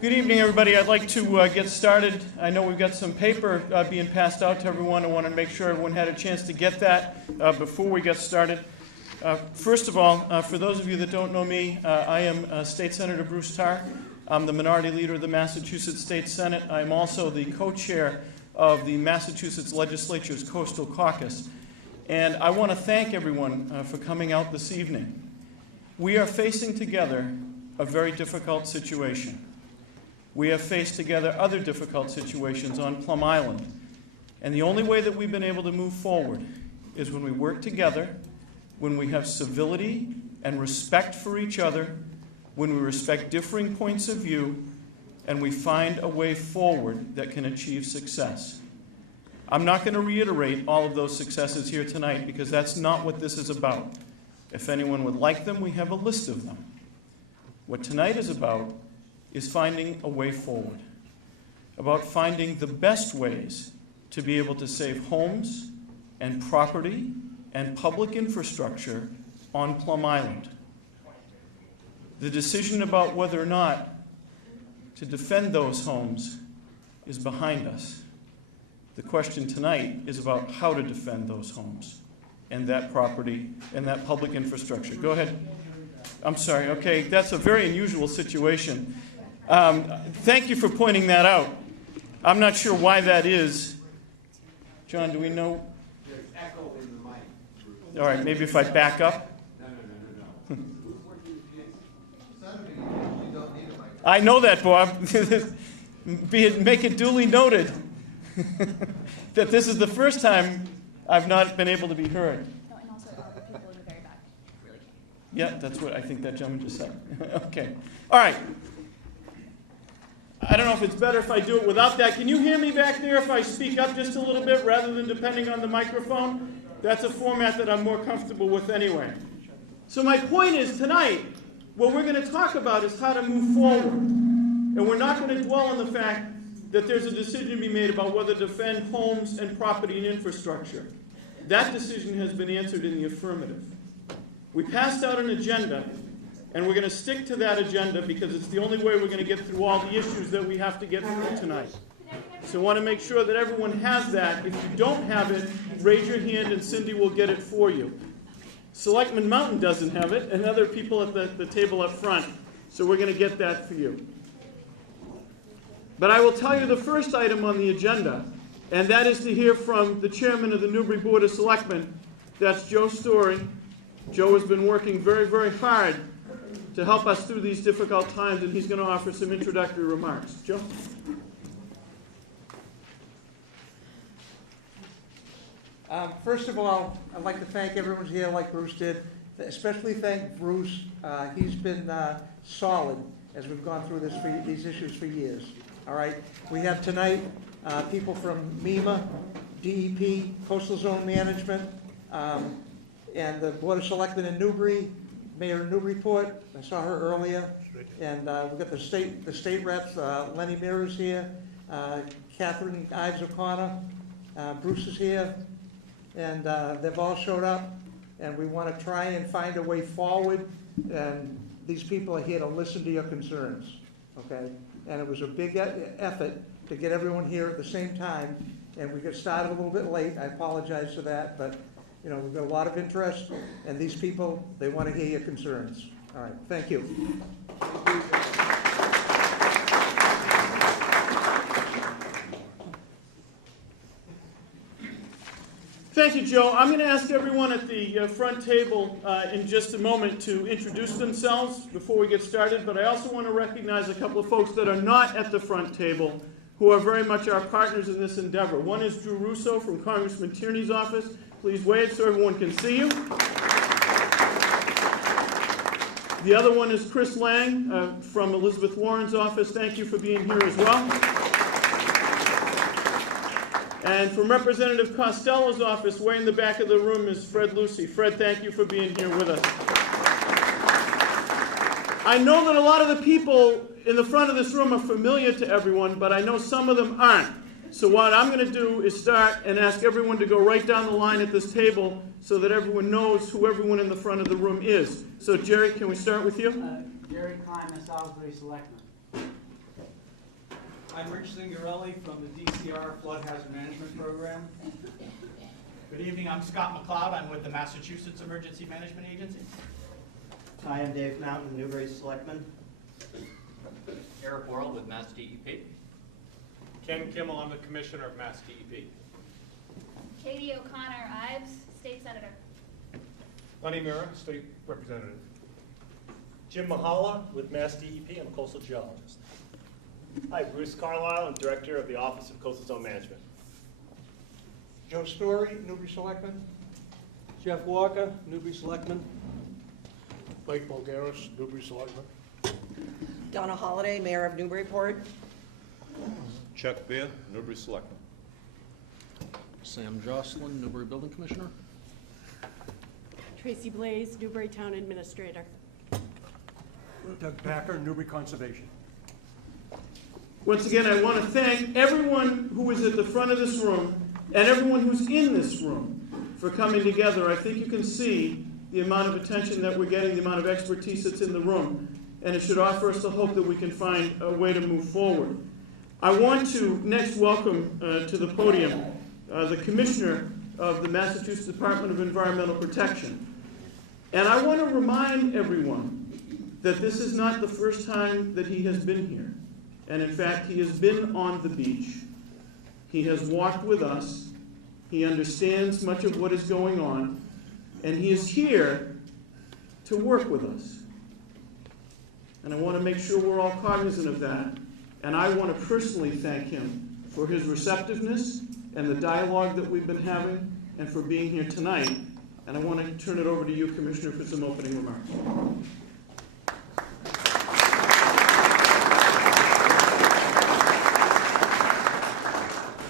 Good evening, everybody. I'd like to get started. I know we've got some paper being passed out to everyone. I want to make sure everyone had a chance to get that before we get started. First of all, for those of you that don't know me, I am State Senator Bruce Tarr. I'm the minority leader of the Massachusetts State Senate. I'm also the co-chair of the Massachusetts Legislature's Coastal Caucus. And I want to thank everyone for coming out this evening. We are facing together a very difficult situation. We have faced together other difficult situations on Plum Island. And the only way that we've been able to move forward is when we work together, when we have civility and respect for each other, when we respect differing points of view, and we find a way forward that can achieve success. I'm not going to reiterate all of those successes here tonight because that's not what this is about. If anyone would like them, we have a list of them. What tonight is about is finding a way forward, about finding the best ways to be able to save homes and property and public infrastructure on Plum Island. The decision about whether or not to defend those homes is behind us. The question tonight is about how to defend those homes and that property and that public infrastructure. Go ahead. I'm sorry. Okay, that's a very unusual situation. Thank you for pointing that out. I'm not sure why that is. John, do we know? There's echo in the mic. All right, maybe if I back up. No. I know that, Bob. Make it duly noted that this is the first time I've not been able to be heard. No, and also the people in the very back really can't. Yeah, that's what I think that gentleman just said. Okay. All right. I don't know if it's better if I do it without that. Can you hear me back there if I speak up just a little bit rather than depending on the microphone? That's a format that I'm more comfortable with anyway. So my point is tonight, what we're going to talk about is how to move forward. And we're not going to dwell on the fact that there's a decision to be made about whether to defend homes and property and infrastructure. That decision has been answered in the affirmative. We passed out an agenda, and we're going to stick to that agenda because it's the only way we're going to get through all the issues that we have to get through tonight. So I want to make sure that everyone has that. If you don't have it, raise your hand and Cindy will get it for you. Selectman Mountain doesn't have it, and other people at the table up front. So we're going to get that for you. But I will tell you the first item on the agenda, and that is to hear from the chairman of the Newbury Board of Selectmen. That's Joe Story. Joe has been working very, very hard to help us through these difficult times, and he's going to offer some introductory remarks. Joe? First of all, I'd like to thank everyone here like Bruce did, especially thank Bruce. He's been solid as we've gone through these issues for years. All right, we have tonight people from MEMA, DEP, Coastal Zone Management, and the Board of Selectmen in Newbury, Mayor Newburyport. I saw her earlier, and we've got the state reps. Lenny Mears here, Catherine Ives O'Connor, Bruce is here, and they've all showed up. And we want to try and find a way forward. And these people are here to listen to your concerns. Okay, and it was a big effort to get everyone here at the same time, and we got started a little bit late. I apologize for that, but you know, we've got a lot of interest, and these people, they want to hear your concerns. All right, thank you. Thank you, Joe. I'm going to ask everyone at the front table in just a moment to introduce themselves before we get started, but I also want to recognize a couple of folks that are not at the front table who are very much our partners in this endeavor. One is Drew Russo from Congressman Tierney's office. Please wave so everyone can see you. The other one is Chris Lang from Elizabeth Warren's office. Thank you for being here as well. And from Representative Costello's office, way in the back of the room, is Fred Lucy. Fred, thank you for being here with us. I know that a lot of the people in the front of this room are familiar to everyone, but I know some of them aren't. So what I'm going to do is start and ask everyone to go right down the line at this table so that everyone knows who everyone in the front of the room is. So Jerry, can we start with you? Jerry Klein, Salisbury Selectman. I'm Rich Zingarelli from the DCR Flood Hazard Management Program. Good evening, I'm Scott McLeod. I'm with the Massachusetts Emergency Management Agency. Hi, I'm Dave Mountain, Newbury Selectman. Eric Worrell with Mass DEP. Ken Kimmel, I'm the Commissioner of Mass DEP. Katie O'Connor Ives, State Senator. Lenny Mira, State Representative. Jim Mahala with Mass DEP. I'm a coastal geologist. Hi, Bruce Carlisle. I'm Director of the Office of Coastal Zone Management. Joe Story, Newbury Selectman. Jeff Walker, Newbury Selectman. Blake Bulgaris, Newbury Selectman. Donna Holliday, Mayor of Newburyport. Chuck Beer, Newbury Selectman. Sam Jocelyn, Newbury Building Commissioner. Tracy Blaze, Newbury Town Administrator. Doug Packer, Newbury Conservation. Once again, I want to thank everyone who is at the front of this room and everyone who's in this room for coming together. I think you can see the amount of attention that we're getting, the amount of expertise that's in the room, and it should offer us the hope that we can find a way to move forward. I want to next welcome to the podium the Commissioner of the Massachusetts Department of Environmental Protection. And I want to remind everyone that this is not the first time that he has been here. And in fact, he has been on the beach. He has walked with us. He understands much of what is going on. And he is here to work with us. And I want to make sure we're all cognizant of that. And I want to personally thank him for his receptiveness and the dialogue that we've been having and for being here tonight. And I want to turn it over to you, Commissioner, for some opening remarks.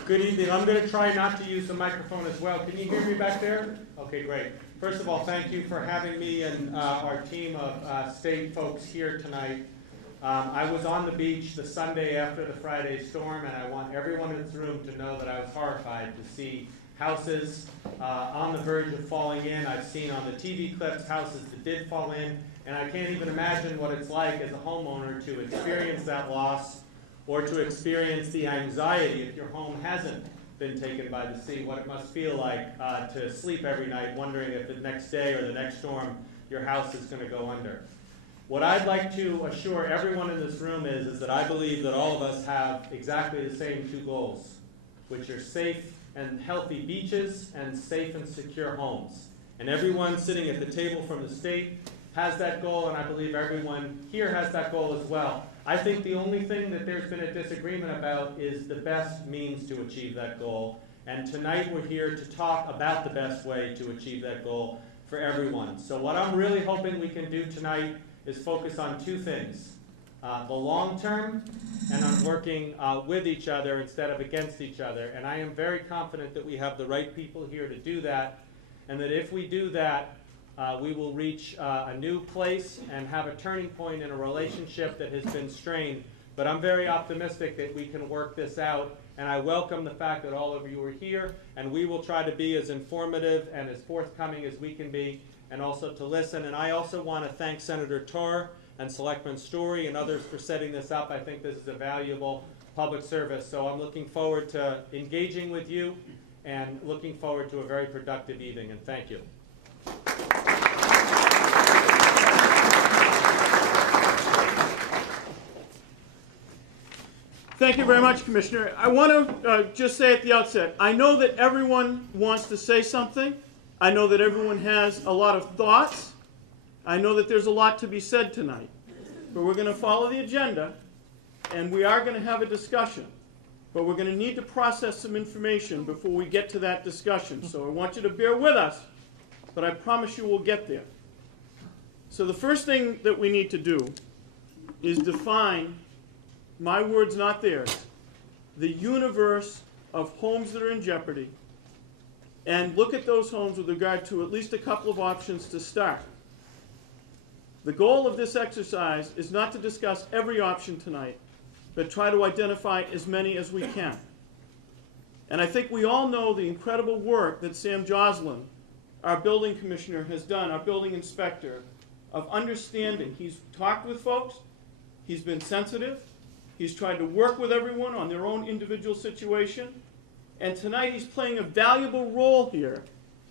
Good evening. I'm going to try not to use the microphone as well. Can you hear me back there? Okay, great. First of all, thank you for having me and our team of state folks here tonight. I was on the beach the Sunday after the Friday storm, and I want everyone in this room to know that I was horrified to see houses on the verge of falling in. I've seen on the TV clips houses that did fall in, and I can't even imagine what it's like as a homeowner to experience that loss or to experience the anxiety if your home hasn't been taken by the sea, what it must feel like to sleep every night wondering if the next day or the next storm your house is going to go under. What I'd like to assure everyone in this room is that I believe that all of us have exactly the same two goals, which are safe and healthy beaches and safe and secure homes. And everyone sitting at the table from the state has that goal, and I believe everyone here has that goal as well. I think the only thing that there's been a disagreement about is the best means to achieve that goal. And tonight we're here to talk about the best way to achieve that goal for everyone. So what I'm really hoping we can do tonight is focus on two things. The long term and on working with each other instead of against each other. And I am very confident that we have the right people here to do that, and that if we do that, we will reach a new place and have a turning point in a relationship that has been strained. But I'm very optimistic that we can work this out, and I welcome the fact that all of you are here, and we will try to be as informative and as forthcoming as we can be, and also to listen. And I also want to thank Senator Torr and Selectman Story and others for setting this up. I think this is a valuable public service. So I'm looking forward to engaging with you and looking forward to a very productive evening, and thank you. Thank you very much, Commissioner. I want to just say at the outset, I know that everyone wants to say something. I know that everyone has a lot of thoughts. I know that there's a lot to be said tonight. But we're going to follow the agenda, and we are going to have a discussion. But we're going to need to process some information before we get to that discussion. So I want you to bear with us, but I promise you we'll get there. So the first thing that we need to do is define, my words not theirs, the universe of homes that are in jeopardy, and look at those homes with regard to at least a couple of options to start. The goal of this exercise is not to discuss every option tonight, but try to identify as many as we can. And I think we all know the incredible work that Sam Jocelyn, our building commissioner, has done, our building inspector, of understanding. He's talked with folks, he's been sensitive, He's tried to work with everyone on their own individual situation. And tonight he's playing a valuable role here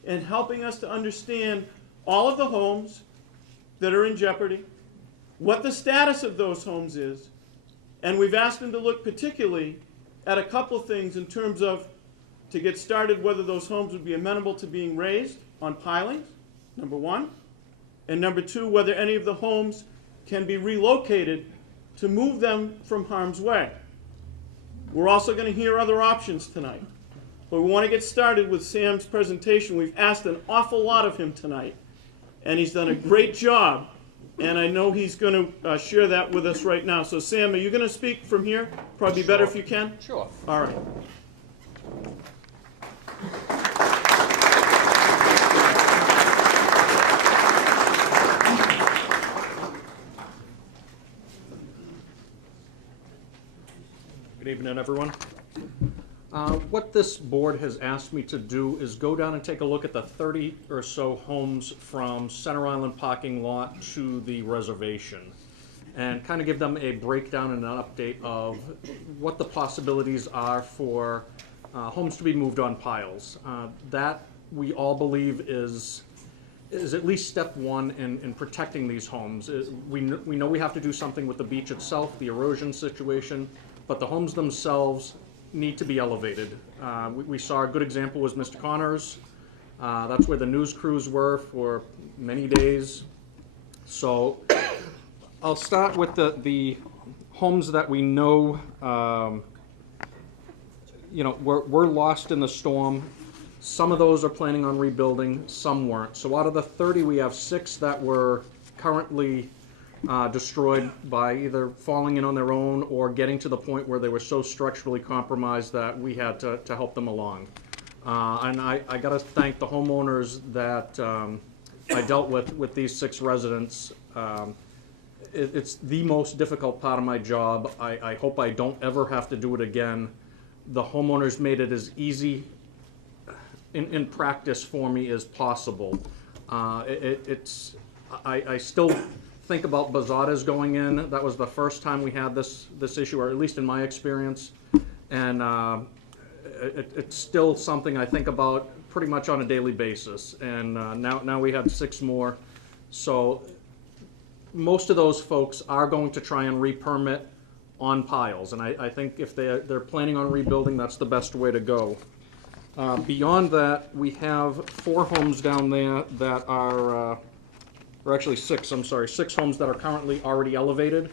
in helping us to understand all of the homes that are in jeopardy, what the status of those homes is, and we've asked him to look particularly at a couple of things in terms of, to get started, whether those homes would be amenable to being raised on pilings, number one, and number two, whether any of the homes can be relocated to move them from harm's way. We're also going to hear other options tonight. But we want to get started with Sam's presentation. We've asked an awful lot of him tonight, and he's done a great job. And I know he's going to share that with us right now. So Sam, are you going to speak from here? Probably better if you can. Sure. All right. Good evening, everyone. What this board has asked me to do is go down and take a look at the 30 or so homes from Center Island parking lot to the reservation and kind of give them a breakdown and an update of what the possibilities are for homes to be moved on piles. That we all believe is at least step one in protecting these homes. We know we have to do something with the beach itself, the erosion situation, but the homes themselves need to be elevated. We saw a good example was Mr. Connor's. That's where the news crews were for many days. So I'll start with the homes that we know, were lost in the storm. Some of those are planning on rebuilding, some weren't. So out of the 30, we have 6 that were currently destroyed by either falling in on their own or getting to the point where they were so structurally compromised that we had to help them along. And I got to thank the homeowners that I dealt with these 6 residents. It's the most difficult part of my job. I hope I don't ever have to do it again. The homeowners made it as easy in practice for me as possible. I still think about Bazadas going in. That was the first time we had this issue, or at least in my experience, and it's still something I think about pretty much on a daily basis. And now we have 6 more, so most of those folks are going to try and re-permit on piles, and I think if they're planning on rebuilding, that's the best way to go. Beyond that, we have 4 homes down there that are or actually 6, I'm sorry, 6 homes that are currently already elevated.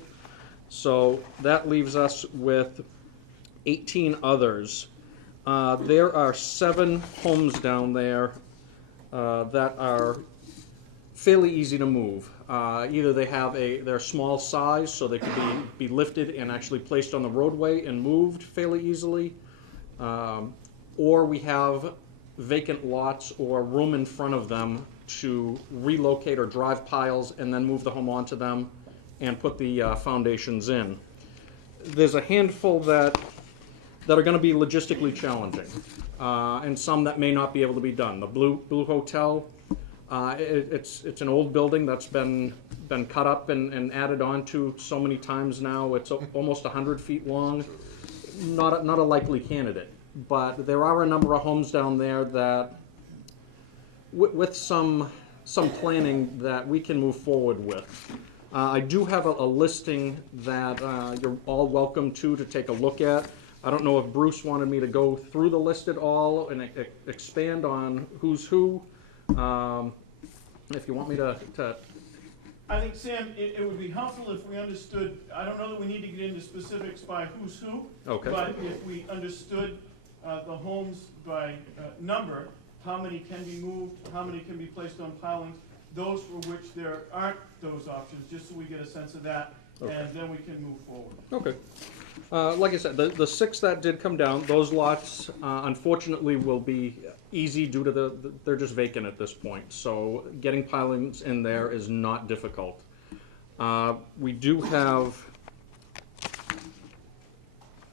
So that leaves us with 18 others. There are 7 homes down there that are fairly easy to move. Either they're small size, so they could be lifted and actually placed on the roadway and moved fairly easily, or we have vacant lots or room in front of them to relocate or drive piles and then move the home onto them and put the foundations in. There's a handful that are going to be logistically challenging, and some that may not be able to be done. The Blue Hotel, it's an old building that's been cut up and added onto so many times now. It's almost 100 feet long. Not a likely candidate, but there are a number of homes down there that, with some planning, that we can move forward with. I do have a listing that you're all welcome to take a look at. I don't know if Bruce wanted me to go through the list at all and expand on who's who. If you want me to I think, Sam, it would be helpful if we understood, I don't know that we need to get into specifics by who's who, Okay. But if we understood the homes by number, how many can be moved, how many can be placed on pilings, those for which there aren't those options, just so we get a sense of that, Okay. And then we can move forward. Okay. Like I said, the 6 that did come down, those lots unfortunately will be easy due to they're just vacant at this point. So getting pilings in there is not difficult. We do have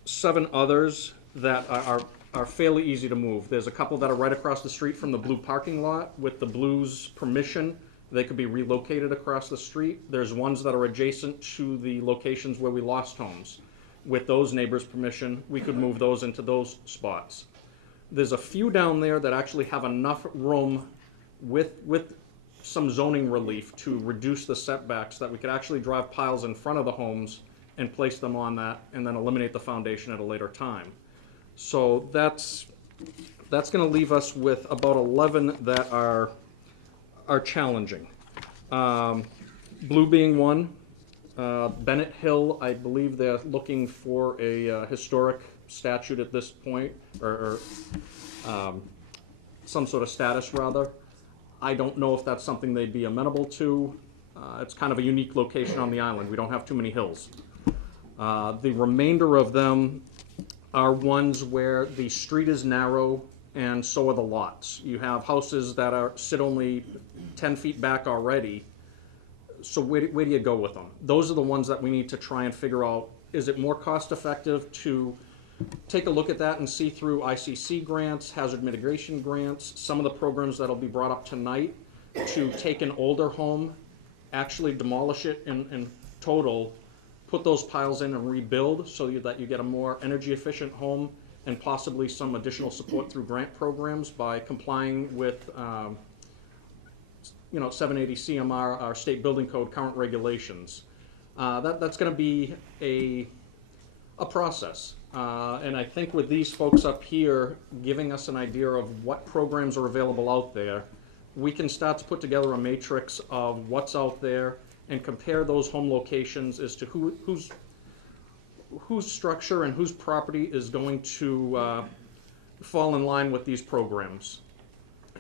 7 others that are fairly easy to move. There's a couple that are right across the street from the Blue parking lot. With the Blues' permission, they could be relocated across the street. There's ones that are adjacent to the locations where we lost homes. with those neighbors' permission, we could move those into those spots. There's a few down there that actually have enough room with some zoning relief to reduce the setbacks that we could actually drive piles in front of the homes and place them on that and then eliminate the foundation at a later time. So that's going to leave us with about 11 that are challenging. Blue being one. Bennett Hill, I believe they're looking for a historic statute at this point, or some sort of status rather. I don't know if that's something they'd be amenable to. It's kind of a unique location on the island. We don't have too many hills. The remainder of them are ones where the street is narrow and so are the lots. You have houses that sit only 10 feet back already. So where do you go with them? Those are the ones that we need to try and figure out, is it more cost effective to take a look at that and see through ICC grants, hazard mitigation grants, some of the programs that'll be brought up tonight, to take an older home, actually demolish it in total, put those piles in and rebuild so that you get a more energy efficient home, and possibly some additional support through grant programs by complying with 780 CMR, our state building code current regulations. That's going to be a process. And I think with these folks up here giving us an idea of what programs are available out there, we can start to put together a matrix of what's out there and compare those home locations as to whose structure and whose property is going to fall in line with these programs.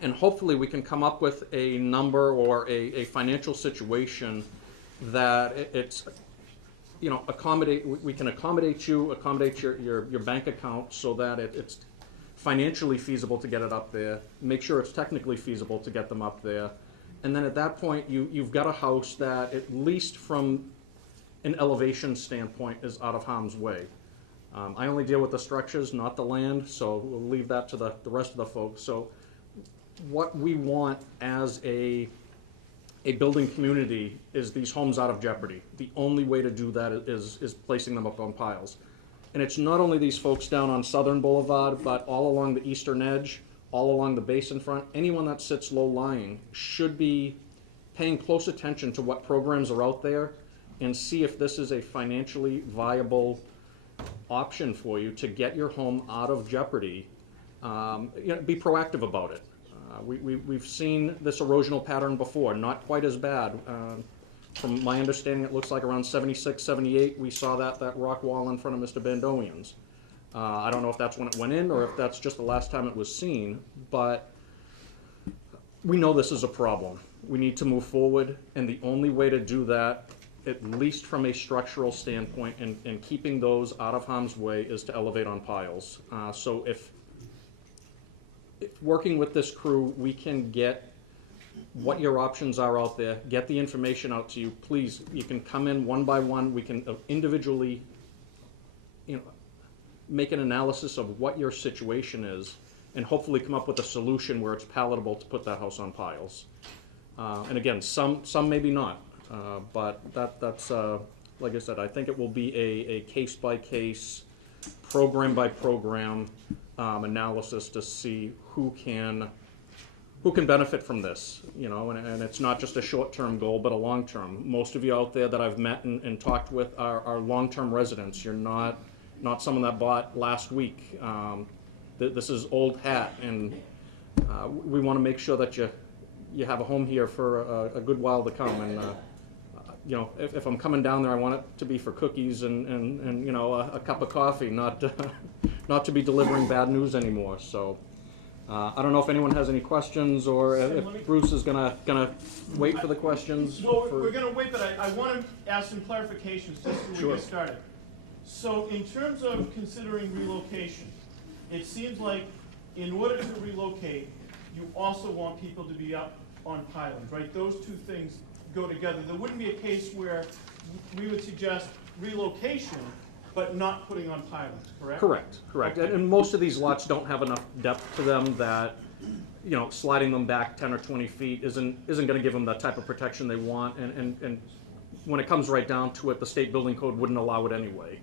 And hopefully we can come up with a number or a financial situation that it's, we can accommodate your bank account so that it's financially feasible to get it up there, make sure it's technically feasible to get them up there. And then at that point, you've got a house that, at least from an elevation standpoint, is out of harm's way. I only deal with the structures, not the land, so we'll leave that to the rest of the folks. So what we want as a building community is these homes out of jeopardy. The only way to do that is placing them up on piles. And it's not only these folks down on Southern Boulevard, but all along the eastern edge, all along the basin front. Anyone that sits low-lying should be paying close attention to what programs are out there and see if this is a financially viable option for you to get your home out of jeopardy. Be proactive about it. We've seen this erosional pattern before, not quite as bad. From my understanding, it looks like around 76, 78, we saw that rock wall in front of Mr. Bandoian's. I don't know if that's when it went in or if that's just the last time it was seen, but we know this is a problem. We need to move forward, and the only way to do that, at least from a structural standpoint and keeping those out of harm's way, is to elevate on piles. So if working with this crew, we can get what your options are out there, get the information out to you. Please, you can come in one by one. We can individually, make an analysis of what your situation is and hopefully come up with a solution where it's palatable to put that house on piles. And again, some maybe not, but that's like I said, I think it will be a case-by-case, program-by-program analysis to see who can benefit from this, and it's not just a short-term goal, but a long-term. Most of you out there that I've met and talked with are long-term residents. You're not someone that bought last week. This is old hat, and we want to make sure that you have a home here for a good while to come. And if I'm coming down there, I want it to be for cookies and a cup of coffee, not to be delivering bad news anymore. So. I don't know if anyone has any questions, or if Bruce is gonna wait for the questions. Well, we're gonna wait, but I want to ask some clarifications just so we get started. So, in terms of considering relocation, it seems like in order to relocate, you also want people to be up on pylons, right? Those two things go together. There wouldn't be a case where we would suggest relocation, but not putting on pylons, correct? Correct. Okay. And most of these lots don't have enough depth to them that, sliding them back 10 or 20 feet isn't going to give them the type of protection they want. And when it comes right down to it, the state building code wouldn't allow it anyway.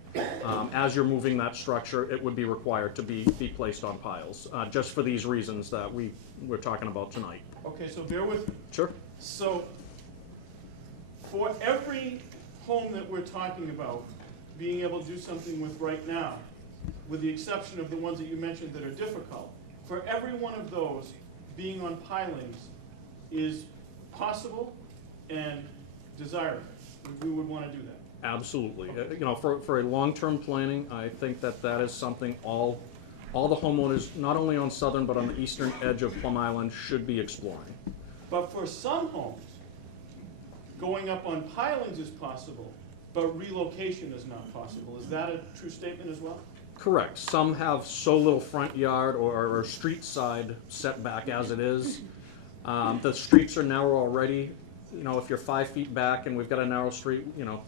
As you're moving that structure, it would be required to be placed on piles, just for these reasons that we're talking about tonight. Okay, so bear with me. Sure. So, for every home that we're talking about being able to do something with right now, with the exception of the ones that you mentioned that are difficult, for every one of those, being on pilings is possible and desirable. We would want to do that. Absolutely. You know, for a long-term planning, I think that is something all the homeowners, not only on southern but on the eastern edge of Plum Island, should be exploring. But for some homes, going up on pilings is possible, but relocation is not possible. Is that a true statement as well? Correct. Some have so little front yard or street side setback as it is. The streets are narrow already. You know, if you're 5 feet back and we've got a narrow street, you know,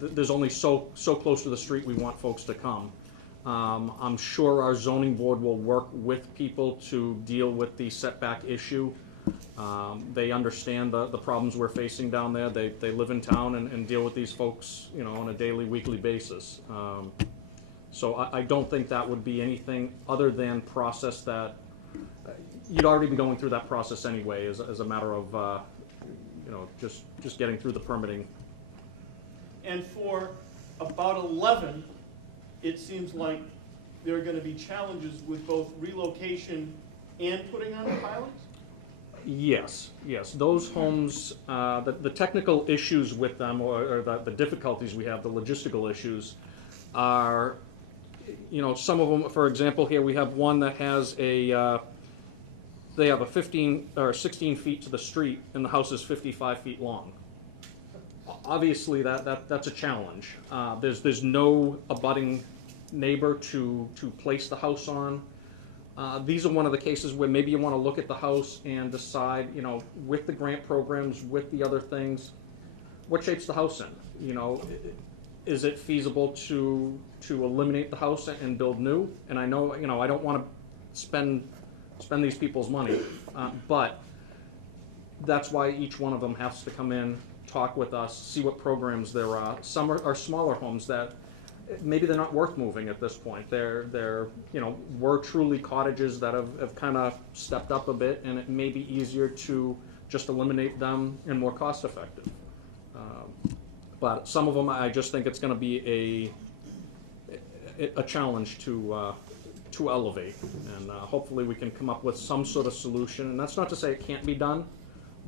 there's only so close to the street we want folks to come. I'm sure our zoning board will work with people to deal with the setback issue. They understand the problems we're facing down there. They live in town and deal with these folks, you know, on a daily, weekly basis. So I don't think that would be anything other than process that you'd already be going through that process anyway, as a matter of you know, just getting through the permitting. And for about 11, it seems like there are going to be challenges with both relocation and putting on the pilings? Yes. Those homes, the technical issues with them, or the difficulties we have, the logistical issues, are, you know, some of them, for example, here we have one that has they have a 15 or 16 feet to the street, and the house is 55 feet long. Obviously, that's a challenge. There's no abutting neighbor to place the house on. These are one of the cases where maybe you want to look at the house and decide, you know, with the grant programs, with the other things, what shape's the house in? You know, is it feasible to eliminate the house and build new? And I know, you know, I don't want to spend these people's money, but that's why each one of them has to come in, talk with us, see what programs there are. Some are smaller homes that maybe they're not worth moving at this point. They're you know, we're truly cottages that have kind of stepped up a bit, and it may be easier to just eliminate them and more cost effective. But some of them, I just think it's going to be a challenge to elevate, and hopefully we can come up with some sort of solution. And that's not to say it can't be done,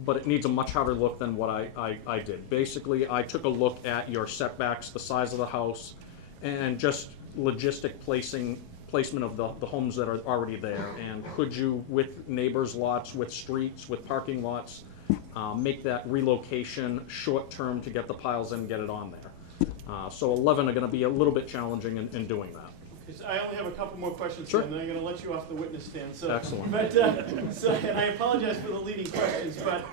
but it needs a much harder look than what I did. Basically, I took a look at your setbacks, the size of the house, and just logistic placement of the homes that are already there. And could you, with neighbors' lots, with streets, with parking lots, make that relocation short-term to get the piles in and get it on there. So 11 are going to be a little bit challenging in doing that. I only have a couple more questions, Sure. and then I'm going to let you off the witness stand. So, Excellent. But, and I apologize for the leading questions, but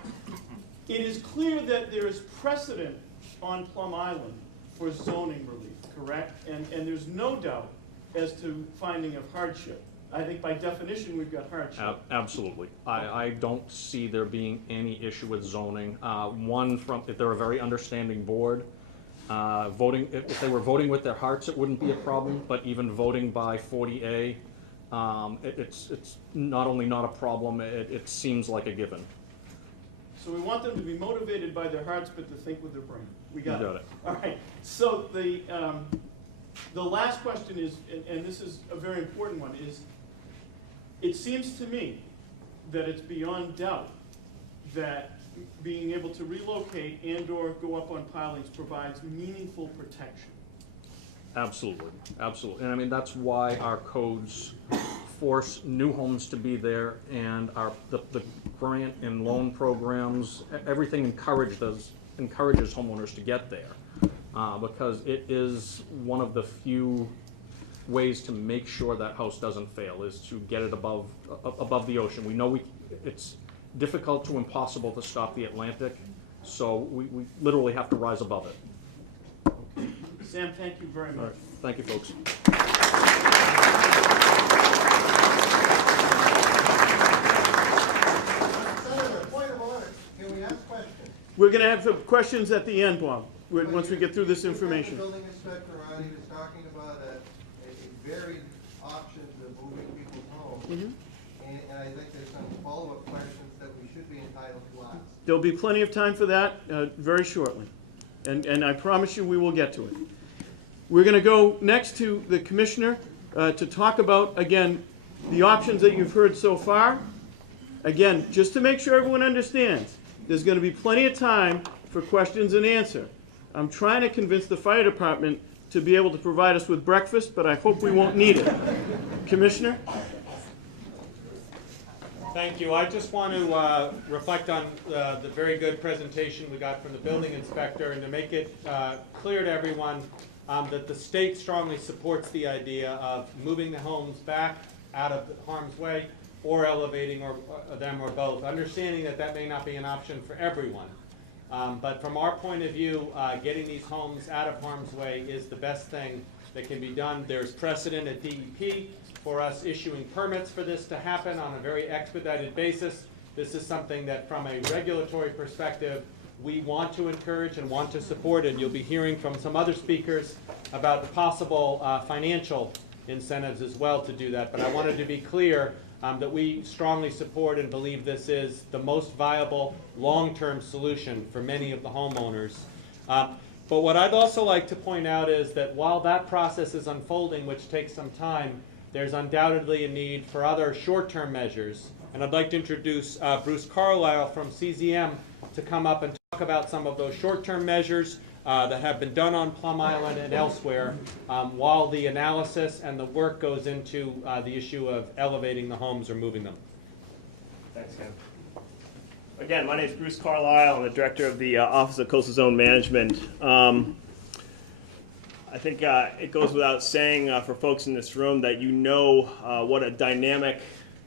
it is clear that there is precedent on Plum Island for zoning relief, correct? And there's no doubt as to finding of hardship. I think by definition we've got hardship. Absolutely. I don't see there being any issue with zoning. If they're a very understanding board, voting, if they were voting with their hearts, it wouldn't be a problem, but even voting by 40A, it's not only not a problem, it seems like a given. So we want them to be motivated by their hearts, but to think with their brain. We got You got it. All right. So the last question is, and this is a very important one, is it seems to me that it's beyond doubt that being able to relocate and or go up on pilings provides meaningful protection. Absolutely. And I mean, that's why our codes force new homes to be there, and the grant and loan programs, everything encourages homeowners to get there, because it is one of the few ways to make sure that house doesn't fail, is to get it above the ocean. We know it's difficult to impossible to stop the Atlantic, so we literally have to rise above it. Sam, thank you very much. All right. Thank you, folks. Senator, point of order. Can we ask questions? We're going to have some questions at the end, Bob. once we get through this information. The building inspector already was talking about a varied options of moving people's homes. And I think there's some follow-up questions that we should be entitled to ask. There'll be plenty of time for that very shortly. And I promise you we will get to it. We're going to go next to the commissioner to talk about, again, the options that you've heard so far. Again, just to make sure everyone understands, there's going to be plenty of time for questions and answer. I'm trying to convince the fire department to be able to provide us with breakfast, but I hope we won't need it. Commissioner? Thank you. I just want to reflect on the very good presentation we got from the building inspector, and to make it clear to everyone that the state strongly supports the idea of moving the homes back out of harm's way or elevating them or both, understanding that that may not be an option for everyone. But from our point of view, getting these homes out of harm's way is the best thing that can be done. There's precedent at DEP for us issuing permits for this to happen on a very expedited basis. This is something that from a regulatory perspective we want to encourage and want to support, and you'll be hearing from some other speakers about the possible financial incentives as well to do that. But I wanted to be clear that we strongly support and believe this is the most viable long-term solution for many of the homeowners. But what I'd also like to point out is that while that process is unfolding, which takes some time, there's undoubtedly a need for other short-term measures. And I'd like to introduce Bruce Carlisle from CZM to come up and talk about some of those short-term measures that have been done on Plum Island and elsewhere while the analysis and the work goes into the issue of elevating the homes or moving them. Thanks, Ken. Again, my name is Bruce Carlisle. I'm the director of the Office of Coastal Zone Management. I think it goes without saying for folks in this room that you know what a dynamic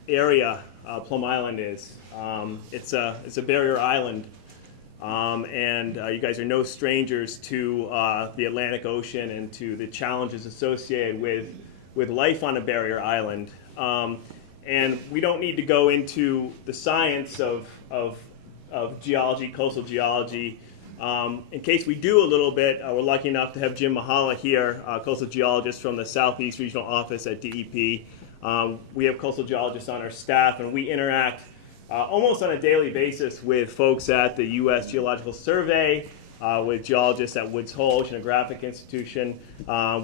area Plum Island is. It's a barrier island, and you guys are no strangers to the Atlantic Ocean and to the challenges associated with life on a barrier island. And we don't need to go into the science of geology, coastal geology. In case we do a little bit, we're lucky enough to have Jim Mahala here, coastal geologist from the Southeast Regional Office at DEP. We have coastal geologists on our staff, and we interact almost on a daily basis with folks at the U.S. Geological Survey, with geologists at Woods Hole Oceanographic Institution,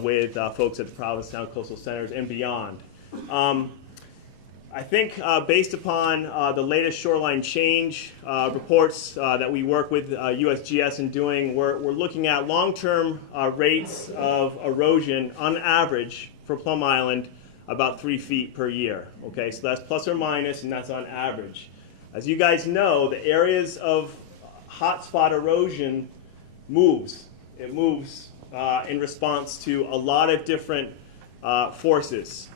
with folks at the Provincetown Coastal Centers, and beyond. I think based upon the latest shoreline change reports that we work with USGS in doing, we're looking at long-term rates of erosion on average for Plum Island about 3 feet per year. Okay, so that's plus or minus, and that's on average. As you guys know, the areas of hotspot erosion moves. It moves in response to a lot of different forces.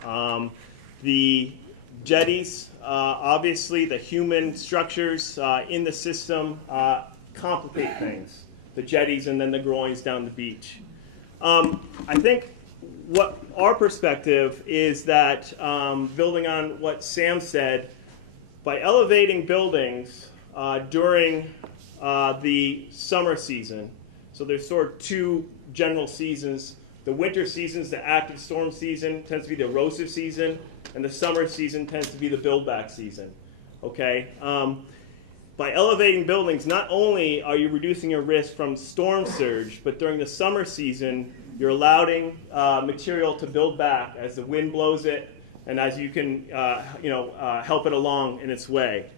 The jetties, obviously the human structures in the system complicate things. The jetties and then the groins down the beach. I think what our perspective is that, building on what Sam said, by elevating buildings during the summer season, so there's sort of two general seasons. The winter season is the active storm season, tends to be the erosive season, and the summer season tends to be the build-back season. Okay? By elevating buildings, not only are you reducing your risk from storm surge, but during the summer season, you're allowing material to build back as the wind blows it, and as you can, help it along in its way.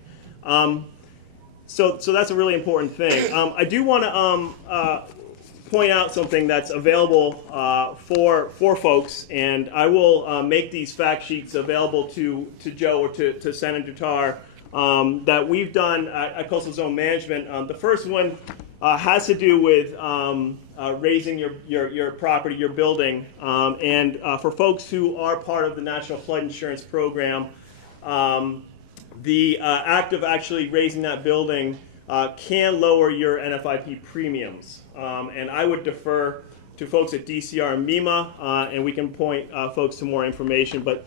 So that's a really important thing. I do want to point out something that's available for folks, and I will make these fact sheets available to Joe or to Senator Tarr that we've done at Coastal Zone Management. The first one has to do with raising your property, your building, and for folks who are part of the National Flood Insurance Program, the act of actually raising that building can lower your NFIP premiums. And I would defer to folks at DCR and MEMA, and we can point folks to more information. But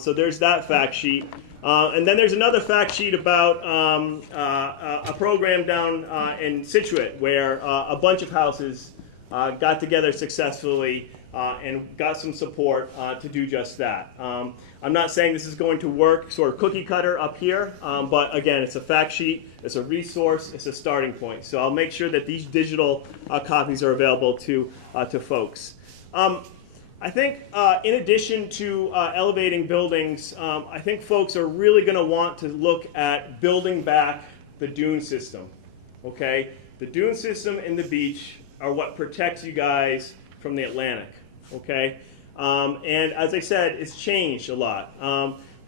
so there's that fact sheet. And then there's another fact sheet about a program down in Situate where a bunch of houses got together successfully and got some support to do just that. I'm not saying this is going to work sort of cookie cutter up here, but again, it's a fact sheet, it's a resource, it's a starting point. So I'll make sure that these digital copies are available to folks. I think in addition to elevating buildings, I think folks are really going to want to look at building back the dune system. Okay? The dune system and the beach are what protects you guys from the Atlantic. Okay? And as I said, it's changed a lot.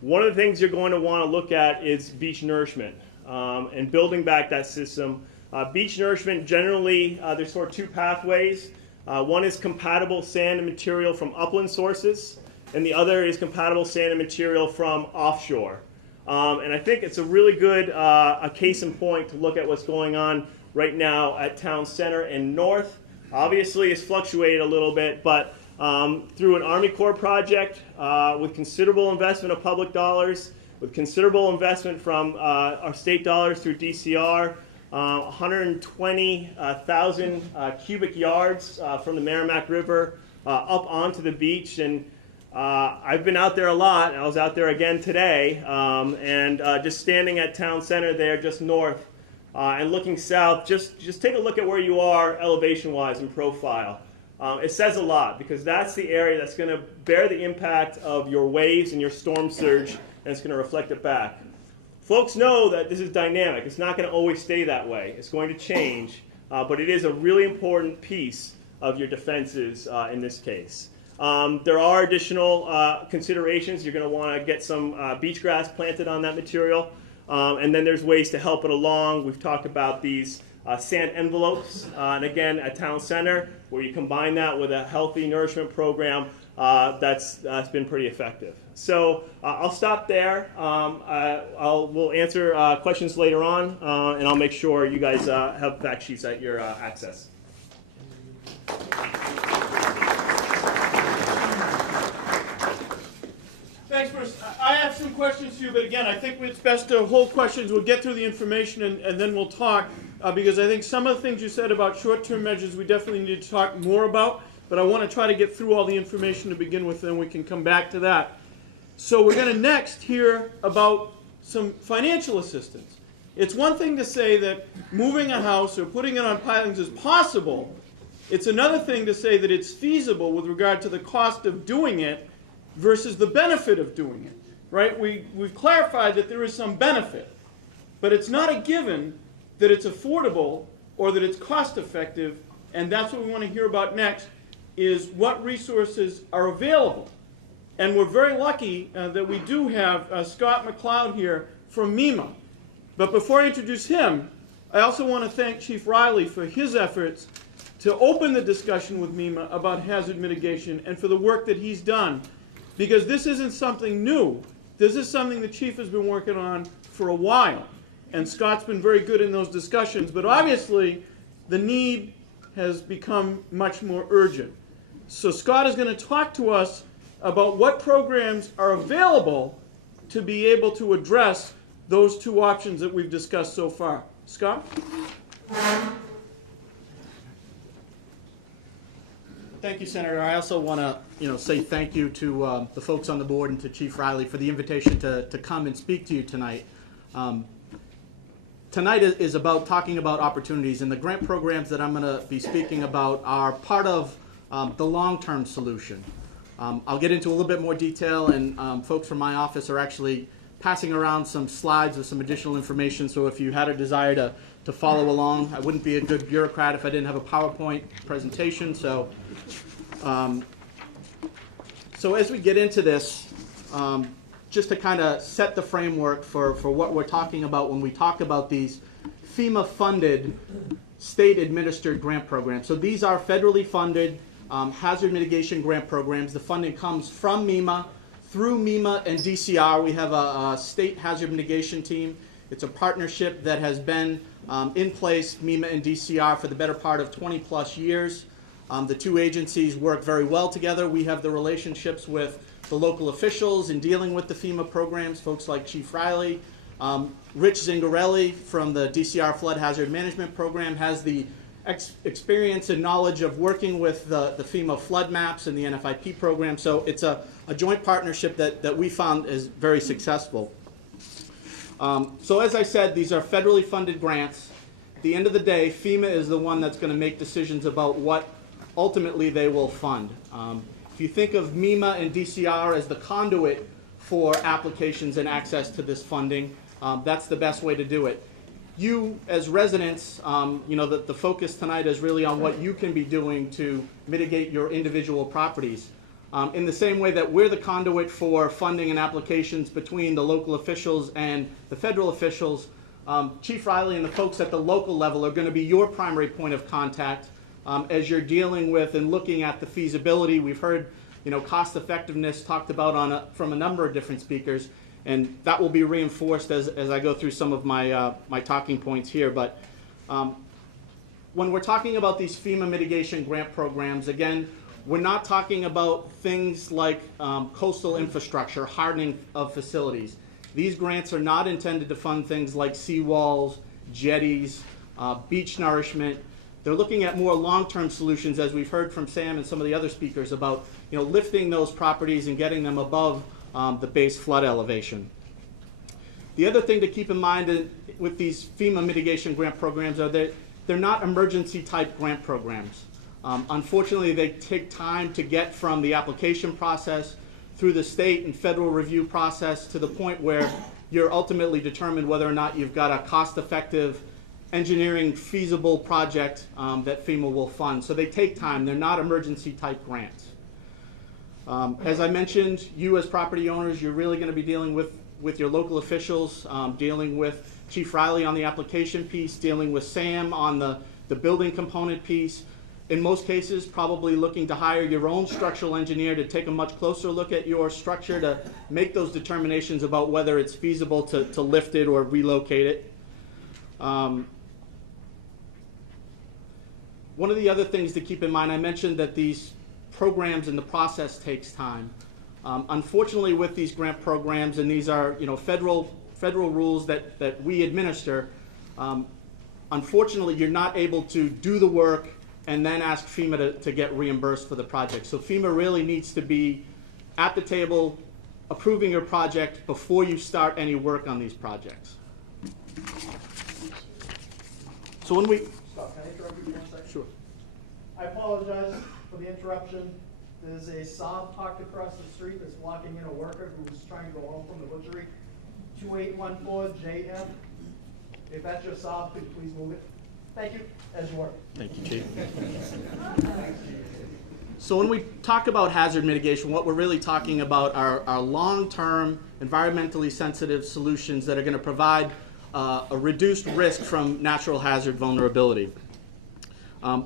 One of the things you're going to want to look at is beach nourishment and building back that system. Beach nourishment, generally, there's sort of two pathways. One is compatible sand and material from upland sources, and the other is compatible sand and material from offshore. And I think it's a really good a case in point to look at what's going on right now at Town Center and North. Obviously, it's fluctuated a little bit, but through an Army Corps project with considerable investment of public dollars, with considerable investment from our state dollars through DCR, 120,000 cubic yards from the Merrimack River up onto the beach. And I've been out there a lot. I was out there again today. And just standing at Town Center there just north and looking south, just take a look at where you are elevation-wise and profile. It says a lot because that's the area that's going to bear the impact of your waves and your storm surge, and it's going to reflect it back. Folks know that this is dynamic. It's not going to always stay that way. It's going to change, but it is a really important piece of your defenses in this case. There are additional considerations. You're going to want to get some beach grass planted on that material, and then there's ways to help it along. We've talked about these sand envelopes, and again, at Town Center, where you combine that with a healthy nourishment program, that's been pretty effective. So I'll stop there. We'll answer questions later on, and I'll make sure you guys have fact sheets at your access. Thanks, Bruce. I have some questions for you, but again, I think it's best to hold questions. We'll get through the information and then we'll talk, because I think some of the things you said about short-term measures we definitely need to talk more about, but I want to try to get through all the information to begin with, and we can come back to that. So we're going to next hear about some financial assistance. It's one thing to say that moving a house or putting it on pilings is possible. It's another thing to say that it's feasible with regard to the cost of doing it versus the benefit of doing it, right? We've clarified that there is some benefit, but it's not a given that it's affordable or that it's cost effective, and that's what we want to hear about next, is what resources are available. And we're very lucky that we do have Scott McLeod here from MEMA. But before I introduce him, I also want to thank Chief Riley for his efforts to open the discussion with MEMA about hazard mitigation and for the work that he's done. Because this isn't something new. This is something the Chief has been working on for a while. And Scott's been very good in those discussions. But obviously, the need has become much more urgent. So Scott is going to talk to us about what programs are available to be able to address those two options that we've discussed so far. Scott? Thank you, Senator. I also want to, say thank you to the folks on the board and to Chief Riley for the invitation to come and speak to you tonight. Tonight is about talking about opportunities, and the grant programs that I'm going to be speaking about are part of the long-term solution. I'll get into a little bit more detail, and folks from my office are actually passing around some slides with some additional information, so if you had a desire to follow along, I wouldn't be a good bureaucrat if I didn't have a PowerPoint presentation. So as we get into this, just to kind of set the framework for what we're talking about when we talk about these FEMA-funded, state-administered grant programs. So these are federally funded hazard mitigation grant programs. The funding comes from MEMA, through MEMA and DCR. We have a state hazard mitigation team. It's a partnership that has been in place, MEMA and DCR, for the better part of 20-plus years. The two agencies work very well together. We have the relationships with the local officials in dealing with the FEMA programs, folks like Chief Riley. Rich Zingarelli from the DCR Flood Hazard Management Program has the experience and knowledge of working with the FEMA flood maps and the NFIP program. So it's a joint partnership that we found is very successful. So as I said, these are federally funded grants. At the end of the day, FEMA is the one that's going to make decisions about what ultimately they will fund. If you think of MEMA and DCR as the conduit for applications and access to this funding, that's the best way to do it. You, as residents, the focus tonight is really on what you can be doing to mitigate your individual properties. In the same way that we're the conduit for funding and applications between the local officials and the federal officials, Chief Riley and the folks at the local level are going to be your primary point of contact as you're dealing with and looking at the feasibility. We've heard, cost effectiveness talked about from a number of different speakers, and that will be reinforced as I go through some of my my talking points here. But when we're talking about these FEMA mitigation grant programs, again, we're not talking about things like coastal infrastructure, hardening of facilities. These grants are not intended to fund things like seawalls, jetties, beach nourishment. They're looking at more long-term solutions, as we've heard from Sam and some of the other speakers about, lifting those properties and getting them above the base flood elevation. The other thing to keep in mind with these FEMA mitigation grant programs are that they're not emergency-type grant programs. Unfortunately, they take time to get from the application process through the state and federal review process to the point where you're ultimately determined whether or not you've got a cost-effective, engineering feasible project that FEMA will fund. So they take time. They're not emergency-type grants. As I mentioned, you as property owners, you're really going to be dealing with your local officials, dealing with Chief Riley on the application piece, dealing with Sam on the building component piece. In most cases, probably looking to hire your own structural engineer to take a much closer look at your structure to make those determinations about whether it's feasible to lift it or relocate it. One of the other things to keep in mind, I mentioned that these programs and the process takes time. Unfortunately, with these grant programs, and these are federal rules that we administer, unfortunately, you're not able to do the work and then ask FEMA to get reimbursed for the project. So FEMA really needs to be at the table approving your project before you start any work on these projects. So when we... Stop, can I interrupt you for 1 second? Sure. I apologize for the interruption. There's a Saab parked across the street that's blocking in a worker who's trying to go home from the butchery. 2814 JF. If that's your Saab, could you please move it? Thank you, as you work. Thank you, Chief. So when we talk about hazard mitigation, what we're really talking about are long-term, environmentally sensitive solutions that are going to provide a reduced risk from natural hazard vulnerability.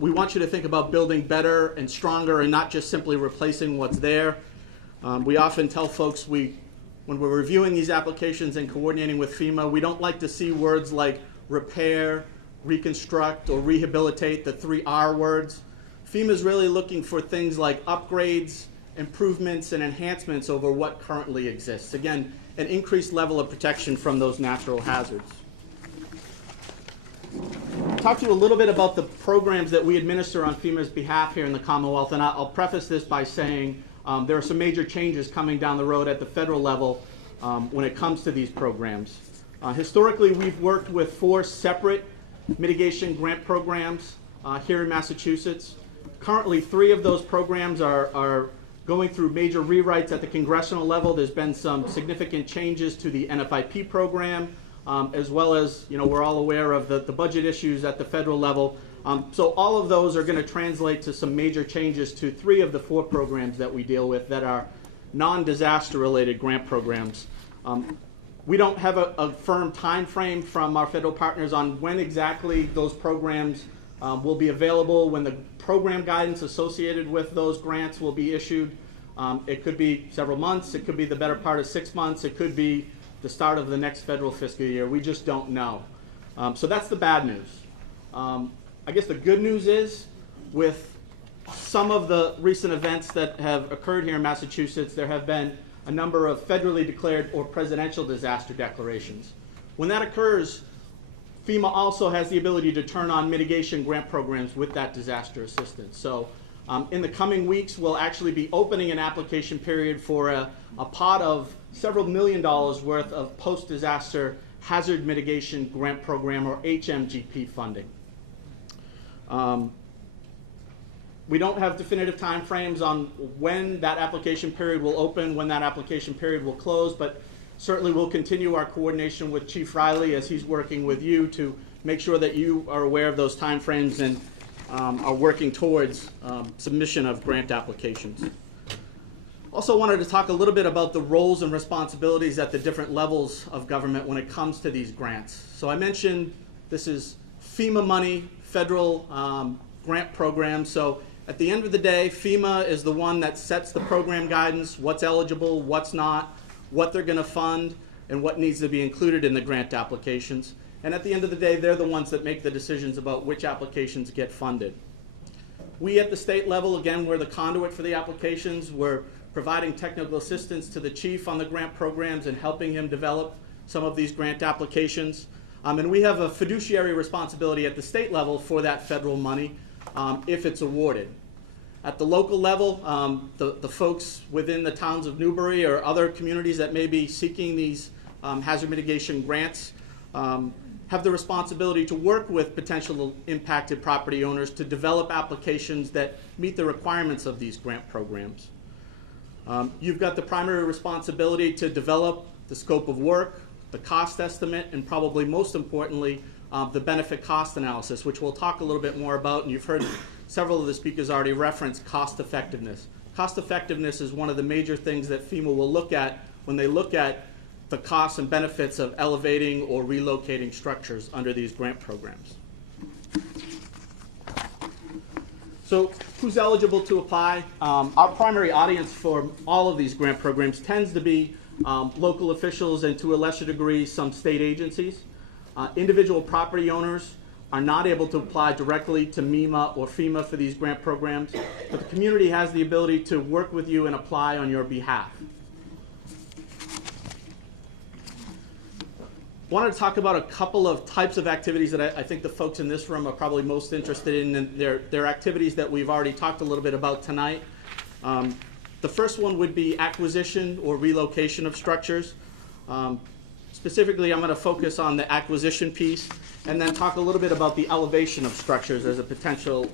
We want you to think about building better and stronger and not just simply replacing what's there. We often tell folks when we're reviewing these applications and coordinating with FEMA, we don't like to see words like repair, reconstruct, or rehabilitate, the 3 R words. FEMA is really looking for things like upgrades, improvements, and enhancements over what currently exists. Again, an increased level of protection from those natural hazards. I'll talk to you a little bit about the programs that we administer on FEMA's behalf here in the Commonwealth, and I'll preface this by saying there are some major changes coming down the road at the federal level when it comes to these programs. Historically, we've worked with 4 separate mitigation grant programs here in Massachusetts. Currently, 3 of those programs are going through major rewrites at the congressional level. There's been some significant changes to the NFIP program, as well as, we're all aware of the budget issues at the federal level. So all of those are going to translate to some major changes to 3 of the 4 programs that we deal with that are non-disaster related grant programs. We don't have a firm time frame from our federal partners on when exactly those programs will be available, when the program guidance associated with those grants will be issued. It could be several months, it could be the better part of 6 months, it could be the start of the next federal fiscal year. We just don't know. So that's the bad news. I guess the good news is with some of the recent events that have occurred here in Massachusetts, there have been a number of federally declared or presidential disaster declarations. When that occurs, FEMA also has the ability to turn on mitigation grant programs with that disaster assistance. So in the coming weeks, we'll actually be opening an application period for a pot of several $1 million worth of post-disaster hazard mitigation grant program, or HMGP funding. We don't have definitive timeframes on when that application period will open, when that application period will close, but certainly we'll continue our coordination with Chief Riley as he's working with you to make sure that you are aware of those timeframes and are working towards submission of grant applications. Also wanted to talk a little bit about the roles and responsibilities at the different levels of government when it comes to these grants. So I mentioned this is FEMA money, federal grant program. So at the end of the day, FEMA is the one that sets the program guidance, what's eligible, what's not, what they're going to fund, and what needs to be included in the grant applications. And at the end of the day, they're the ones that make the decisions about which applications get funded. We at the state level, again, we're the conduit for the applications. We're providing technical assistance to the chief on the grant programs and helping him develop some of these grant applications. And we have a fiduciary responsibility at the state level for that federal money if it's awarded. At the local level, the folks within the towns of Newbury or other communities that may be seeking these hazard mitigation grants have the responsibility to work with potential impacted property owners to develop applications that meet the requirements of these grant programs. You've got the primary responsibility to develop the scope of work, the cost estimate, and probably most importantly, the benefit cost analysis, which we'll talk a little bit more about, and you've heard several of the speakers already reference cost effectiveness. Cost effectiveness is one of the major things that FEMA will look at when they look at the costs and benefits of elevating or relocating structures under these grant programs. So who's eligible to apply? Our primary audience for all of these grant programs tends to be local officials and to a lesser degree some state agencies. Individual property owners are not able to apply directly to MEMA or FEMA for these grant programs, but the community has the ability to work with you and apply on your behalf. Wanted to talk about a couple of types of activities that I think the folks in this room are probably most interested in, and they're activities that we've already talked a little bit about tonight. The first one would be acquisition or relocation of structures. Specifically, I'm going to focus on the acquisition piece and then talk a little bit about the elevation of structures as a potential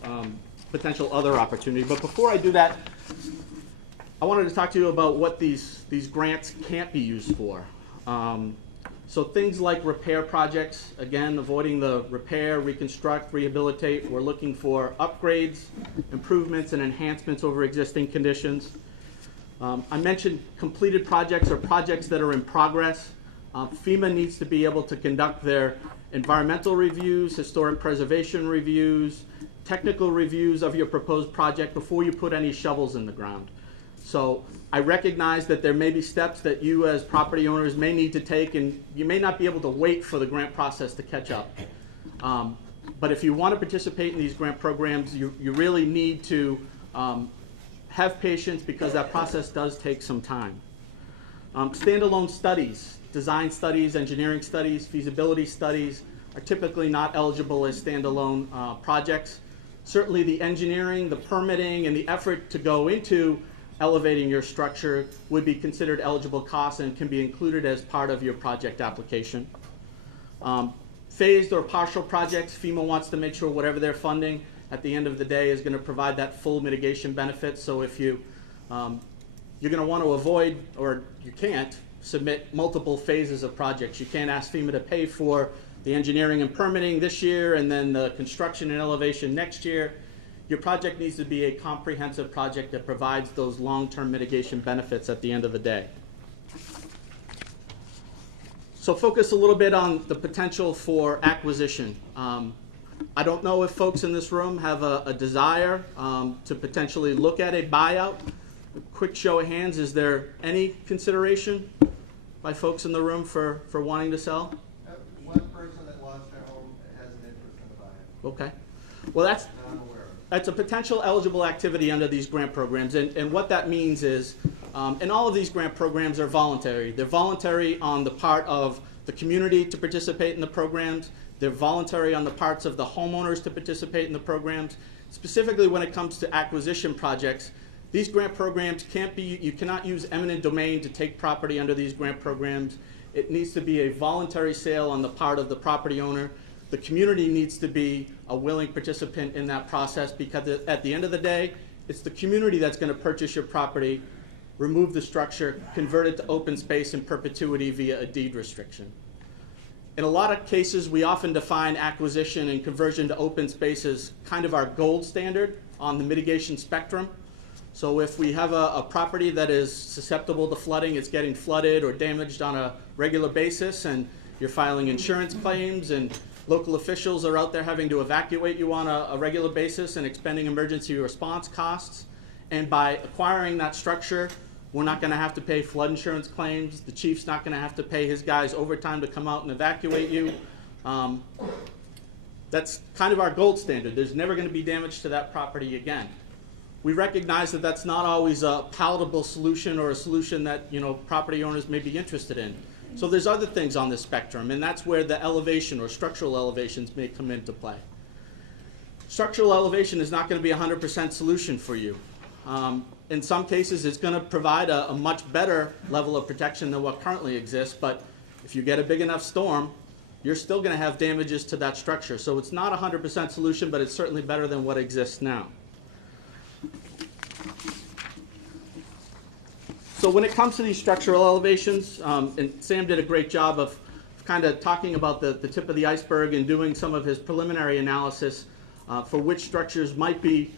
other opportunity. But before I do that, I wanted to talk to you about what these grants can't be used for. So things like repair projects, again, avoiding the repair, reconstruct, rehabilitate. We're looking for upgrades, improvements, and enhancements over existing conditions. I mentioned completed projects or projects that are in progress. FEMA needs to be able to conduct their environmental reviews, historic preservation reviews, technical reviews of your proposed project before you put any shovels in the ground. So I recognize that there may be steps that you as property owners may need to take, and you may not be able to wait for the grant process to catch up. But if you want to participate in these grant programs, you really need to have patience because that process does take some time. Standalone studies, design studies, engineering studies, feasibility studies are typically not eligible as standalone projects. Certainly the engineering, the permitting, and the effort to go into elevating your structure would be considered eligible costs and can be included as part of your project application. Phased or partial projects, FEMA wants to make sure whatever they're funding at the end of the day is going to provide that full mitigation benefit. So if you're going to want to avoid, or you can't, submit multiple phases of projects. You can't ask FEMA to pay for the engineering and permitting this year and then the construction and elevation next year. Your project needs to be a comprehensive project that provides those long-term mitigation benefits at the end of the day. So focus a little bit on the potential for acquisition. I don't know if folks in this room have a desire to potentially look at a buyout. A quick show of hands, is there any consideration by folks in the room for wanting to sell? One person that lost their home has an interest in the buyout. Okay. Well, That I'm aware of. it's a potential eligible activity under these grant programs. And what that means is, and all of these grant programs are voluntary. They're voluntary on the part of the community to participate in the programs. They're voluntary on the parts of the homeowners to participate in the programs. Specifically when it comes to acquisition projects, these grant programs you cannot use eminent domain to take property under these grant programs. It needs to be a voluntary sale on the part of the property owner. The community needs to be a willing participant in that process, because at the end of the day, it's the community that's going to purchase your property, remove the structure, convert it to open space in perpetuity via a deed restriction. In a lot of cases, we often define acquisition and conversion to open space as kind of our gold standard on the mitigation spectrum. So if we have a property that is susceptible to flooding, it's getting flooded or damaged on a regular basis, and you're filing insurance claims, and local officials are out there having to evacuate you on a regular basis and expending emergency response costs. And by acquiring that structure, we're not going to have to pay flood insurance claims. The chief's not going to have to pay his guys overtime to come out and evacuate you. That's kind of our gold standard. There's never going to be damage to that property again. We recognize that that's not always a palatable solution, or a solution that property owners may be interested in. So there's other things on this spectrum, and that's where the elevation or structural elevations may come into play. Structural elevation is not going to be a 100% solution for you. In some cases, it's going to provide a much better level of protection than what currently exists, but if you get a big enough storm, you're still going to have damages to that structure. So it's not a 100% solution, but it's certainly better than what exists now. So when it comes to these structural elevations, and Sam did a great job of kind of talking about the tip of the iceberg and doing some of his preliminary analysis for which structures might be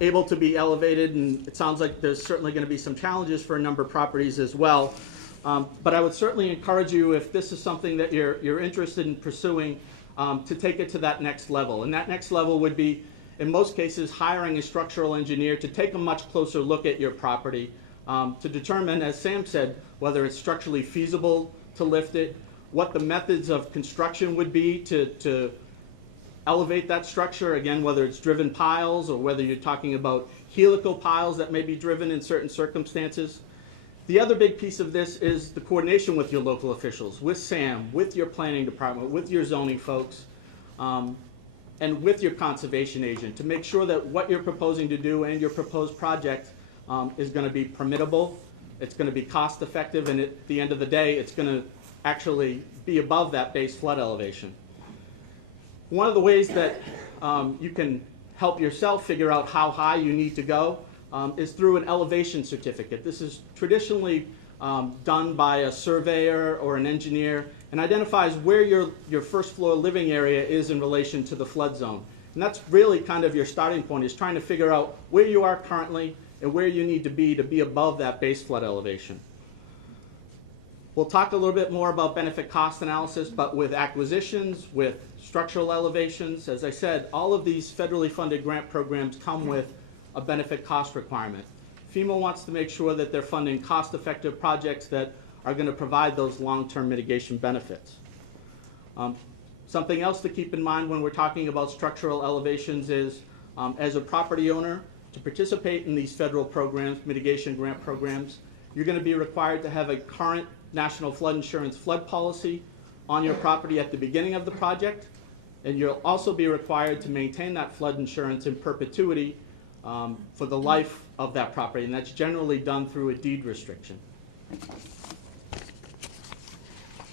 able to be elevated, and it sounds like there's certainly going to be some challenges for a number of properties as well. But I would certainly encourage you, if this is something that you're interested in pursuing, to take it to that next level. And that next level would be, in most cases, hiring a structural engineer to take a much closer look at your property to determine, as Sam said, whether it's structurally feasible to lift it, what the methods of construction would be to elevate that structure, again, whether it's driven piles or whether you're talking about helical piles that may be driven in certain circumstances. The other big piece of this is the coordination with your local officials, with Sam, with your planning department, with your zoning folks, and with your conservation agent, to make sure that what you're proposing to do and your proposed project is going to be permittable, it's going to be cost effective, and at the end of the day, it's going to actually be above that base flood elevation. One of the ways that you can help yourself figure out how high you need to go is through an elevation certificate. This is traditionally done by a surveyor or an engineer, and identifies where your first floor living area is in relation to the flood zone. And that's really kind of your starting point, is trying to figure out where you are currently and where you need to be above that base flood elevation. We'll talk a little bit more about benefit cost analysis, but with acquisitions, with structural elevations, as I said, all of these federally funded grant programs come with a benefit cost requirement. FEMA wants to make sure that they're funding cost-effective projects that are going to provide those long-term mitigation benefits. Something else to keep in mind when we're talking about structural elevations is, as a property owner, to participate in these federal programs, mitigation grant programs, you're going to be required to have a current National Flood Insurance flood policy on your property at the beginning of the project, and you'll also be required to maintain that flood insurance in perpetuity for the life of that property, and that's generally done through a deed restriction.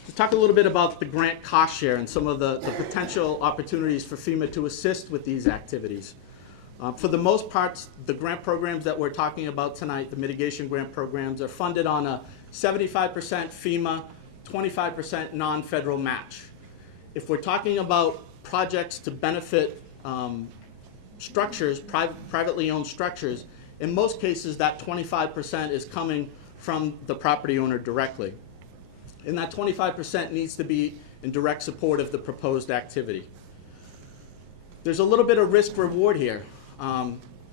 To talk a little bit about the grant cost share and some of the potential opportunities for FEMA to assist with these activities. For the most part, the grant programs that we're talking about tonight, the mitigation grant programs, are funded on a 75% FEMA, 25% non-federal match. If we're talking about projects to benefit structures, privately owned structures, in most cases that 25% is coming from the property owner directly. And that 25% needs to be in direct support of the proposed activity. There's a little bit of risk reward here.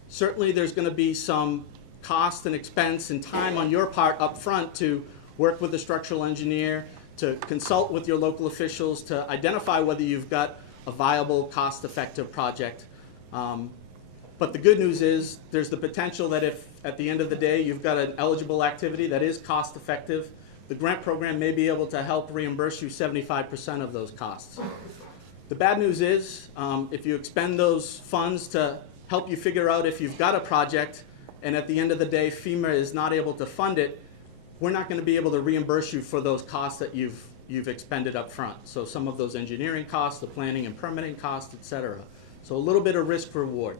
Certainly there's going to be some cost and expense and time on your part up front to work with a structural engineer, to consult with your local officials, to identify whether you've got a viable, cost-effective project. But the good news is there's the potential that if at the end of the day you've got an eligible activity that is cost-effective, the grant program may be able to help reimburse you 75% of those costs. The bad news is if you expend those funds to help you figure out if you've got a project and at the end of the day FEMA is not able to fund it, we're not going to be able to reimburse you for those costs that you've expended up front. So some of those engineering costs, the planning and permitting costs, et cetera. So a little bit of risk reward.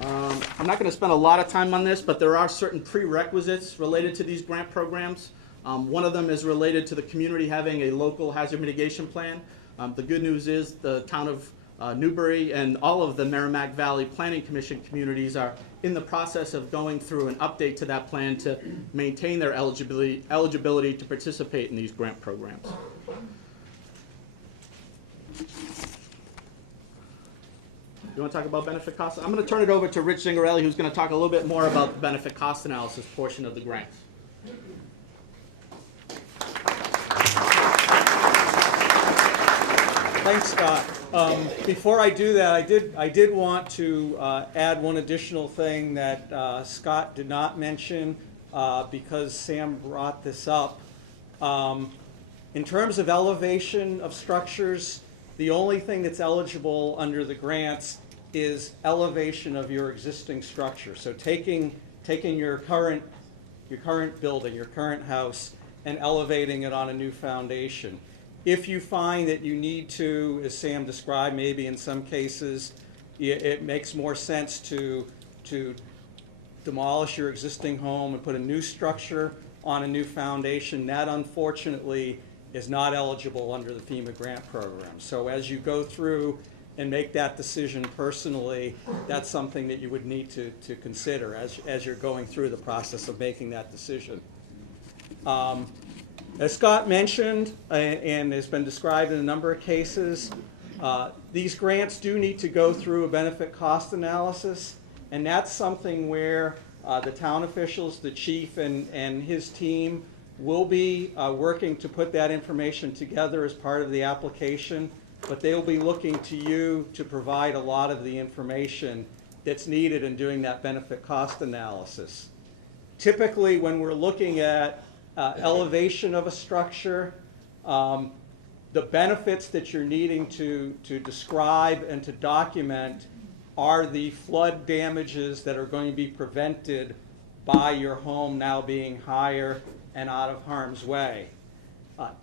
I'm not going to spend a lot of time on this, but there are certain prerequisites related to these grant programs. One of them is related to the community having a local hazard mitigation plan. The good news is the town of Newbury and all of the Merrimack Valley Planning Commission communities are in the process of going through an update to that plan to maintain their eligibility to participate in these grant programs. You want to talk about benefit costs? I'm going to turn it over to Rich Zingarelli, who's going to talk a little bit more about the benefit cost analysis portion of the grants. Thanks, Scott. Before I do that, I did want to add one additional thing that Scott did not mention because Sam brought this up. In terms of elevation of structures, the only thing that's eligible under the grants is elevation of your existing structure. So taking your current building, your current house, and elevating it on a new foundation. If you find that you need to, as Sam described, maybe in some cases, it makes more sense to demolish your existing home and put a new structure on a new foundation, that unfortunately is not eligible under the FEMA grant program. So as you go through and make that decision personally, that's something that you would need to consider as you're going through the process of making that decision. As Scott mentioned, and has been described in a number of cases, these grants do need to go through a benefit cost analysis, and that's something where the town officials, the chief and his team will be working to put that information together as part of the application, but they'll be looking to you to provide a lot of the information that's needed in doing that benefit cost analysis. Typically, when we're looking at elevation of a structure, the benefits that you're needing to describe and to document are the flood damages that are going to be prevented by your home now being higher and out of harm's way.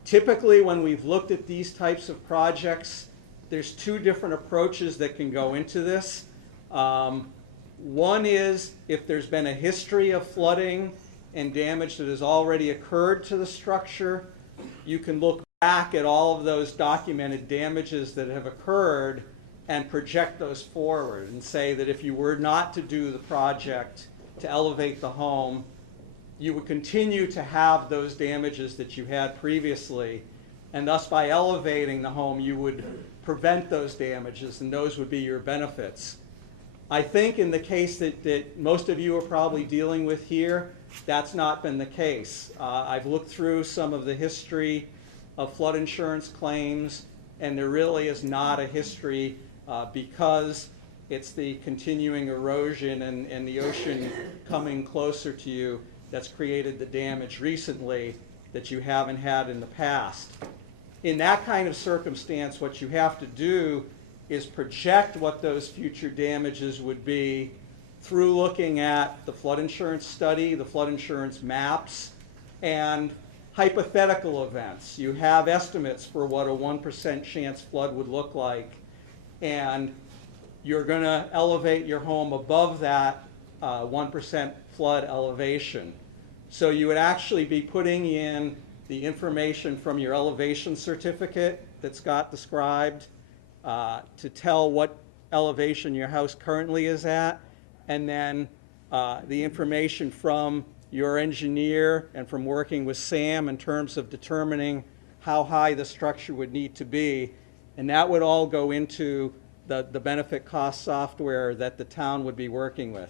Typically, when we've looked at these types of projects, there's two different approaches that can go into this. One is if there's been a history of flooding and damage that has already occurred to the structure, you can look back at all of those documented damages that have occurred and project those forward and say that if you were not to do the project to elevate the home, you would continue to have those damages that you had previously, and thus by elevating the home you would prevent those damages, and those would be your benefits. I think in the case that most of you are probably dealing with here, that's not been the case. I've looked through some of the history of flood insurance claims, and there really is not a history because it's the continuing erosion and the ocean coming closer to you that's created the damage recently that you haven't had in the past. In that kind of circumstance, what you have to do is project what those future damages would be through looking at the flood insurance study, the flood insurance maps, and hypothetical events. You have estimates for what a 1% chance flood would look like, and you're going to elevate your home above that 1% flood elevation. So you would actually be putting in the information from your elevation certificate that Scott described to tell what elevation your house currently is at, and then the information from your engineer and from working with Sam in terms of determining how high the structure would need to be, and that would all go into the benefit cost software that the town would be working with.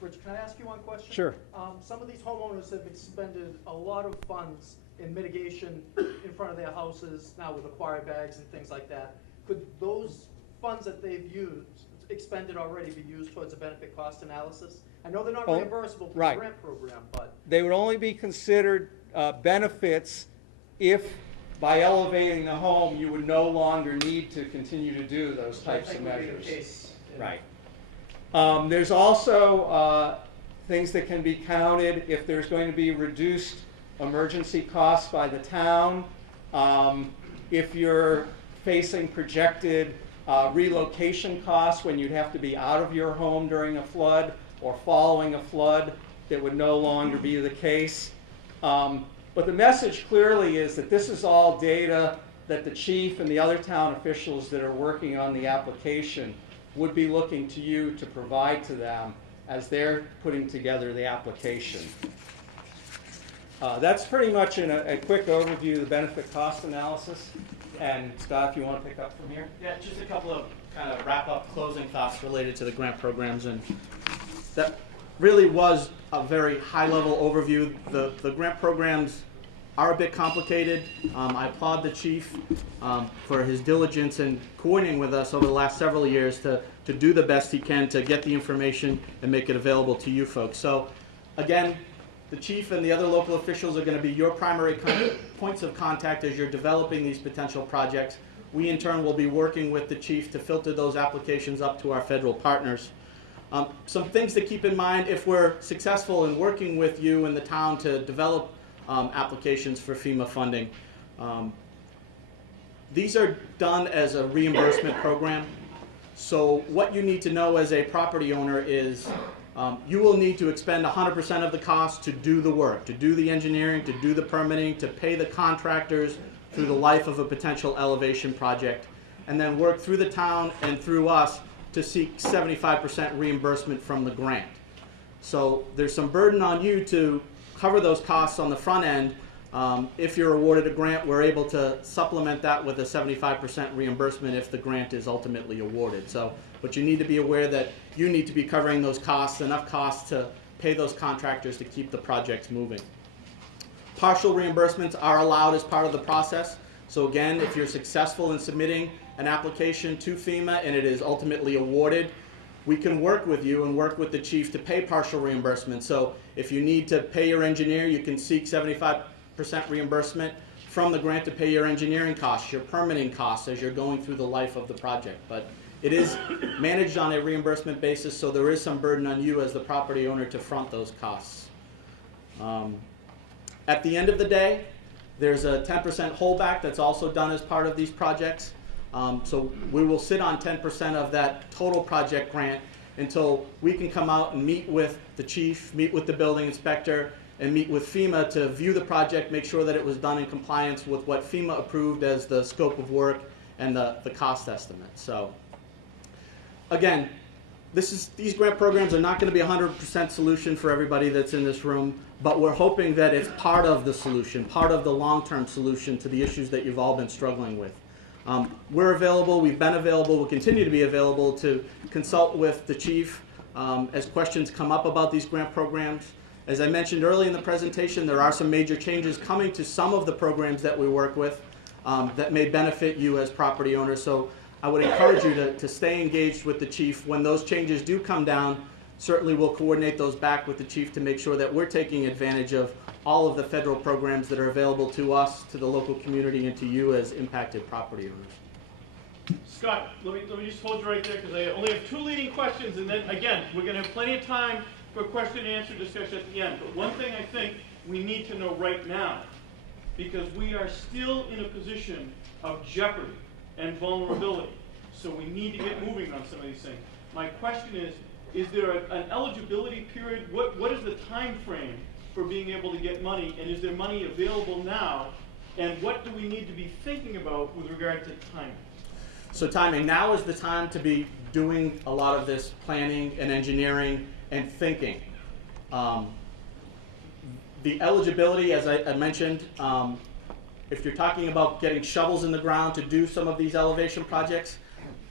Rich, can I ask you one question? Sure. Some of these homeowners have expended a lot of funds in mitigation in front of their houses now with aquatic bags and things like that. Could those funds that they've used, expended already, be used towards a benefit cost analysis? I know they're not Oh, reimbursable for the right. grant program, but They would only be considered benefits if, by elevating the home, you would no longer need to continue to do those types of I think would be the measures. case. Right. There's also things that can be counted if there's going to be reduced emergency costs by the town. If you're facing projected relocation costs when you'd have to be out of your home during a flood or following a flood, that would no longer be the case. But the message clearly is that this is all data that the chief and the other town officials that are working on the application would be looking to you to provide to them as they're putting together the application. That's pretty much in a quick overview of the benefit cost analysis. And Scott, if you want to pick up from here. Yeah, just a couple of kind of wrap-up closing thoughts related to the grant programs, and that really was a very high-level overview. The grant programs are a bit complicated. I applaud the chief for his diligence in coordinating with us over the last several years to do the best he can to get the information and make it available to you folks. So again, the chief and the other local officials are going to be your primary points of contact as you're developing these potential projects. We in turn will be working with the chief to filter those applications up to our federal partners. Some things to keep in mind if we're successful in working with you in the town to develop applications for FEMA funding. These are done as a reimbursement program. So what you need to know as a property owner is you will need to expend 100% of the cost to do the work, to do the engineering, to do the permitting, to pay the contractors through the life of a potential elevation project, and then work through the town and through us to seek 75% reimbursement from the grant. So there's some burden on you to cover those costs on the front end. If you're awarded a grant, we're able to supplement that with a 75% reimbursement if the grant is ultimately awarded. So, but you need to be aware that you need to be covering those costs, enough costs to pay those contractors to keep the projects moving. Partial reimbursements are allowed as part of the process. So again, if you're successful in submitting an application to FEMA and it is ultimately awarded, we can work with you and work with the chief to pay partial reimbursement. So if you need to pay your engineer, you can seek 75% reimbursement from the grant to pay your engineering costs, your permitting costs as you're going through the life of the project. But it is managed on a reimbursement basis, so there is some burden on you as the property owner to front those costs. At the end of the day, there's a 10% holdback that's also done as part of these projects. So we will sit on 10% of that total project grant until we can come out and meet with the chief, meet with the building inspector, and meet with FEMA to view the project, make sure that it was done in compliance with what FEMA approved as the scope of work and the cost estimate. So again, these grant programs are not going to be a 100% solution for everybody that's in this room, but we're hoping that it's part of the solution, part of the long-term solution to the issues that you've all been struggling with. We're available, we've been available, we'll continue to be available to consult with the chief as questions come up about these grant programs. As I mentioned early in the presentation, there are some major changes coming to some of the programs that we work with that may benefit you as property owners. So I would encourage you to stay engaged with the chief. When those changes do come down, certainly we'll coordinate those back with the chief to make sure that we're taking advantage of all of the federal programs that are available to us, to the local community, and to you as impacted property owners. Scott, let me just hold you right there because I only have 2 leading questions, and then again, we're going to have plenty of time for question and answer discussion at the end. But one thing I think we need to know right now, because we are still in a position of jeopardy and vulnerability, so we need to get moving on some of these things. My question is there an eligibility period? What is the time frame for being able to get money, and is there money available now? And what do we need to be thinking about with regard to timing? So timing, now is the time to be doing a lot of this planning and engineering and thinking. The eligibility, as I mentioned, if you're talking about getting shovels in the ground to do some of these elevation projects,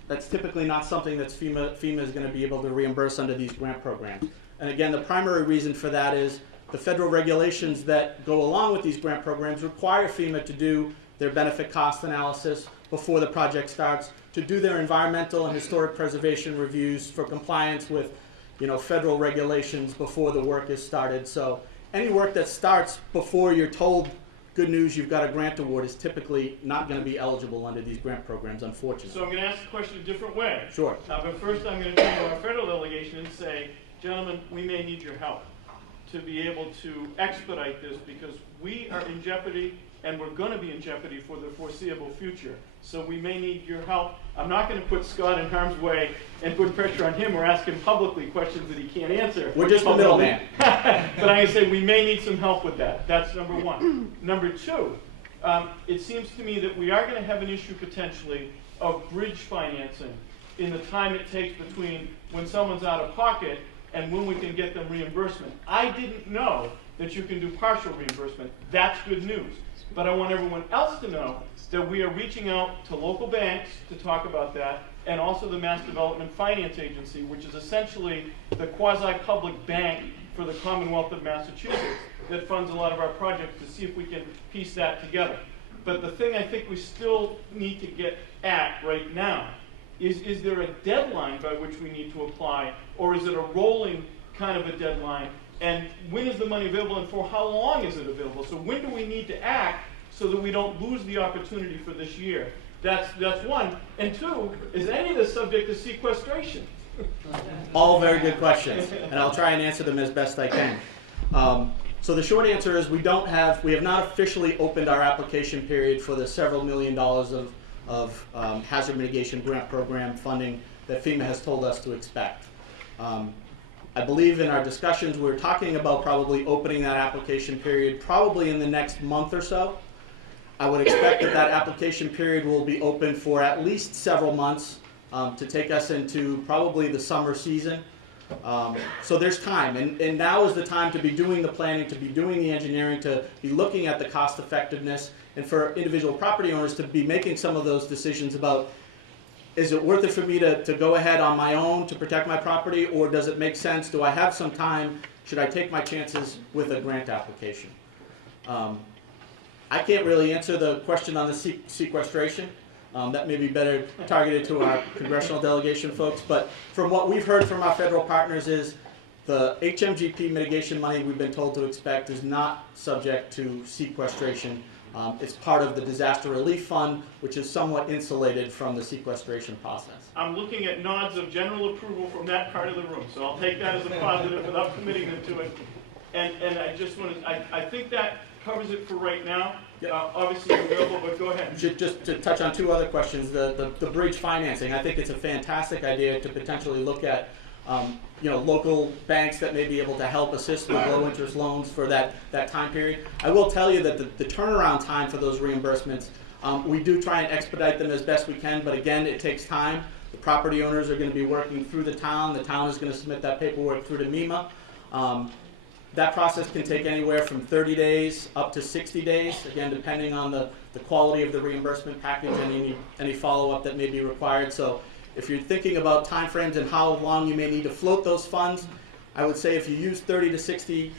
that's typically not something that FEMA is going to be able to reimburse under these grant programs. And again, the primary reason for that is the federal regulations that go along with these grant programs require FEMA to do their benefit cost analysis before the project starts, to do their environmental and historic preservation reviews for compliance with, federal regulations before the work is started. So any work that starts before you're told, good news, you've got a grant award, is typically not going to be eligible under these grant programs, unfortunately. So I'm going to ask the question a different way. Sure. But first I'm going to turn to our federal delegation and say, gentlemen, we may need your help to be able to expedite this, because we are in jeopardy and we're going to be in jeopardy for the foreseeable future. So we may need your help. I'm not going to put Scott in harm's way and put pressure on him or ask him publicly questions that he can't answer. We're just the middleman. But I'm going to say we may need some help with that. That's number one. Number two, it seems to me that we are going to have an issue potentially of bridge financing in the time it takes between when someone's out of pocket and when we can get them reimbursement. I didn't know that you can do partial reimbursement. That's good news. But I want everyone else to know that we are reaching out to local banks to talk about that, and also the Mass Development Finance Agency, which is essentially the quasi-public bank for the Commonwealth of Massachusetts that funds a lot of our projects, to see if we can piece that together. But the thing I think we still need to get at right now is there a deadline by which we need to apply, or is it a rolling kind of a deadline? And when is the money available, and for how long is it available? So when do we need to act so that we don't lose the opportunity for this year? That's one. And two, is any of this subject to sequestration? All very good questions, and I'll try and answer them as best I can. So the short answer is we have not officially opened our application period for the several $1 million of hazard mitigation grant program funding that FEMA has told us to expect. I believe in our discussions we're talking about probably opening that application period probably in the next month or so. I would expect that application period will be open for at least several months to take us into probably the summer season. So there's time, and now is the time to be doing the planning, to be doing the engineering, to be looking at the cost effectiveness, and for individual property owners to be making some of those decisions about, is it worth it for me to go ahead on my own to protect my property, or does it make sense? Do I have some time? Should I take my chances with a grant application? I can't really answer the question on the sequestration. That may be better targeted to our congressional delegation folks, but from what we've heard from our federal partners is the HMGP mitigation money we've been told to expect is not subject to sequestration. It's part of the disaster relief fund, which is somewhat insulated from the sequestration process. I'm looking at nods of general approval from that part of the room, so I'll take that as a positive without committing them to it. And I just want to, I think that covers it for right now. Obviously available, but go ahead. Just to touch on two other questions, the bridge financing, I think it's a fantastic idea to potentially look at local banks that may be able to help assist with low interest loans for that time period. I will tell you that the turnaround time for those reimbursements, we do try and expedite them as best we can, but again, it takes time. The property owners are going to be working through the town is going to submit that paperwork through to MEMA. That process can take anywhere from 30 days up to 60 days, again, depending on the quality of the reimbursement package and any follow-up that may be required. So if you're thinking about timeframes and how long you may need to float those funds, I would say if you use 30 to 60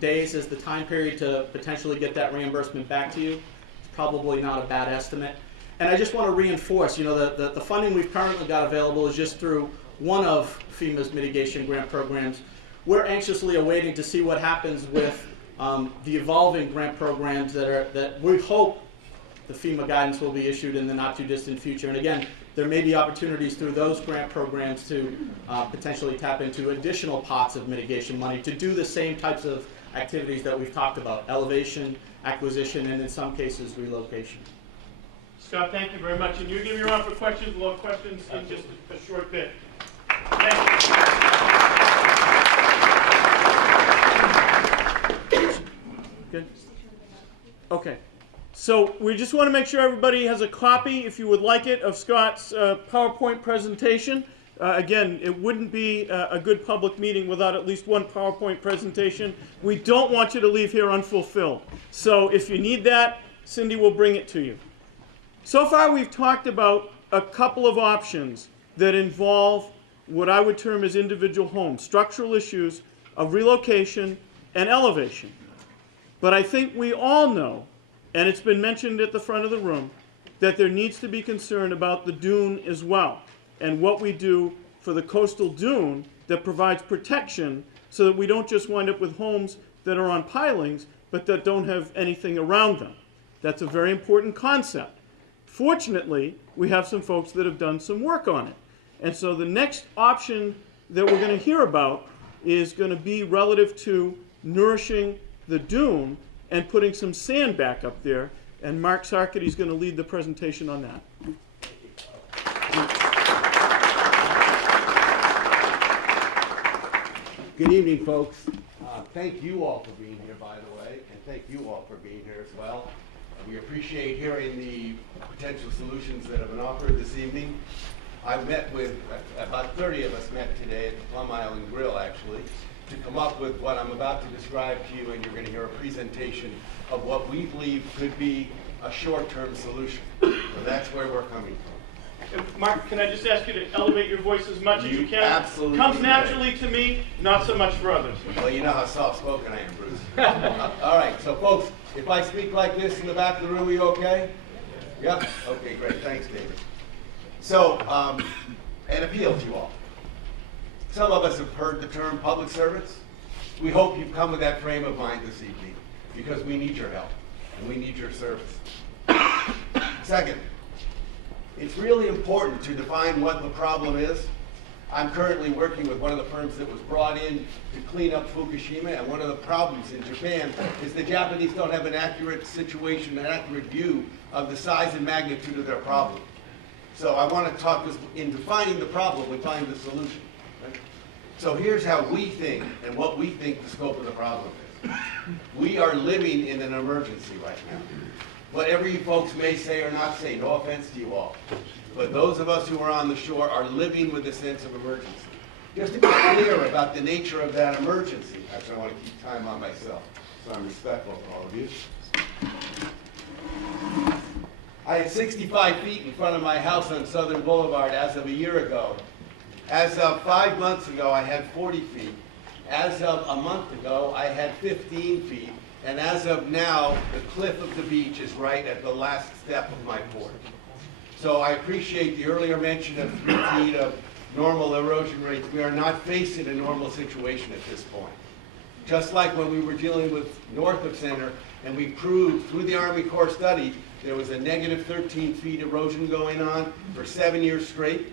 days as the time period to potentially get that reimbursement back to you, it's probably not a bad estimate. And I just want to reinforce, the funding we've currently got available is just through one of FEMA's mitigation grant programs. We're anxiously awaiting to see what happens with the evolving grant programs that we hope the FEMA guidance will be issued in the not too distant future. And again, there may be opportunities through those grant programs to potentially tap into additional pots of mitigation money to do the same types of activities that we've talked about: elevation, acquisition, and in some cases relocation. Scott, thank you very much. And you're giving me around for questions. We'll have questions in just a short bit. Thank you. Good. Okay. So we just want to make sure everybody has a copy, if you would like it, of Scott's PowerPoint presentation. Again, it wouldn't be a good public meeting without at least one PowerPoint presentation. We don't want you to leave here unfulfilled. So if you need that, Cindy will bring it to you. So far we've talked about a couple of options that involve what I would term as individual homes, structural issues of relocation and elevation. But I think we all know, and it's been mentioned at the front of the room, that there needs to be concern about the dune as well, and what we do for the coastal dune that provides protection so that we don't just wind up with homes that are on pilings, but that don't have anything around them. That's a very important concept. Fortunately, we have some folks that have done some work on it. And so the next option that we're going to hear about is going to be relative to nourishing the dune and putting some sand back up there. And Mark Sarkity is going to lead the presentation on that. Good evening, folks. Thank you all for being here, by the way, and thank you all for being here as well. We appreciate hearing the potential solutions that have been offered this evening. I met with, about 30 of us met today at the Plum Island Grill, actually, to come up with what I'm about to describe to you, and you're going to hear a presentation of what we believe could be a short-term solution. So that's where we're coming from. Mark, can I just ask you to elevate your voice as much as you can? Absolutely. Comes naturally to me, not so much for others. Well, you know how soft-spoken I am, Bruce. All right, so folks, if I speak like this in the back of the room, are you okay? Yep? Okay, great. Thanks, David. So, an appeal to you all. Some of us have heard the term public servants. We hope you've come with that frame of mind this evening, because we need your help, and we need your service. Second, it's really important to define what the problem is. I'm currently working with one of the firms that was brought in to clean up Fukushima, and one of the problems in Japan is the Japanese don't have an accurate situation, an accurate view of the size and magnitude of their problem. So I want to talk this, in defining the problem, we find the solution. Right? So here's how we think, and what we think the scope of the problem is. We are living in an emergency right now. Whatever you folks may say or not say, no offense to you all, but those of us who are on the shore are living with a sense of emergency. Just to be clear about the nature of that emergency, actually I want to keep time on myself, so I'm respectful of all of you. I had 65 feet in front of my house on Southern Boulevard as of a year ago. As of 5 months ago, I had 40 feet. As of a month ago, I had 15 feet. And as of now, the cliff of the beach is right at the last step of my porch. So I appreciate the earlier mention of 3 feet of normal erosion rates. We are not facing a normal situation at this point. Just like when we were dealing with north of center, and we proved through the Army Corps study, there was a negative 13 feet erosion going on for 7 years straight.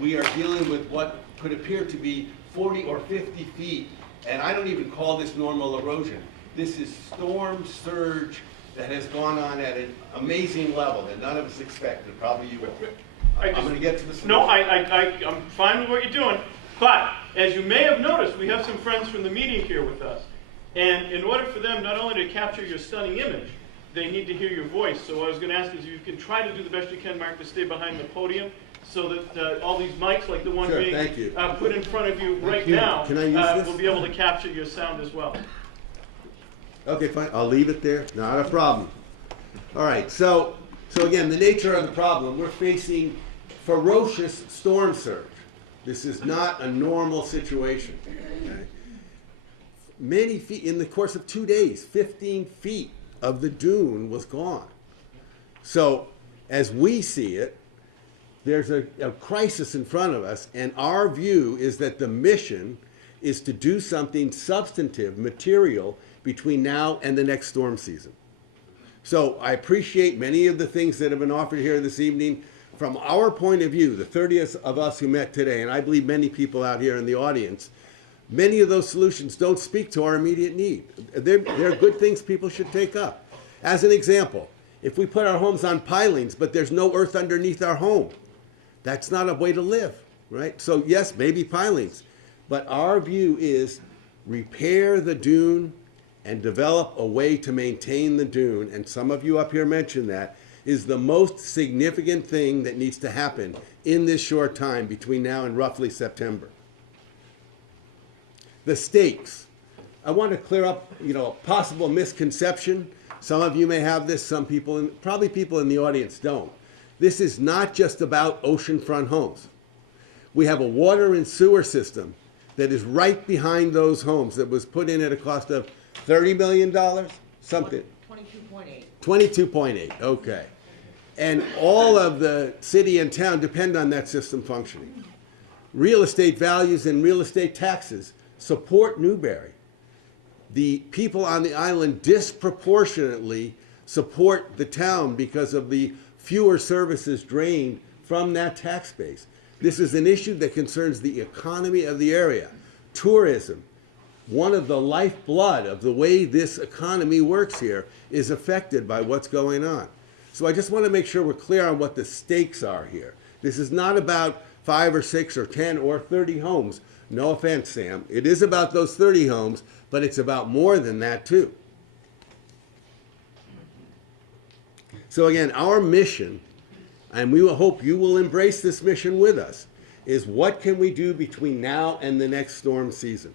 We are dealing with what could appear to be 40 or 50 feet, and I don't even call this normal erosion. This is storm surge that has gone on at an amazing level that none of us expected. Probably you will. I'm going to get to the solution. No, I'm fine with what you're doing. But as you may have noticed, we have some friends from the meeting here with us. And in order for them not only to capture your stunning image, they need to hear your voice. So what I was going to ask is if you can try to do the best you can, Mark, to stay behind the podium so that all these mics, like the one being put in front of you right now, will be able to capture your sound as well. Okay, fine. I'll leave it there. Not a problem. All right. So again, the nature of the problem, we're facing ferocious storm surge. This is not a normal situation. Okay? Many feet, in the course of 2 days, 15 feet of the dune was gone. So as we see it, there's a crisis in front of us, and our view is that the mission is to do something substantive, material, between now and the next storm season. So I appreciate many of the things that have been offered here this evening. From our point of view, the 30 of us who met today, and I believe many people out here in the audience, many of those solutions don't speak to our immediate need. They're good things people should take up. As an example, if we put our homes on pilings, but there's no earth underneath our home, that's not a way to live, right? So yes, maybe pilings, but our view is repair the dune and develop a way to maintain the dune, and some of you up here mentioned that, is the most significant thing that needs to happen in this short time between now and roughly September. The stakes. I want to clear up, a possible misconception. Some of you may have this, some people, probably people in the audience don't. This is not just about oceanfront homes. We have a water and sewer system that is right behind those homes that was put in at a cost of $30 million? Something. 22.8. 22.8, okay. And all of the city and town depend on that system functioning. Real estate values and real estate taxes support Newbury. The people on the island disproportionately support the town because of the fewer services drained from that tax base. This is an issue that concerns the economy of the area. Tourism, one of the lifeblood of the way this economy works here, is affected by what's going on. So I just want to make sure we're clear on what the stakes are here. This is not about 5 or 6 or 10 or 30 homes. No offense, Sam. It is about those 30 homes, but it's about more than that too. So again, our mission, and we will hope you will embrace this mission with us, is what can we do between now and the next storm season?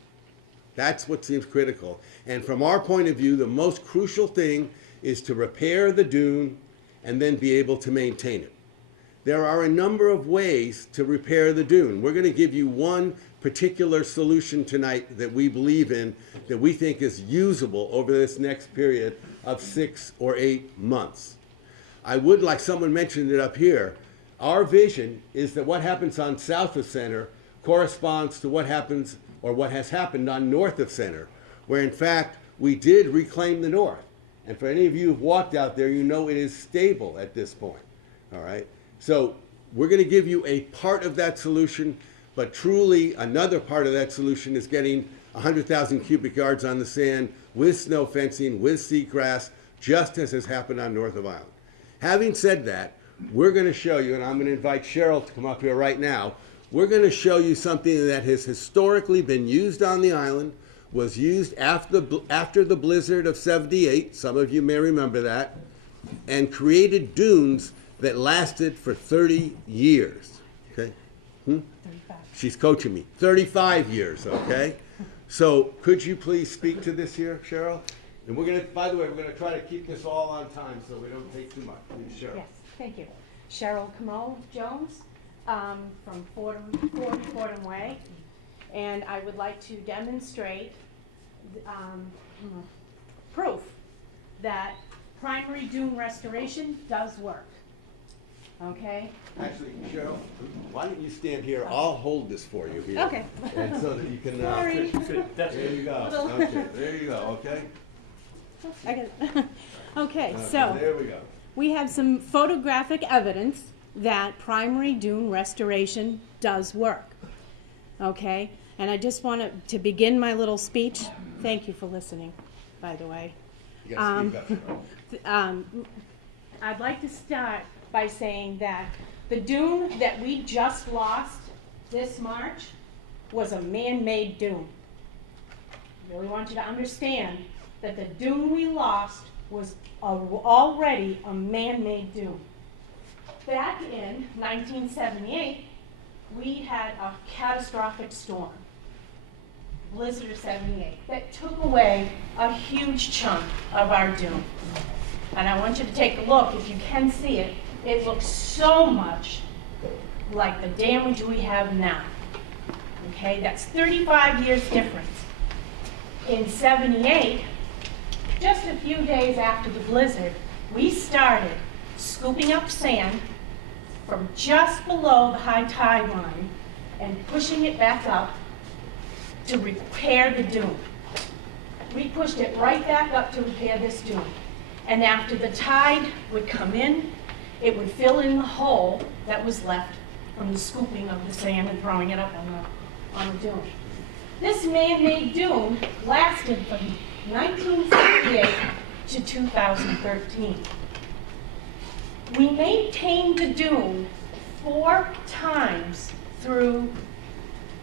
That's what seems critical. And from our point of view, the most crucial thing is to repair the dune and then be able to maintain it. There are a number of ways to repair the dune. We're going to give you one particular solution tonight that we believe in, that we think is usable over this next period of 6 or 8 months. I would, like someone mentioned it up here, our vision is that what happens on south of Center corresponds to what happens or what has happened on north of Center, where in fact we did reclaim the north. And for any of you who've walked out there, you know it is stable at this point. All right? So we're going to give you a part of that solution, but truly another part of that solution is getting 100,000 cubic yards on the sand with snow fencing, with seagrass, just as has happened on north of Island. Having said that, we're going to show you, and I'm going to invite Cheryl to come up here right now, we're going to show you something that has historically been used on the island, was used after the blizzard of '78, some of you may remember that, and created dunes that lasted for 30 years, okay? 35. She's coaching me. 35 years, okay? So could you please speak to this here, Cheryl? And we're going to, by the way, we're going to try to keep this all on time so we don't take too much. Please, Cheryl. Yes, thank you. Cheryl Camo Jones from Fordham Way, and I would like to demonstrate proof that primary dune restoration does work. Okay? Actually, Cheryl, why don't you stand here? I'll hold this for you here. Okay. And so that you can. Sorry. There you go. Okay. There you go. Okay. Okay, so there we go. we have some photographic evidence that primary dune restoration does work. Okay, and I just want to begin my little speech. Thank you for listening, by the way. You gotta speak up, Cheryl. I'd like to start by saying that the dune that we just lost this March was a man-made dune. I really want you to understand that the dune we lost was already a man-made dune. Back in 1978, we had a catastrophic storm, blizzard of '78, that took away a huge chunk of our dune. And I want you to take a look. If you can see it, it looks so much like the damage we have now. Okay, that's 35 years difference. In '78, just a few days after the blizzard, we started scooping up sand from just below the high tide line and pushing it back up to repair the dune. We pushed it right back up to repair this dune. And after the tide would come in, it would fill in the hole that was left from the scooping of the sand and throwing it up on the dune. This man-made dune lasted from 1978 to 2013. We maintained the dune 4 times from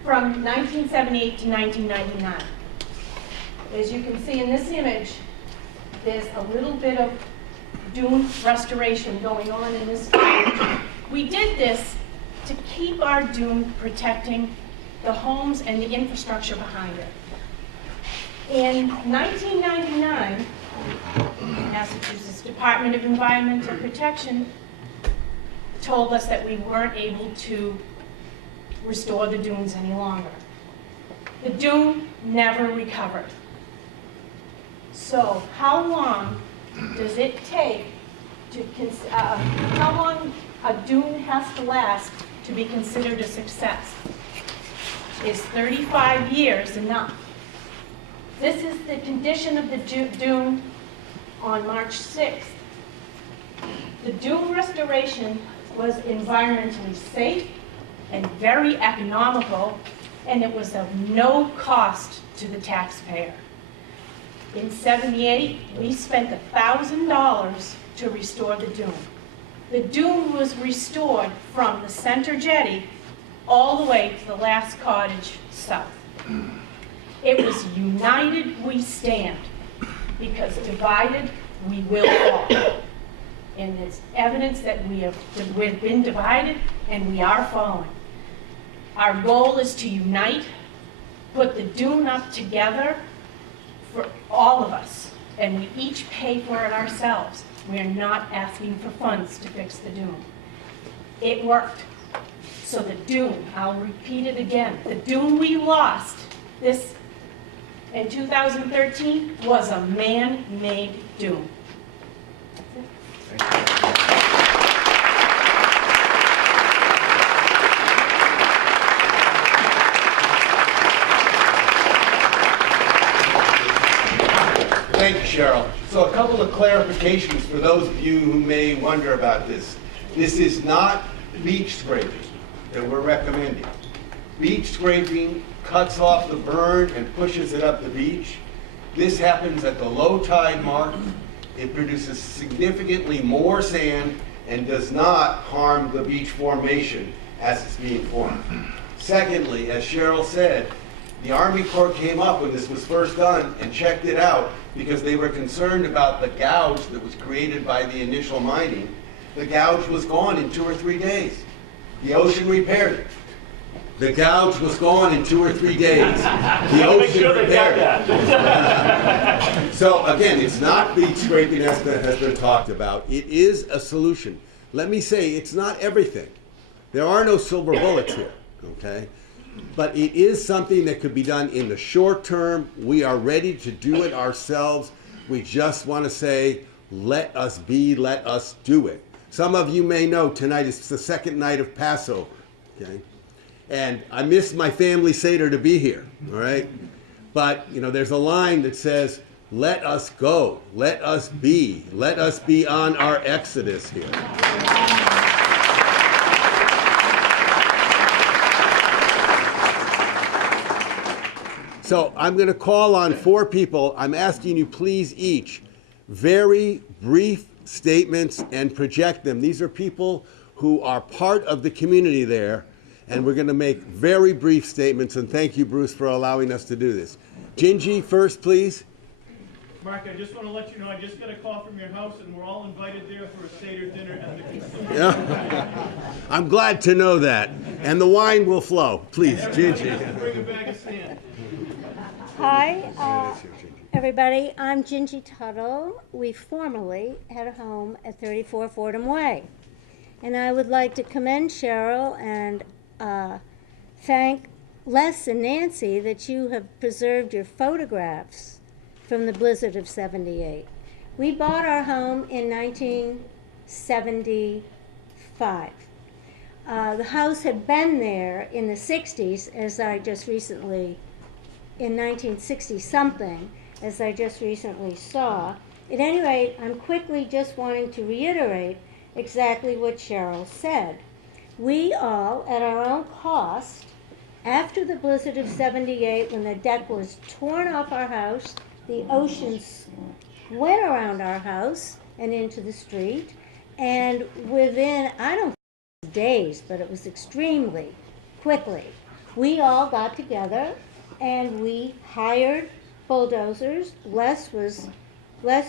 1978 to 1999. As you can see in this image, there's a little bit of dune restoration going on in this image. We did this to keep our dune protecting the homes and the infrastructure behind it. In 1999, Massachusetts Department of Environmental Protection told us that we weren't able to restore the dunes any longer. The dune never recovered. So how long does it take to, how long a dune has to last to be considered a success? Is 35 years enough? This is the condition of the dune on March 6th. The dune restoration was environmentally safe and very economical, and it was of no cost to the taxpayer. In '78, we spent $1,000 to restore the dune. The dune was restored from the center jetty all the way to the last cottage south. It was united we stand, because divided we will fall. And it's evidence that we've been divided and we are falling. Our goal is to unite, put the dune up together for all of us, and we each pay for it ourselves. We're not asking for funds to fix the dune. It worked. So the dune, I'll repeat it again, the dune we lost this in 2013 was a man-made dune. Thank you, Cheryl. So a couple of clarifications for those of you who may wonder about this. This is not beach scraping that we're recommending. Beach scraping cuts off the burn and pushes it up the beach. This happens at the low tide mark. It produces significantly more sand and does not harm the beach formation as it's being formed. Secondly, as Cheryl said, the Army Corps came up when this was first done and checked it out because they were concerned about the gouge that was created by the initial mining. The gouge was gone in 2 or 3 days. The ocean repaired it. The gouge was gone in 2 or 3 days. The ocean repaired it. So again, it's not beach scraping as has been talked about. It is a solution. Let me say, it's not everything. There are no silver bullets here, okay? But it is something that could be done in the short term. We are ready to do it ourselves. We just want to say, let us be, let us do it. Some of you may know tonight is the second night of Passover, okay? And I miss my family Seder to be here, all right? But, you know, there's a line that says, let us go, let us be on our exodus here. So I'm going to call on 4 people. I'm asking you please each very brief statements and project them. These are people who are part of the community there, and we're going to make very brief statements, and thank you, Bruce, for allowing us to do this. Gingy, first, please. Mark, I just want to let you know, I just got a call from your house, and we're all invited there for a Seder dinner at the consumer. Yeah. I'm glad to know that. And the wine will flow. Please, Gingy. Bring a bag of sand. Hi, everybody. I'm Gingy Tuttle. We formerly had a home at 34 Fordham Way. And I would like to commend Cheryl and thank Les and Nancy that you have preserved your photographs from the blizzard of '78. We bought our home in 1975. The house had been there in the 60s, as I just recently, in 1960-something, as I just recently saw. At any rate, I'm quickly just wanting to reiterate exactly what Cheryl said. We all, at our own cost, after the blizzard of '78, when the deck was torn off our house, the ocean went around our house and into the street, and within, I don't think days, but it was extremely quickly, we all got together and we hired bulldozers. Les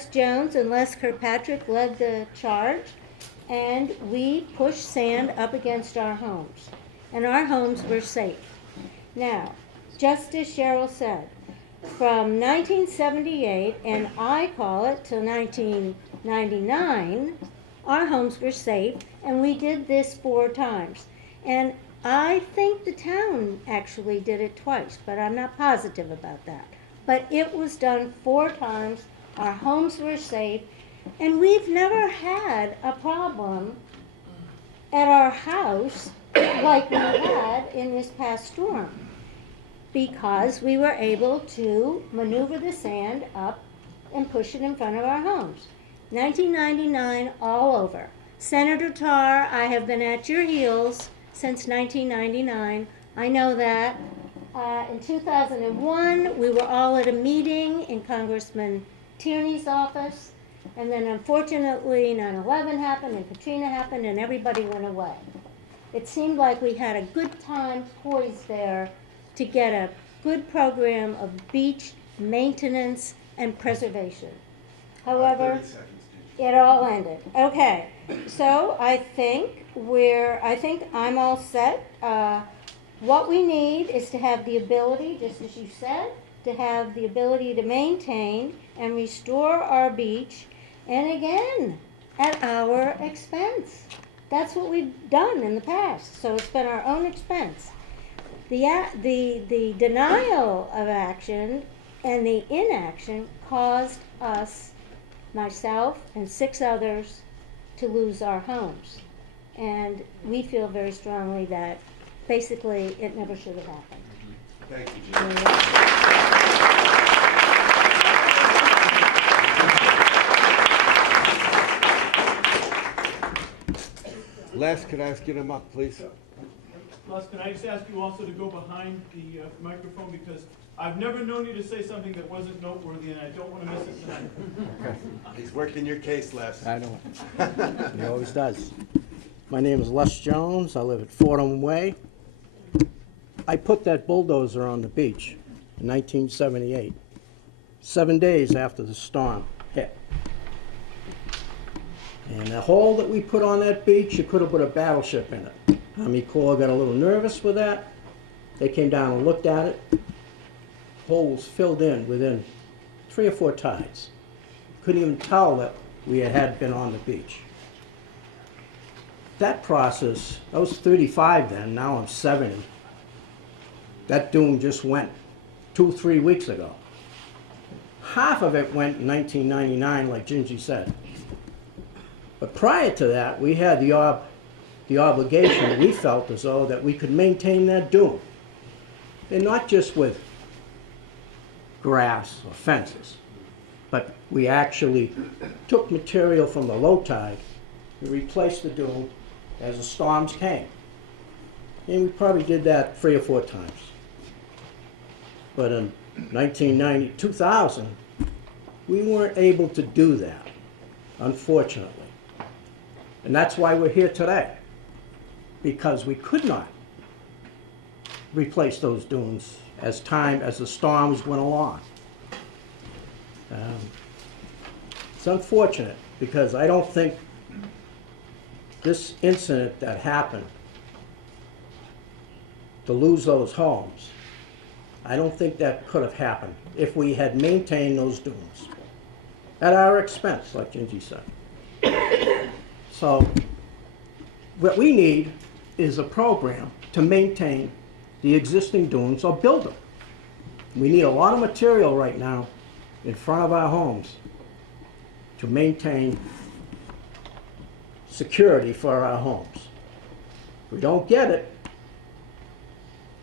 Jones and Les Kirkpatrick led the charge, and we pushed sand up against our homes, and our homes were safe. Now, just as Cheryl said, from 1978, and I call it till 1999, our homes were safe, and we did this 4 times. And I think the town actually did it twice, but I'm not positive about that. But it was done 4 times, our homes were safe, and we've never had a problem at our house like we had in this past storm, because we were able to maneuver the sand up and push it in front of our homes. 1999 all over. Senator Tarr, I have been at your heels since 1999. I know that. In 2001, we were all at a meeting in Congressman Tierney's office, and then unfortunately 9/11 happened and Katrina happened and everybody went away. It seemed like we had a good time poised there to get a good program of beach maintenance and preservation. However, 30 seconds. it all ended. Okay, so I think I'm all set. What we need is to have the ability, just as you said, to have the ability to maintain and restore our beach, and again, at our expense. That's what we've done in the past, so it's been our own expense. The denial of action and the inaction caused us, myself and 6 others, to lose our homes. And we feel very strongly that basically it never should have happened. Thank you, Jim. Les, could I ask you to come up, please? Les, can I just ask you also to go behind the microphone, because I've never known you to say something that wasn't noteworthy, and I don't want to miss it tonight. He's working your case, Les. I know it. He always does. My name is Les Jones. I live at Fordham Way. I put that bulldozer on the beach in 1978, 7 days after the storm hit. And the hole that we put on that beach, you could have put a battleship in it. Army Corps got a little nervous with that. They came down and looked at it. The hole was filled in within 3 or 4 tides. Couldn't even tell that we had been on the beach. That process, I was 35 then, now I'm 70. That dune just went 2-3 weeks ago. Half of it went in 1999, like Gingy said. But prior to that, we had the obligation, we felt as though, that we could maintain that dune. And not just with grass or fences, but we actually took material from the low tide and replaced the dune as the storms came. And we probably did that 3 or 4 times. But in 2000, we weren't able to do that, unfortunately. And that's why we're here today, because we could not replace those dunes as the storms went along. It's unfortunate, because I don't think this incident that happened, to lose those homes, I don't think that could have happened if we had maintained those dunes at our expense, like Gingy said. So what we need is a program to maintain the existing dunes or build them. We need a lot of material right now in front of our homes to maintain security for our homes. If we don't get it,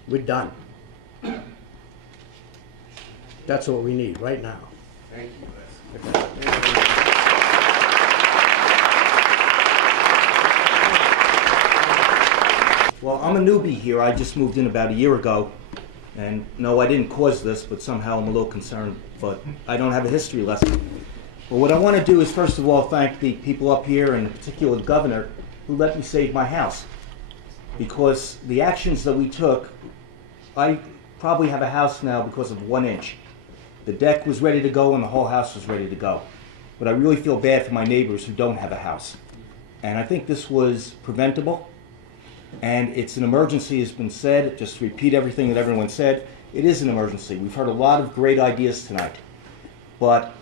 we're done. That's what we need right now. Thank you, Les. Well, I'm a newbie here. I just moved in about a year ago. And no, I didn't cause this, but somehow I'm a little concerned. But I don't have a history lesson. But what I want to do is, first of all, thank the people up here, and in particular the governor, who let me save my house. Because the actions that we took, I probably have a house now because of 1 inch. The deck was ready to go and the whole house was ready to go. But I really feel bad for my neighbors who don't have a house. And I think this was preventable. And it's an emergency, has been said. Just to repeat everything that everyone said, it is an emergency. We've heard a lot of great ideas tonight. But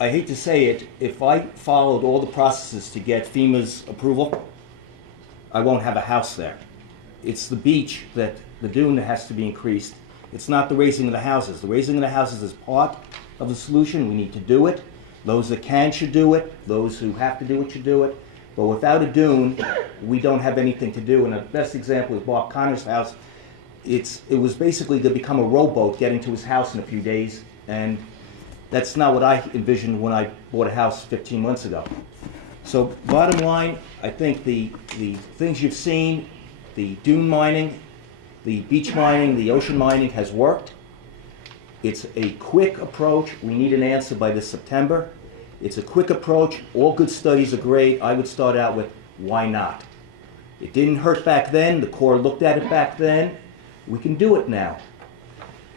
I hate to say it, if I followed all the processes to get FEMA's approval, I won't have a house there. It's the beach, that the dune, that has to be increased. It's not the raising of the houses. The raising of the houses is part of the solution. We need to do it. Those that can should do it. Those who have to do it should do it. But without a dune, we don't have anything to do. And the best example is Bob Connor's house. It was basically to become a rowboat getting to his house in a few days. And that's not what I envisioned when I bought a house 15 months ago. So bottom line, I think the things you've seen, the dune mining, the beach mining, the ocean mining has worked. It's a quick approach. We need an answer by this September. It's a quick approach. All good studies are great. I would start out with, why not? It didn't hurt back then. The Corps looked at it back then. We can do it now.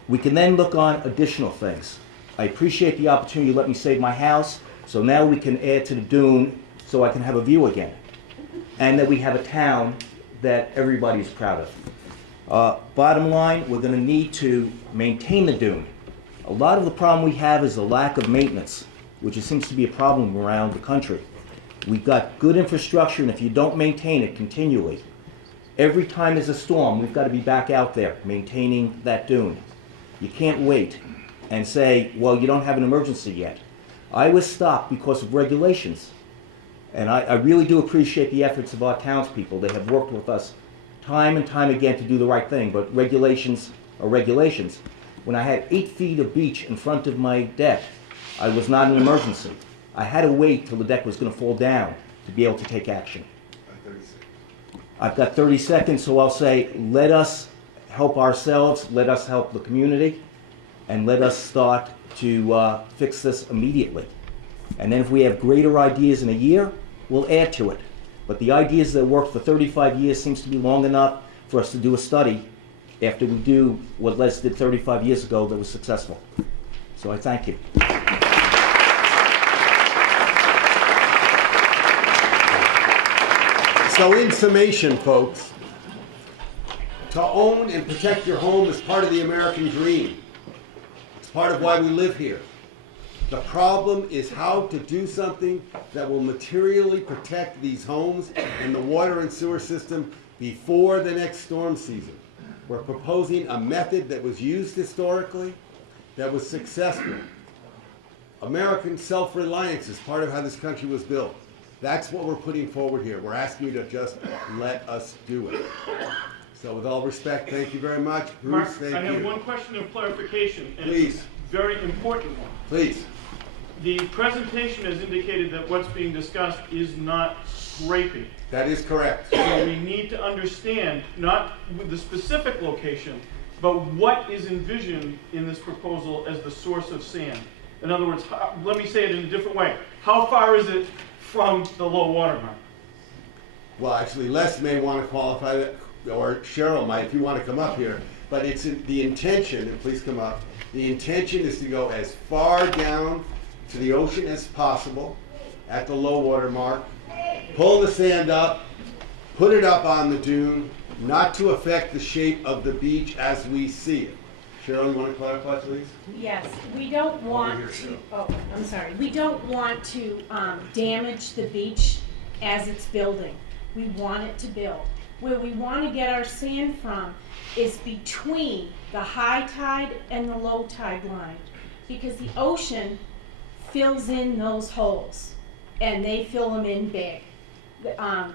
We can then look on additional things. I appreciate the opportunity to let me save my house, so now we can add to the dune so I can have a view again. And that we have a town that everybody's proud of. Bottom line, we're going to need to maintain the dune. A lot of the problem we have is the lack of maintenance, which seems to be a problem around the country. We've got good infrastructure, and if you don't maintain it continually, every time there's a storm, we've got to be back out there maintaining that dune. You can't wait and say, well, you don't have an emergency yet. I was stopped because of regulations. And I really do appreciate the efforts of our townspeople. They have worked with us time and time again to do the right thing, but regulations are regulations. When I had 8 feet of beach in front of my deck, I was not an emergency. I had to wait till the deck was going to fall down to be able to take action. I've got 30 seconds, so I'll say, let us help ourselves, let us help the community, and let us start to fix this immediately. And then if we have greater ideas in a year, we'll add to it. But the ideas that worked for 35 years seems to be long enough for us to do a study after we do what Les did 35 years ago that was successful. So I thank you. So in summation, folks, to own and protect your home is part of the American dream. It's part of why we live here. The problem is how to do something that will materially protect these homes and the water and sewer system before the next storm season. We're proposing a method that was used historically, that was successful. American self-reliance is part of how this country was built. That's what we're putting forward here. We're asking you to just let us do it. So with all respect, thank you very much. Bruce, Mark, thank you. I have one question of clarification, and Please. it's a very important one. Please. The presentation has indicated that what's being discussed is not scraping. That is correct. So we need to understand, not with the specific location, but what is envisioned in this proposal as the source of sand. In other words, let me say it in a different way. How far is it from the low water mark? Well, actually, Les may want to qualify that, or Cheryl might if you want to come up here. But it's the intention, and please come up, the intention is to go as far down to the ocean as possible at the low water mark, pull the sand up, put it up on the dune, not to affect the shape of the beach as we see it. Cheryl, you want to clarify, please? Yes, we don't want here, to, oh, I'm sorry. We don't want to damage the beach as it's building. We want it to build. Where we want to get our sand from is between the high tide and the low tide line, because the ocean fills in those holes, and they fill them in big.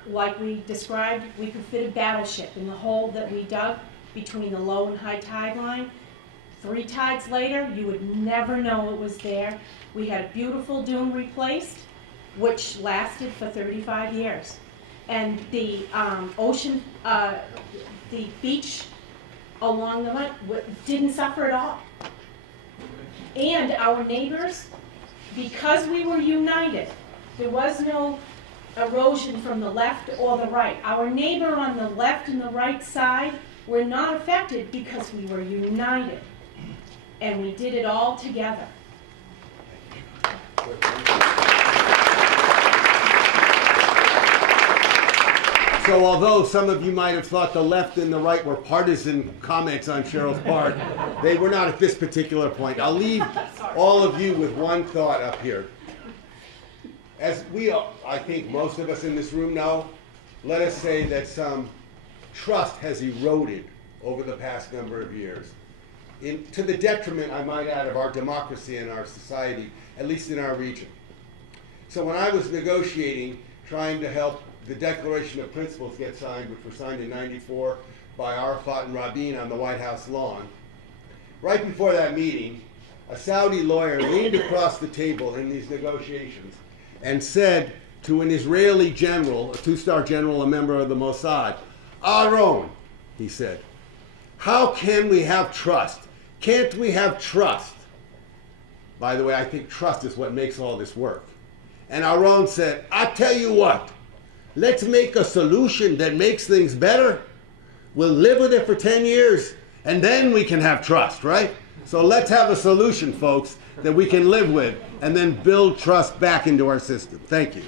Like we described, we could fit a battleship in the hole that we dug between the low and high tide line. 3 tides later, you would never know it was there. We had a beautiful dune replaced, which lasted for 35 years. And the ocean, the beach along the line didn't suffer at all. And our neighbors, because we were united, there was no erosion from the left or the right. Our neighbor on the left and the right side were not affected because we were united. And we did it all together. So although some of you might have thought the left and the right were partisan comments on Cheryl's part, they were not at this particular point. I'll leave all of you with one thought up here. As we, I think most of us in this room know, let us say that some trust has eroded over the past number of years, to the detriment, I might add, of our democracy and our society, at least in our region. So when I was negotiating, trying to help the Declaration of Principles get signed, which were signed in '94 by Arafat and Rabin on the White House lawn, right before that meeting, a Saudi lawyer leaned across the table in these negotiations and said to an Israeli general, a two-star general, a member of the Mossad, "Aaron," he said, "how can we have trust? Can't we have trust?" By the way, I think trust is what makes all this work. And Aaron said, "I tell you what, let's make a solution that makes things better. We'll live with it for 10 years, and then we can have trust, right? So let's have a solution, folks, that we can live with, and then build trust back into our system." Thank you.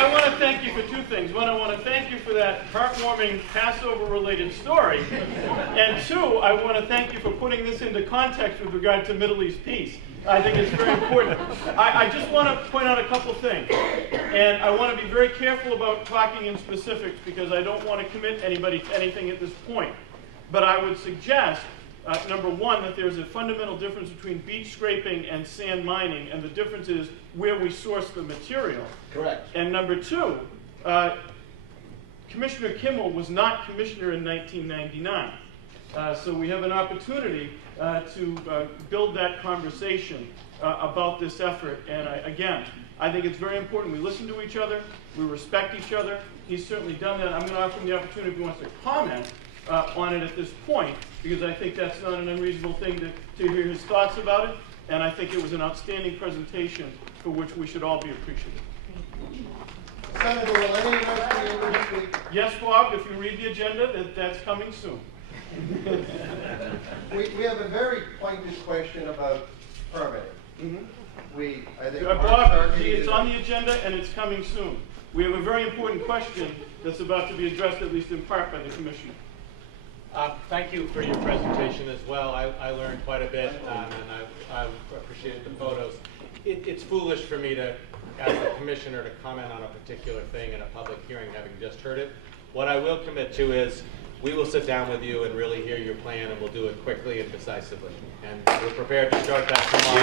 I want to thank you for two things. One, I want to thank you for that heartwarming Passover-related story. And two, I want to thank you for putting this into context with regard to Middle East peace. I think it's very important. I just want to point out a couple things. And I want to be very careful about talking in specifics because I don't want to commit anybody to anything at this point. But I would suggest, number one, that there's a fundamental difference between beach scraping and sand mining, and the difference is where we source the material. Correct. And number two, Commissioner Kimmel was not commissioner in 1999. So we have an opportunity to build that conversation about this effort. And again, I think it's very important we listen to each other, we respect each other. He's certainly done that. I'm going to offer him the opportunity if he wants to comment on it at this point, because I think that's not an unreasonable thing to hear his thoughts about it. And I think it was an outstanding presentation for which we should all be appreciative. Senator, will any of us be able to speak? Yes, Bob, if you read the agenda, that's coming soon. We have a very pointed question about permitting. I think Bob, it's on the agenda and it's coming soon. We have a very important question that's about to be addressed, at least in part, by the Commissioner. Thank you for your presentation as well. I learned quite a bit, and I appreciated the photos. It's foolish for me to ask the Commissioner to comment on a particular thing in a public hearing, having just heard it. What I will commit to is we will sit down with you and really hear your plan, and we'll do it quickly and decisively. And we're prepared to start that tomorrow.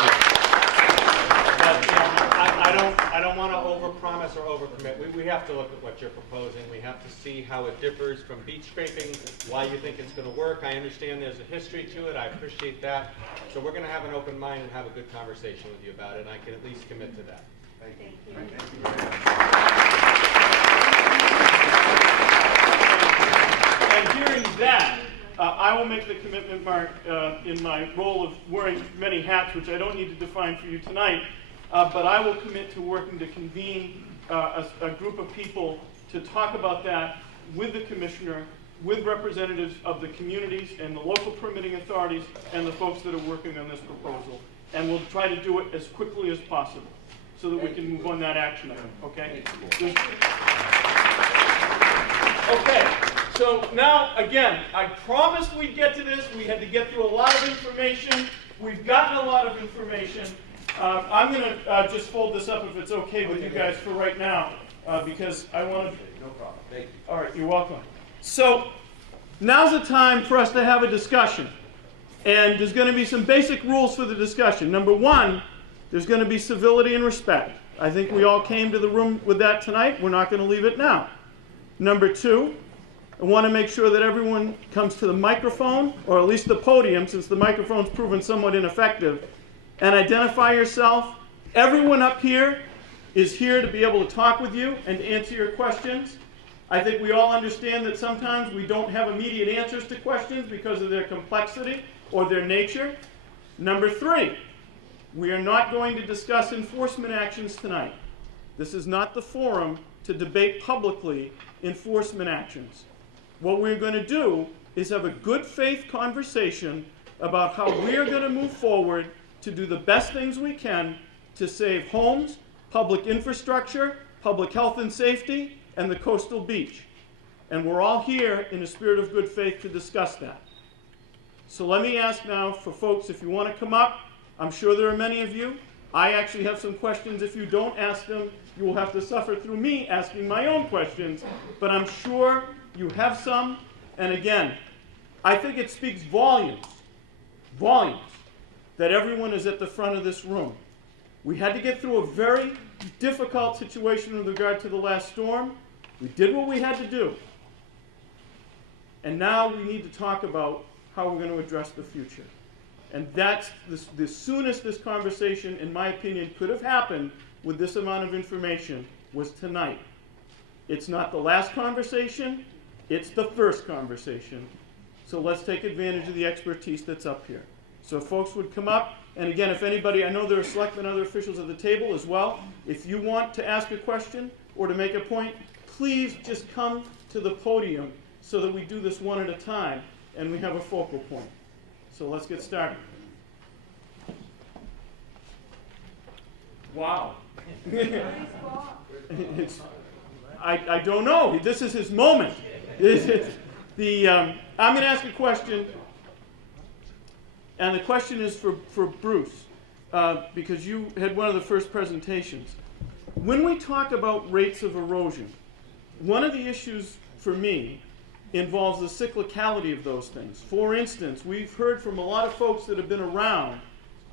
But you know, I don't want to overpromise or overcommit. We have to look at what you're proposing. We have to see how it differs from beach scraping, why you think it's going to work. I understand there's a history to it. I appreciate that. So we're going to have an open mind and have a good conversation with you about it, and I can at least commit to that. Thank you. Thank you very much. And hearing that, I will make the commitment, Mark, in my role of wearing many hats, which I don't need to define for you tonight, but I will commit to working to convene a group of people to talk about that with the Commissioner, with representatives of the communities and the local permitting authorities and the folks that are working on this proposal. And we'll try to do it as quickly as possible so that we can move on that action item, okay? Okay, so now, again, I promised we'd get to this. We had to get through a lot of information. We've gotten a lot of information. I'm going to just fold this up if it's okay with you guys for right now, because I want to... No problem. Thank you. All right, you're welcome. So now's the time for us to have a discussion. And there's going to be some basic rules for the discussion. Number one, there's going to be civility and respect. I think we all came to the room with that tonight. We're not going to leave it now. Number two, I want to make sure that everyone comes to the microphone, or at least the podium, since the microphone's proven somewhat ineffective, and identify yourself. Everyone up here is here to be able to talk with you and to answer your questions. I think we all understand that sometimes we don't have immediate answers to questions because of their complexity or their nature. Number three, we are not going to discuss enforcement actions tonight. This is not the forum to debate publicly enforcement actions. What we're going to do is have a good faith conversation about how we are going to move forward to do the best things we can to save homes, public infrastructure, public health and safety, and the coastal beach. And we're all here in a spirit of good faith to discuss that. So let me ask now for folks, if you want to come up, I'm sure there are many of you. I actually have some questions. If you don't ask them, you will have to suffer through me asking my own questions, but I'm sure you have some. And again, I think it speaks volumes, that everyone is at the front of this room. We had to get through a very difficult situation with regard to the last storm. We did what we had to do. And now we need to talk about how we're going to address the future. And that's the soonest this conversation, in my opinion, could have happened with this amount of information was tonight. It's not the last conversation, it's the first conversation. So let's take advantage of the expertise that's up here. So if folks would come up, and again, if anybody, I know there are selectmen and other officials at the table as well. If you want to ask a question or to make a point, please just come to the podium so that we do this one at a time and we have a focal point. So let's get started. Wow. I don't know. This is his moment. I'm going to ask a question, and the question is for Bruce, because you had one of the first presentations. When we talk about rates of erosion, one of the issues for me involves the cyclicality of those things. For instance, we've heard from a lot of folks that have been around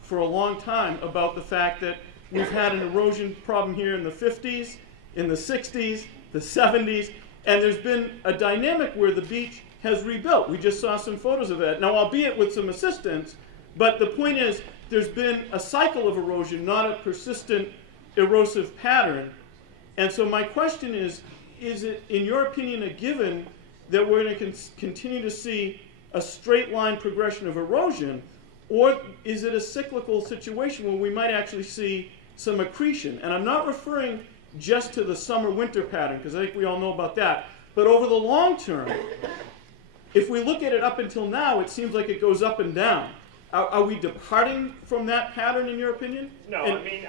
for a long time about the fact that we've had an erosion problem here in the 50s, in the 60s, the 70s, and there's been a dynamic where the beach has rebuilt. We just saw some photos of that. Now, albeit with some assistance, but the point is there's been a cycle of erosion, not a persistent erosive pattern. And so my question is it, in your opinion, a given that we're going to continue to see a straight line progression of erosion, or is it a cyclical situation where we might actually see some accretion? And I'm not referring just to the summer-winter pattern, because I think we all know about that, but over the long term, if we look at it up until now, it seems like it goes up and down. Are we departing from that pattern, in your opinion? No, And I mean,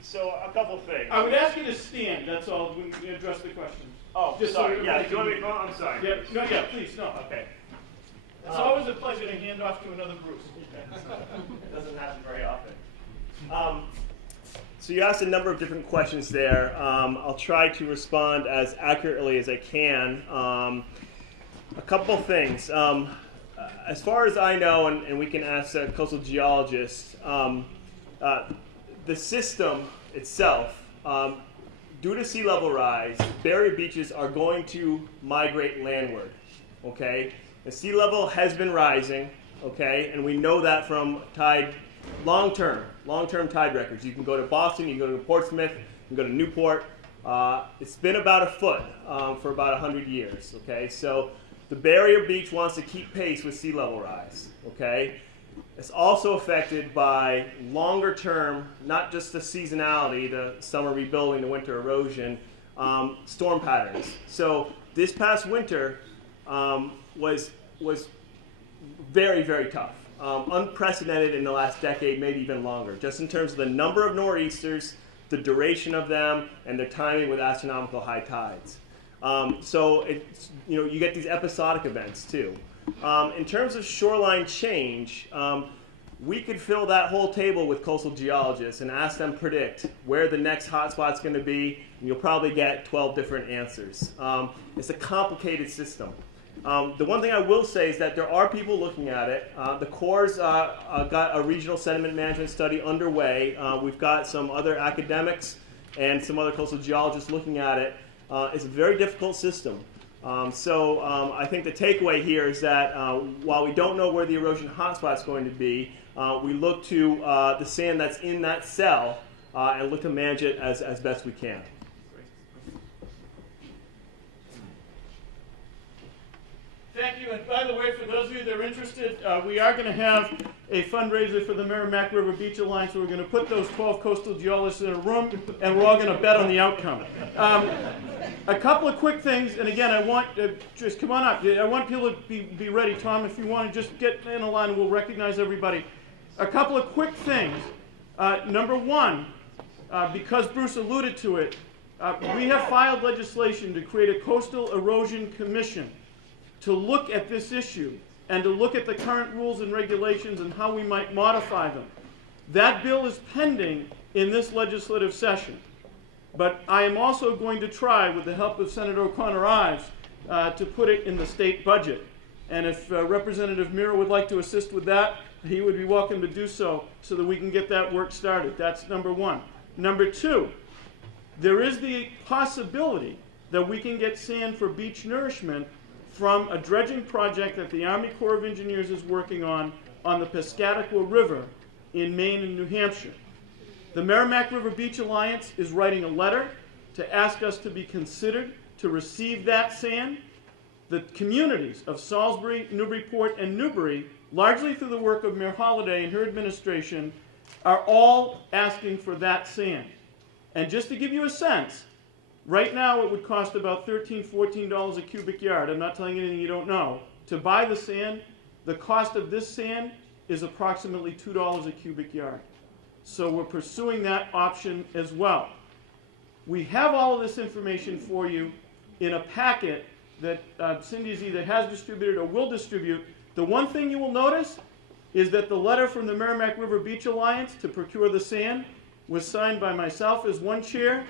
so a couple things. I would ask you to stand, that's all, when we address the question. Oh, Just sorry. so Yeah, do you want me to go? I'm sorry. Yeah, no, yeah, please, no. Okay. It's always a pleasure to hand off to another Bruce. It doesn't happen very often. So you asked a number of different questions there. I'll try to respond as accurately as I can. A couple things. As far as I know, and we can ask coastal geologists, the system itself, due to sea level rise, barrier beaches are going to migrate landward, okay? The sea level has been rising, okay? And we know that from tide, long-term tide records. You can go to Boston, you can go to Portsmouth, you can go to Newport. It's been about a foot for about 100 years, okay? So the barrier beach wants to keep pace with sea level rise, okay? It's also affected by longer term, not just the seasonality, the summer rebuilding, the winter erosion, storm patterns. So this past winter was very, very tough. Unprecedented in the last decade, maybe even longer, just in terms of the number of nor'easters, the duration of them, and their timing with astronomical high tides. So it's, you get these episodic events too. In terms of shoreline change, we could fill that whole table with coastal geologists and ask them predict where the next hotspot's going to be, and you'll probably get 12 different answers. It's a complicated system. The one thing I will say is that there are people looking at it. The Corps' got a regional sediment management study underway. We've got some other academics and some other coastal geologists looking at it. It's a very difficult system. So I think the takeaway here is that while we don't know where the erosion hotspot is going to be, we look to the sand that's in that cell and look to manage it as best we can. Thank you. And by the way, for those of you that are interested, we are going to have a fundraiser for the Merrimack River Beach Alliance. So we're going to put those 12 coastal geologists in a room, and we're all going to bet on the outcome. A couple of quick things, and again, I want just come on up. I want people to be ready. Tom, if you want to just get in a line, and we'll recognize everybody. A couple of quick things. Number one, because Bruce alluded to it, we have filed legislation to create a coastal erosion commission to look at this issue and to look at the current rules and regulations and how we might modify them. That bill is pending in this legislative session. But I am also going to try, with the help of Senator O'Connor Ives, to put it in the state budget. And if Representative Mira would like to assist with that, he would be welcome to do so that we can get that work started. That's number one. Number two, there is the possibility that we can get sand for beach nourishment from a dredging project that the Army Corps of Engineers is working on the Piscataqua River in Maine and New Hampshire. The Merrimack River Beach Alliance is writing a letter to ask us to be considered to receive that sand. The communities of Salisbury, Newburyport, and Newbury, largely through the work of Mayor Holliday and her administration, are all asking for that sand. And just to give you a sense, right now it would cost about $13, $14 a cubic yard. I'm not telling you anything you don't know. To buy the sand, the cost of this sand is approximately $2 a cubic yard. So we're pursuing that option as well. We have all of this information for you in a packet that Cindy's either has distributed or will distribute. The one thing you will notice is that the letter from the Merrimack River Beach Alliance to procure the sand was signed by myself as one chair,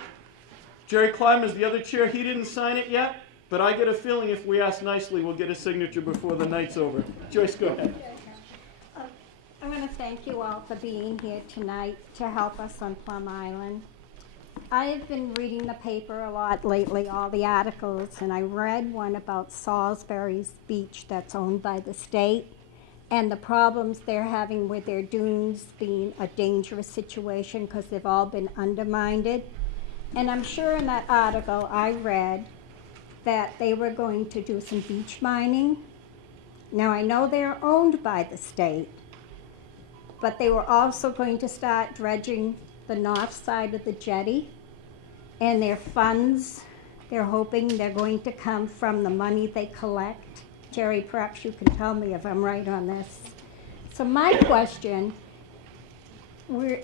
Jerry Clyde as the other chair. He didn't sign it yet, but I get a feeling if we ask nicely, we'll get a signature before the night's over. Joyce, go ahead. I want to thank you all for being here tonight to help us on Plum Island. I've been reading the paper a lot lately, all the articles, and I read one about Salisbury's beach that's owned by the state and the problems they're having with their dunes being a dangerous situation because they've all been undermined. And I'm sure in that article I read that they were going to do some beach mining. Now I know they're owned by the state, but they were also going to start dredging the north side of the jetty, and their funds, they're hoping they're going to come from the money they collect. Jerry, perhaps you can tell me if I'm right on this. So my question, is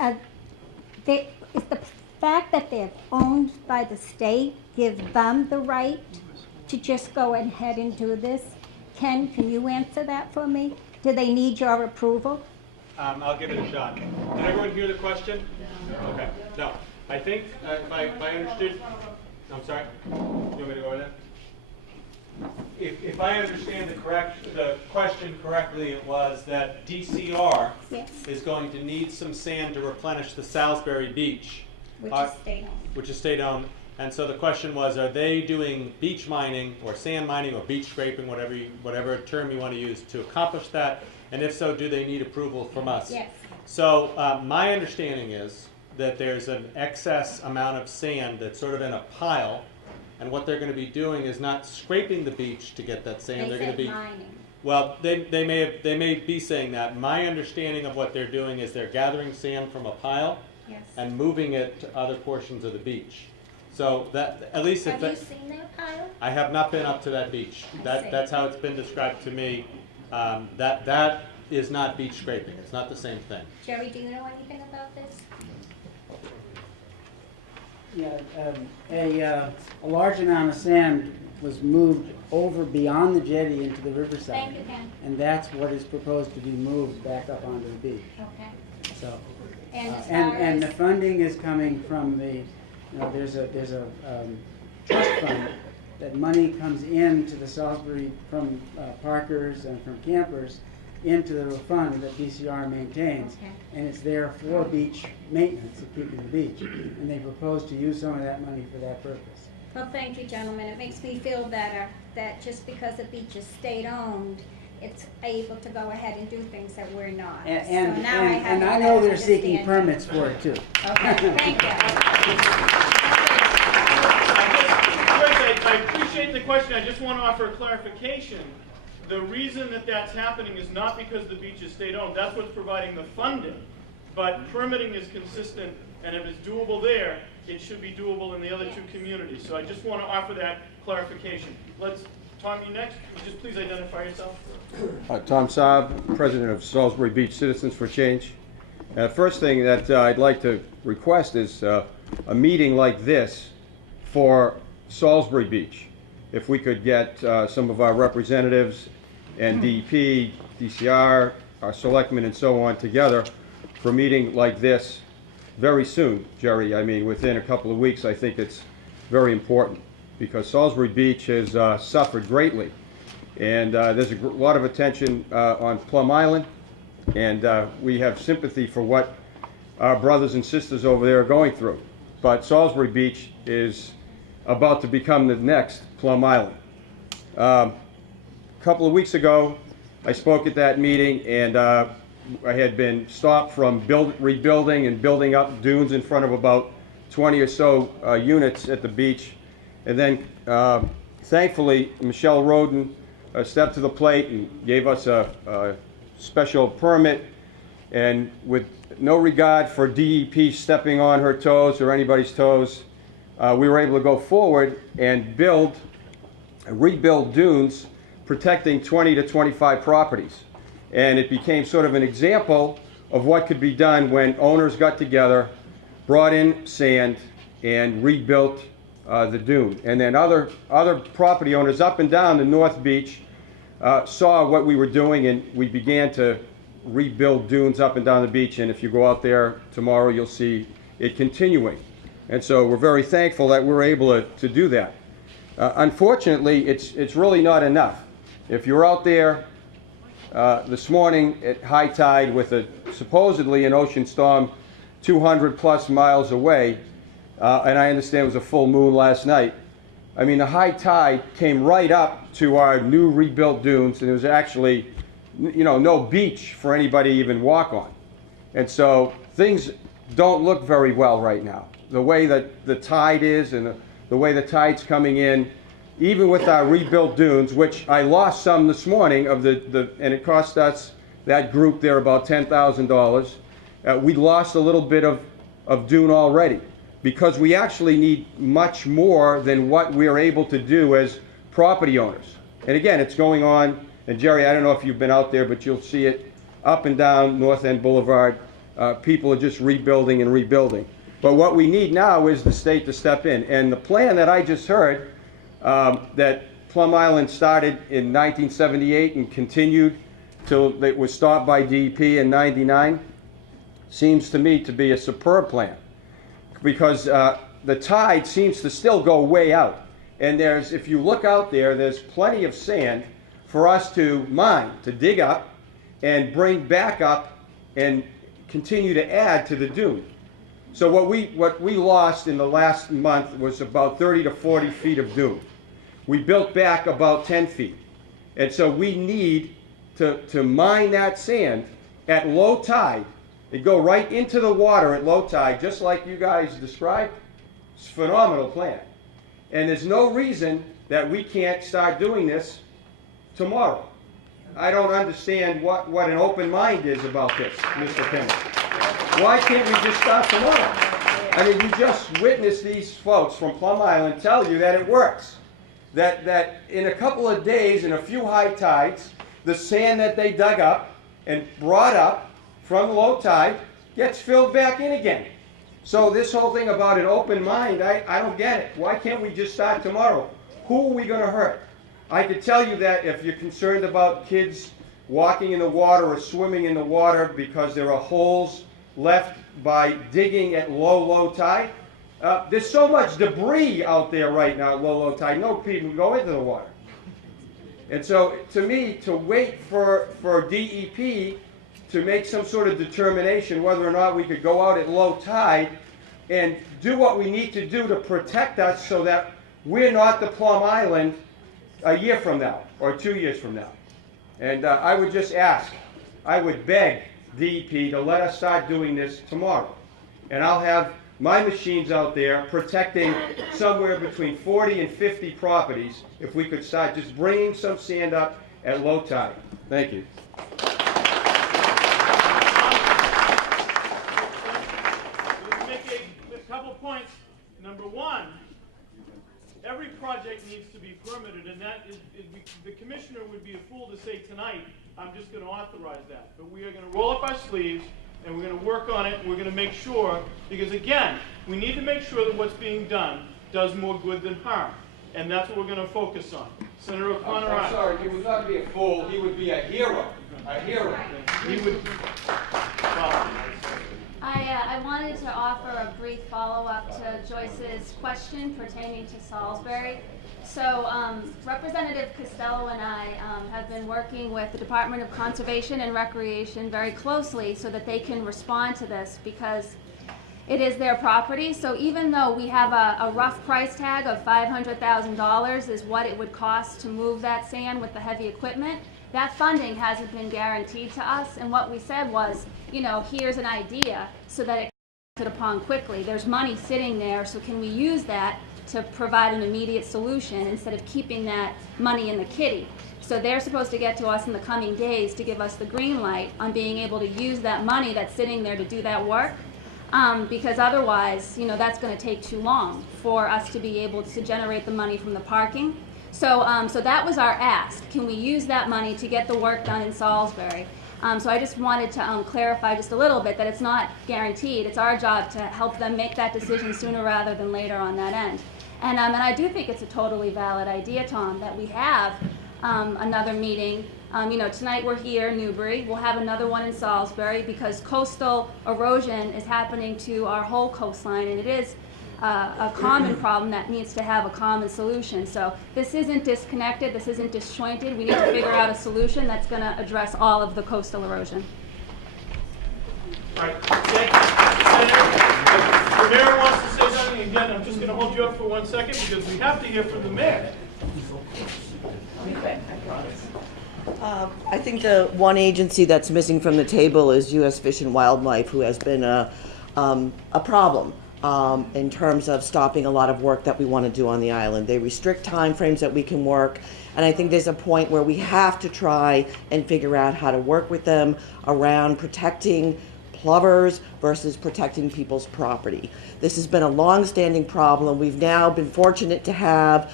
the fact that they're owned by the state give them the right to just go ahead and do this? Ken, can you answer that for me? Do they need your approval? I'll give it a shot. Did everyone hear the question? No. Okay. No. I think if I understood. I'm sorry. You want me to go over that? If I understand the question correctly, it was that DCR is going to need some sand to replenish the Salisbury beach, Which is state-owned. Which is state-owned. And so the question was, are they doing beach mining or sand mining or beach scraping, whatever term you want to use, to accomplish that? And if so, do they need approval from us? Yes. So my understanding is that there's an excess amount of sand that's sort of in a pile, and what they're going to be doing is not scraping the beach to get that sand. They're going to be mining. Well, they may be saying that. My understanding of what they're doing is they're gathering sand from a pile and moving it to other portions of the beach. So that at least have you seen that pile? I have not been up to that beach. That's how it's been described to me. That is not beach scraping. It's not the same thing. Jerry, do you know anything about this? Yeah, a large amount of sand was moved over beyond the jetty into the riverside. Thank you, Ken. And that's what is proposed to be moved back up onto the beach. Okay. So, And the funding is coming from the, there's a trust fund that money comes into the Salisbury from parkers and from campers into the fund that DCR maintains, and it's there for beach maintenance of keeping the beach, and they propose to use some of that money for that purpose. Well, thank you, gentlemen. It makes me feel better that just because the beach is state-owned, it's able to go ahead and do things that we're not. And so now I know they're seeking permits for it too. Okay, thank you. I appreciate the question. I just want to offer a clarification. The reason that that's happening is not because the beach is state-owned. That's what's providing the funding. But permitting is consistent, and if it's doable there, it should be doable in the other two communities. So I just want to offer that clarification. Tom, you next. Would you just please identify yourself? Tom Saab, President of Salisbury Beach Citizens for Change. First thing that I'd like to request is a meeting like this for Salisbury Beach. If we could get some of our representatives and DEP, DCR, our selectmen and so on together for a meeting like this very soon, Jerry. I mean, within a couple of weeks, I think it's very important because Salisbury Beach has suffered greatly. And there's a lot of attention on Plum Island, and we have sympathy for what our brothers and sisters over there are going through. But Salisbury Beach is about to become the next Plum Island. A couple of weeks ago, I spoke at that meeting, and I had been stopped from rebuilding and building up dunes in front of about 20 or so units at the beach. And then, thankfully, Michelle Roden stepped to the plate and gave us a special permit, and with no regard for DEP stepping on her toes or anybody's toes, we were able to go forward and rebuild dunes protecting 20 to 25 properties. And it became sort of an example of what could be done when owners got together, brought in sand, and rebuilt the dune. And then other property owners up and down the North Beach saw what we were doing, and we began to rebuild dunes up and down the beach. And if you go out there tomorrow, you'll see it continuing. And so we're very thankful that we're able to do that. Unfortunately, it's really not enough. If you're out there this morning at high tide with supposedly an ocean storm 200 plus miles away, and I understand it was a full moon last night, I mean, the high tide came right up to our new rebuilt dunes, and there was actually, no beach for anybody to even walk on. And so things don't look very well right now. The way that the tide is and the way the tide's coming in, even with our rebuilt dunes, which I lost some this morning and it cost us, that group there, about $10,000. We lost a little bit of dune already, because we actually need much more than what we are able to do as property owners. And again, it's going on, and Jerry, I don't know if you've been out there, but you'll see it up and down North End Boulevard. People are just rebuilding and rebuilding. But what we need now is the state to step in. And the plan that I just heard, that Plum Island started in 1978 and continued till it was stopped by DEP in '99, seems to me to be a superb plan. Because the tide seems to still go way out. And if you look out there, there's plenty of sand for us to mine, to dig up and bring back up and continue to add to the dune. So what we lost in the last month was about 30 to 40 feet of dune. We built back about 10 feet. And so we need to mine that sand at low tide. It go right into the water at low tide, just like you guys described. It's a phenomenal plan. And there's no reason that we can't start doing this tomorrow. I don't understand what an open mind is about this, Mr. Kimmel. Why can't we just start tomorrow? I mean, you just witnessed these folks from Plum Island tell you that it works. That in a couple of days, in a few high tides, the sand that they dug up and brought up from low tide gets filled back in again. So this whole thing about an open mind, I don't get it. Why can't we just start tomorrow? Who are we going to hurt? I could tell you that if you're concerned about kids walking in the water or swimming in the water because there are holes left by digging at low tide, there's so much debris out there right now at low tide, no people can go into the water. And so to me, to wait for DEP to make some sort of determination whether or not we could go out at low tide and do what we need to do to protect us so that we're not the Plum Island a year from now or 2 years from now. And I would just ask, I would beg DEP to let us start doing this tomorrow. And I'll have my machines out there protecting somewhere between 40 and 50 properties if we could start just bringing some sand up at low tide. Thank you. Make a couple points. Number one, every project needs to be permitted, and that is the commissioner would be a fool to say tonight, I'm just going to authorize that. But we are going to roll up our sleeves, and we're going to work on it, and we're going to make sure, because again, we need to make sure that what's being done does more good than harm. And that's what we're going to focus on. Senator O'Connor, I'm sorry, he would not be a fool, he would be a hero. A hero. He would, well, offer a brief follow-up to Joyce's question pertaining to Salisbury. So Representative Costello and I have been working with the Department of Conservation and Recreation very closely so that they can respond to this, because it is their property. So even though we have a rough price tag of $500,000 is what it would cost to move that sand with the heavy equipment, that funding hasn't been guaranteed to us. And what we said was, you know, here's an idea so that it can be acted upon quickly. There's money sitting there, so can we use that to provide an immediate solution instead of keeping that money in the kitty? So they're supposed to get to us in the coming days to give us the green light on being able to use that money that's sitting there to do that work. Because otherwise, you know, that's going to take too long for us to be able to generate the money from the parking. So, so that was our ask. Can we use that money to get the work done in Salisbury? So I just wanted to clarify just a little bit that it's not guaranteed. It's our job to help them make that decision sooner rather than later on that end. And I do think it's a totally valid idea, Tom, that we have another meeting. You know, tonight we're here in Newbury. We'll have another one in Salisbury because coastal erosion is happening to our whole coastline, and it is a common problem that needs to have a common solution. So this isn't disconnected, this isn't disjointed. We need to figure out a solution that's going to address all of the coastal erosion. All right, thank you. Senator, the mayor wants to say something again. I'm just going to hold you up for 1 second because we have to hear from the mayor. I think the one agency that's missing from the table is U.S. Fish and Wildlife, who has been a problem in terms of stopping a lot of work that we want to do on the island. They restrict time frames that we can work, and I think there's a point where we have to try and figure out how to work with them around protecting plovers versus protecting people's property. This has been a long-standing problem. We've now been fortunate to have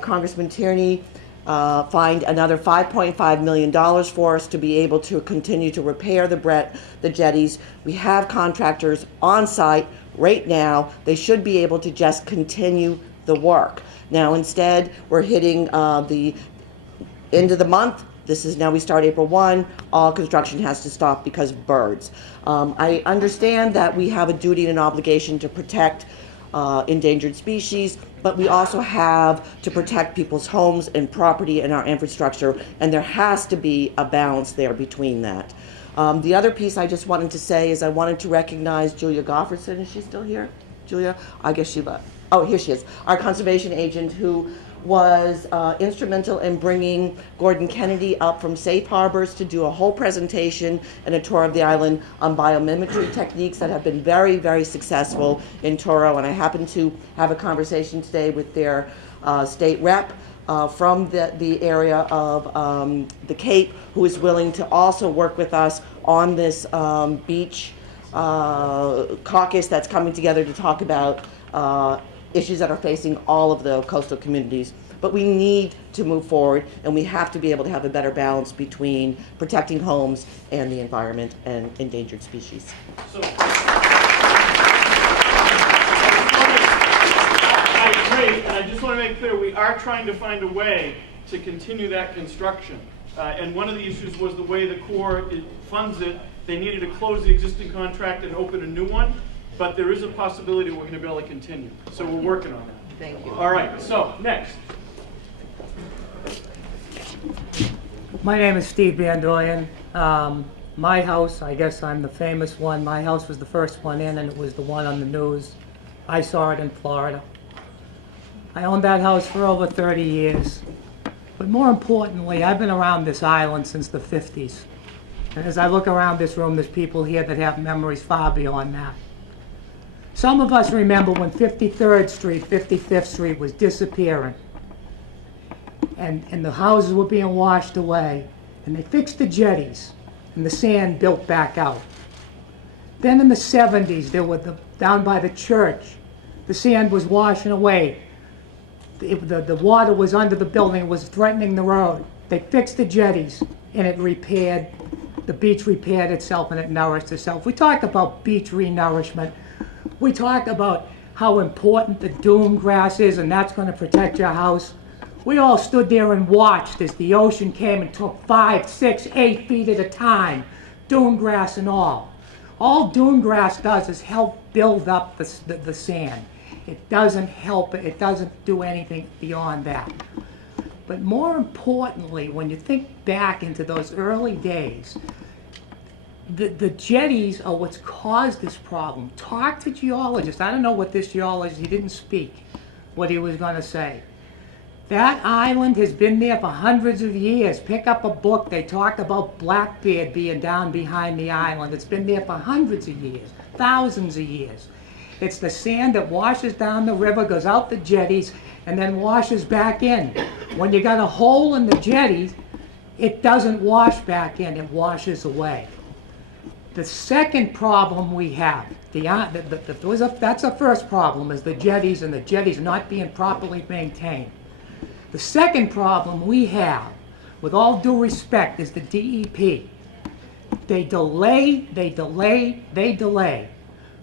Congressman Tierney find another $5.5 million for us to be able to continue to repair the jetties. We have contractors on site right now. They should be able to just continue the work. Now instead, we're hitting the end of the month. This is now, we start April 1, all construction has to stop because of birds. I understand that we have a duty and an obligation to protect endangered species, but we also have to protect people's homes and property and our infrastructure, and there has to be a balance there between that. The other piece I just wanted to say is I wanted to recognize Julia Gofferson. Is she still here? Julia? I guess she left. Oh, here she is. Our conservation agent who was instrumental in bringing Gordon Kennedy up from Safe Harbors to do a whole presentation and a tour of the island on biomimicry techniques that have been very, very successful in Toro. And I happened to have a conversation today with their state rep from the area of the Cape, who is willing to also work with us on this beach caucus that's coming together to talk about issues that are facing all of the coastal communities. But we need to move forward, and we have to be able to have a better balance between protecting homes and the environment and endangered species. So, I agree, and I just want to make clear, we are trying to find a way to continue that construction. And one of the issues was the way the Corps funds it. They needed to close the existing contract and open a new one. But there is a possibility we're going to be able to continue. So we're working on that. Thank you. All right, so next. My name is Steve Bandoyan. My house, I guess I'm the famous one. My house was the first one in, and it was the one on the news. I saw it in Florida. I owned that house for over 30 years. But more importantly, I've been around this island since the 50s. And as I look around this room, there's people here that have memories far beyond that. Some of us remember when 53rd Street, 55th Street was disappearing. And the houses were being washed away. And they fixed the jetties. And the sand built back out. Then in the 70s, there were down by the church, the sand was washing away. The water was under the building. It was threatening the road. They fixed the jetties, and it repaired. The beach repaired itself, and it nourished itself. We talked about beach renourishment. We talked about how important the dune grass is, and that's going to protect your house. We all stood there and watched as the ocean came and took 5, 6, 8 feet at a time, dune grass and all. All dune grass does is help build up the sand. It doesn't help, it doesn't do anything beyond that. But more importantly, when you think back into those early days, the jetties are what's caused this problem. Talk to geologists. I don't know what this geologist, he didn't speak what he was going to say. That island has been there for hundreds of years. Pick up a book, they talked about Blackbeard being down behind the island. It's been there for hundreds of years, thousands of years. It's the sand that washes down the river, goes out the jetties, and then washes back in. When you got a hole in the jetties, it doesn't wash back in, it washes away. The second problem we have, that's the first problem, is the jetties and the jetties not being properly maintained. The second problem we have, with all due respect, is the DEP. They delay, they delay, they delay.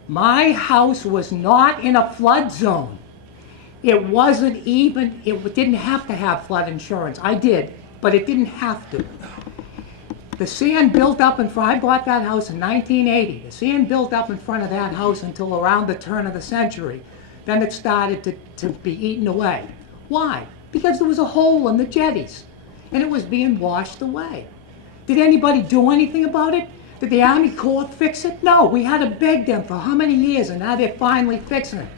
My house was not in a flood zone. It wasn't even, it didn't have to have flood insurance. I did, but it didn't have to. The sand built up in front, I bought that house in 1980. The sand built up in front of that house until around the turn of the century. Then it started to be eaten away. Why? Because there was a hole in the jetties, and it was being washed away. Did anybody do anything about it? Did the Army Corps fix it? No, we had to beg them for how many years, and now they're finally fixing it.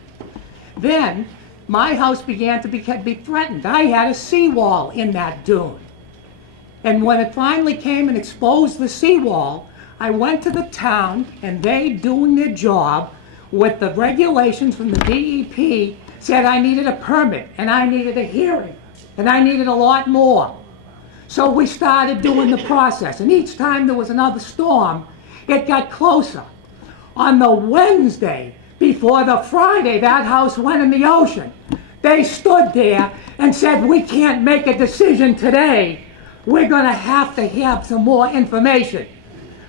Then, my house began to be threatened. I had a seawall in that dune. And when it finally came and exposed the seawall, I went to the town, and they, doing their job with the regulations from the DEP, said I needed a permit, and I needed a hearing, and I needed a lot more. So we started doing the process, and each time there was another storm, it got closer. On the Wednesday before the Friday that house went in the ocean, they stood there and said, we can't make a decision today. We're going to have some more information.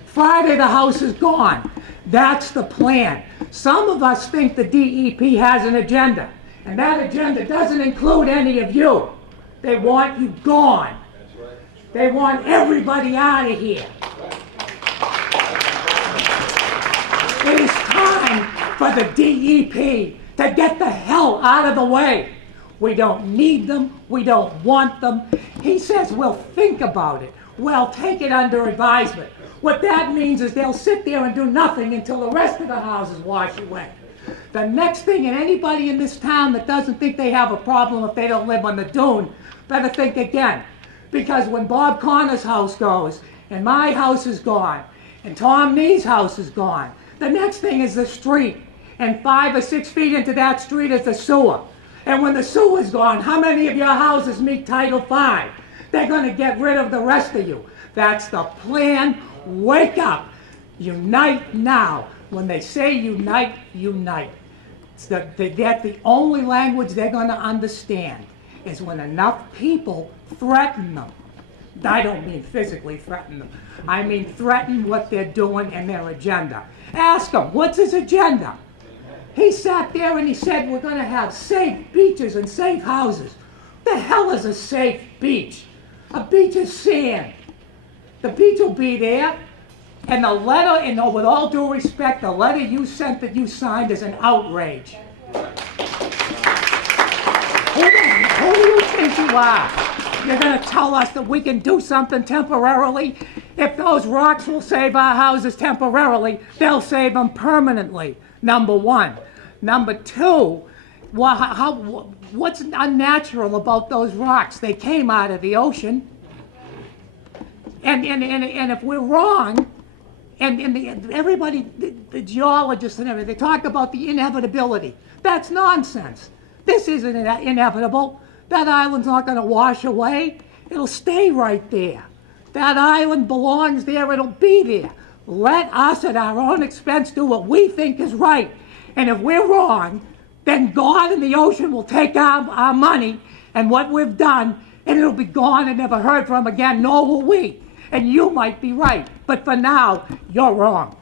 Friday the house is gone. That's the plan. Some of us think the DEP has an agenda, and that agenda doesn't include any of you. They want you gone. They want everybody out of here. It is time for the DEP to get the hell out of the way. We don't need them. We don't want them. He says we'll think about it. Well, take it under advisement. What that means is they'll sit there and do nothing until the rest of the houses wash away. The next thing, and anybody in this town that doesn't think they have a problem if they don't live on the dune, better think again. Because when Bob Connor's house goes, and my house is gone, and Tom Nee's house is gone, the next thing is the street. And 5 or 6 feet into that street is the sewer. And when the sewer's gone, how many of your houses meet Title V? They're going to get rid of the rest of you. That's the plan. Wake up. Unite now. When they say unite, unite. That's the only language they're going to understand, is when enough people threaten them. I don't mean physically threaten them. I mean threaten what they're doing and their agenda. Ask him, what's his agenda? He sat there and he said, we're going to have safe beaches and safe houses. The hell is a safe beach? A beach is sand. The beach will be there, and the letter, and with all due respect, the letter you sent that you signed is an outrage. Who do you think you are? You're going to tell us that we can do something temporarily? If those rocks will save our houses temporarily, they'll save them permanently, number one. Number two, what's unnatural about those rocks? They came out of the ocean. And if we're wrong, and everybody, the geologists and everything, they talk about the inevitability. That's nonsense. This isn't inevitable. That island's not going to wash away. It'll stay right there. That island belongs there. It'll be there. Let us, at our own expense, do what we think is right. And if we're wrong, then God and the ocean will take our money and what we've done, and it'll be gone and never heard from again, nor will we. And you might be right, but for now, you're wrong.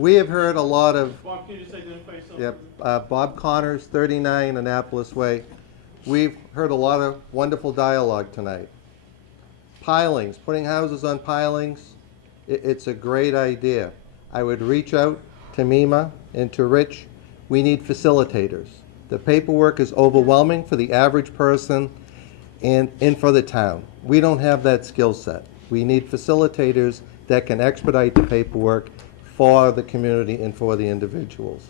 We have heard a lot of, Bob, can you just identify yourself? yep, Bob Connors, 39 Annapolis Way. We've heard a lot of wonderful dialogue tonight. Pilings, putting houses on pilings, it's a great idea. I would reach out to Mima and to Rich. We need facilitators. The paperwork is overwhelming for the average person and for the town. We don't have that skill set. We need facilitators that can expedite the paperwork for the community and for the individuals.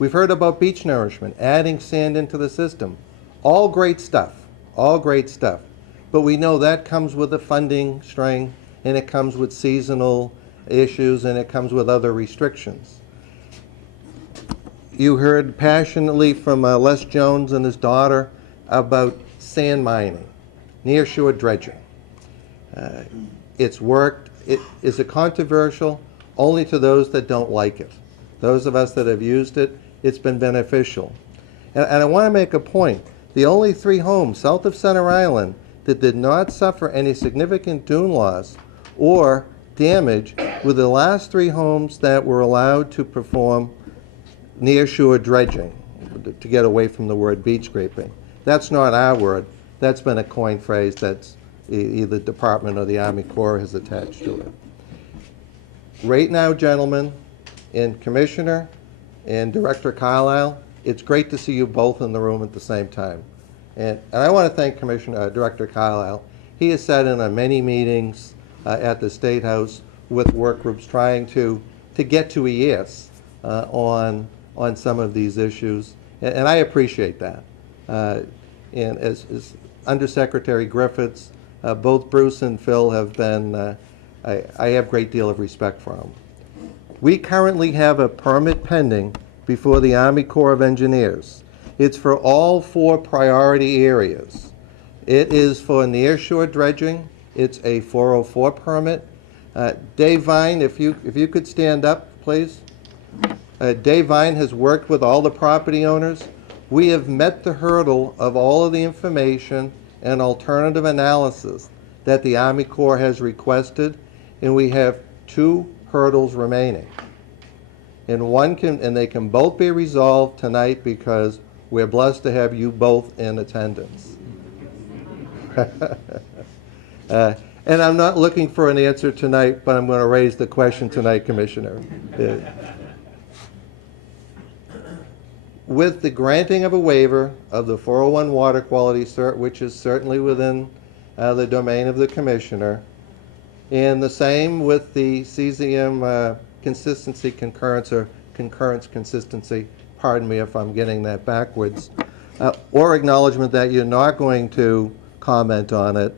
We've heard about beach nourishment, adding sand into the system. All great stuff, all great stuff. But we know that comes with a funding string, and it comes with seasonal issues, and it comes with other restrictions. You heard passionately from Les Jones and his daughter about sand mining, near-shore dredging. It's worked. Is it controversial? Only to those that don't like it. Those of us that have used it, it's been beneficial. And I want to make a point. The only 3 homes south of Center Island that did not suffer any significant dune loss or damage were the last 3 homes that were allowed to perform near-shore dredging, to get away from the word beach scraping. That's not our word. That's been a coined phrase that's either Department or the Army Corps has attached to it. Right now, gentlemen, and Commissioner and Director Carlisle, it's great to see you both in the room at the same time. And I want to thank Director Carlisle. He has sat in on many meetings at the State House with work groups trying to get to a yes on some of these issues, and I appreciate that. And as Undersecretary Griffiths, both Bruce and Phil have been, I have a great deal of respect for them. We currently have a permit pending before the Army Corps of Engineers. It's for all 4 priority areas. It is for near-shore dredging. It's a 404 permit. Dave Vine, if you could stand up, please. Dave Vine has worked with all the property owners. We have met the hurdle of all of the information and alternative analysis that the Army Corps has requested, and we have 2 hurdles remaining. And they can both be resolved tonight because we're blessed to have you both in attendance. And I'm not looking for an answer tonight, but I'm going to raise the question tonight, Commissioner. With the granting of a waiver of the 401 water quality cert, which is certainly within the domain of the Commissioner, and the same with the cesium consistency concurrence or concurrence consistency, pardon me if I'm getting that backwards, or acknowledgement that you're not going to comment on it,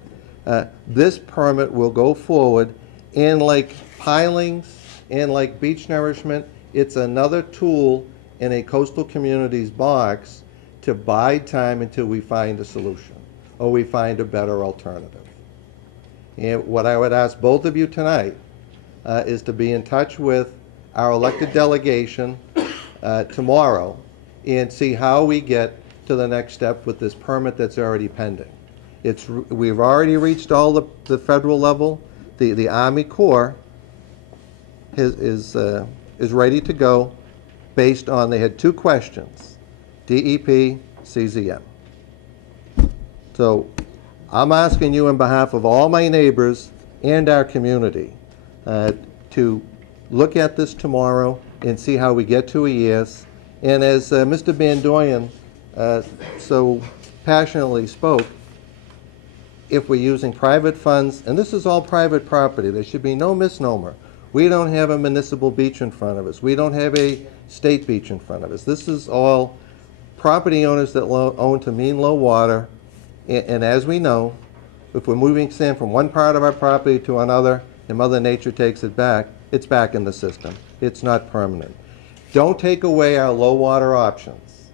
this permit will go forward. And like pilings and like beach nourishment, it's another tool in a coastal community's box to bide time until we find a solution or we find a better alternative. And what I would ask both of you tonight is to be in touch with our elected delegation tomorrow and see how we get to the next step with this permit that's already pending. We've already reached all the federal level. The Army Corps is ready to go based on, they had 2 questions, DEP, CZM. So I'm asking you on behalf of all my neighbors and our community to look at this tomorrow and see how we get to a yes. And as Mr. Bandoyan so passionately spoke, if we're using private funds, and this is all private property, there should be no misnomer. We don't have a municipal beach in front of us. We don't have a state beach in front of us. This is all property owners that own to mean low water. And as we know, if we're moving sand from one part of our property to another and Mother Nature takes it back, it's back in the system. It's not permanent. Don't take away our low water options.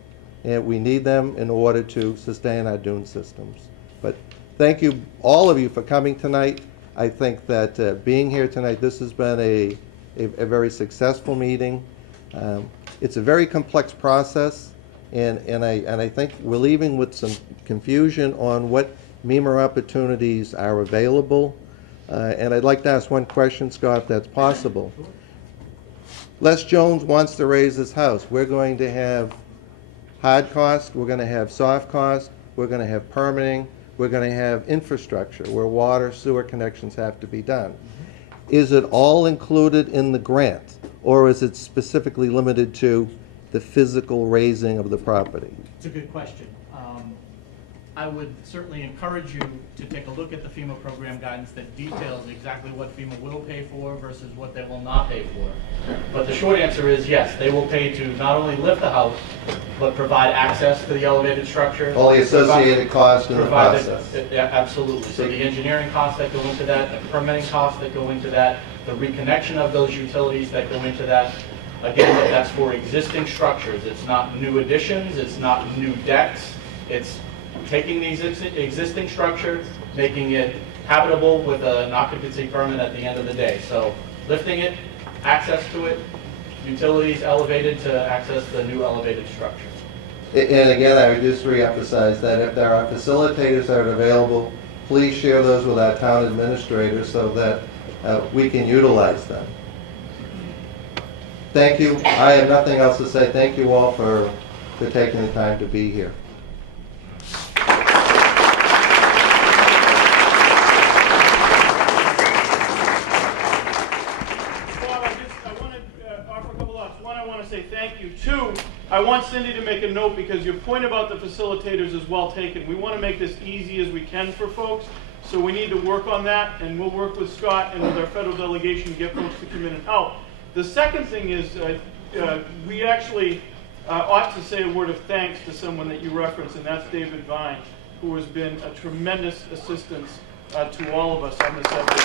And we need them in order to sustain our dune systems. But thank you, all of you, for coming tonight. I think that being here tonight, this has been a very successful meeting. It's a very complex process, and I think we're leaving with some confusion on what MEMA opportunities are available. And I'd like to ask one question, Scott, if that's possible. Les Jones wants to raise his house. We're going to have hard costs, we're going to have soft costs, we're going to have permitting, we're going to have infrastructure where water, sewer connections have to be done. Is it all included in the grant, or is it specifically limited to the physical raising of the property? It's a good question. I would certainly encourage you to take a look at the FEMA program guidance that details exactly what FEMA will pay for versus what they will not pay for. But the short answer is yes, they will pay to not only lift the house, but provide access to the elevated structure. All the associated costs in the Provide process. Yeah, absolutely. So the engineering costs that go into that, the permitting costs that go into that, the reconnection of those utilities that go into that. Again, that's for existing structures. It's not new additions, it's not new decks. It's taking these existing structures, making it habitable with an occupancy permit at the end of the day. So lifting it, access to it, utilities elevated to access the new elevated structure. And again, I would just reemphasize that if there are facilitators that are available, please share those with our town administrators so that we can utilize them. Thank you. I have nothing else to say. Thank you all for taking the time to be here. Thank you. Two, I want Cindy to make a note because your point about the facilitators is well taken. We want to make this easy as we can for folks, so we need to work on that, and we'll work with Scott and with our federal delegation to get folks to come in and help. The second thing is we actually ought to say a word of thanks to someone that you referenced, and that's David Vine, who has been a tremendous assistance to all of us on this effort.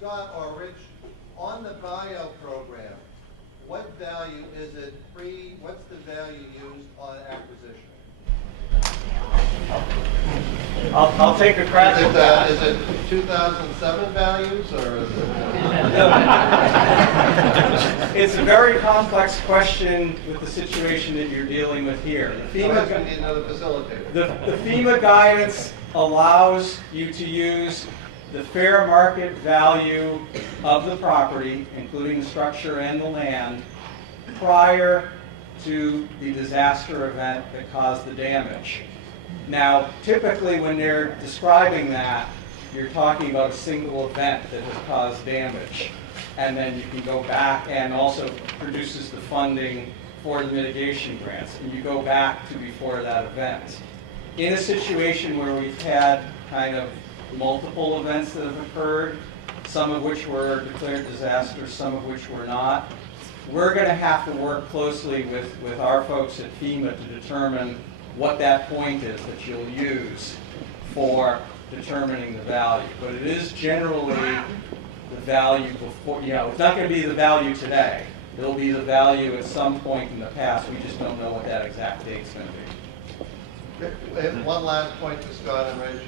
Scott or Rich, on the buyout program, what value is it what's the value used on acquisition? I'll take a crack at that. Is it 2007 values or is it? It's a very complex question with the situation that you're dealing with here. The FEMA guidance allows you to use the fair market value of the property, including the structure and the land, prior to the disaster event that caused the damage. Now, typically when they're describing that, you're talking about a single event that has caused damage. And then you can go back and also produces the funding for the mitigation grants. And you go back to before that event. In a situation where we've had kind of multiple events that have occurred, some of which were declared disasters, some of which were not, we're going to have to work closely with our folks at FEMA to determine what that point is that you'll use for determining the value. But it is generally the value before, it's not going to be the value today. It'll be the value at some point in the past. We just don't know what that exact date's going to be. One last point to Scott and Rich.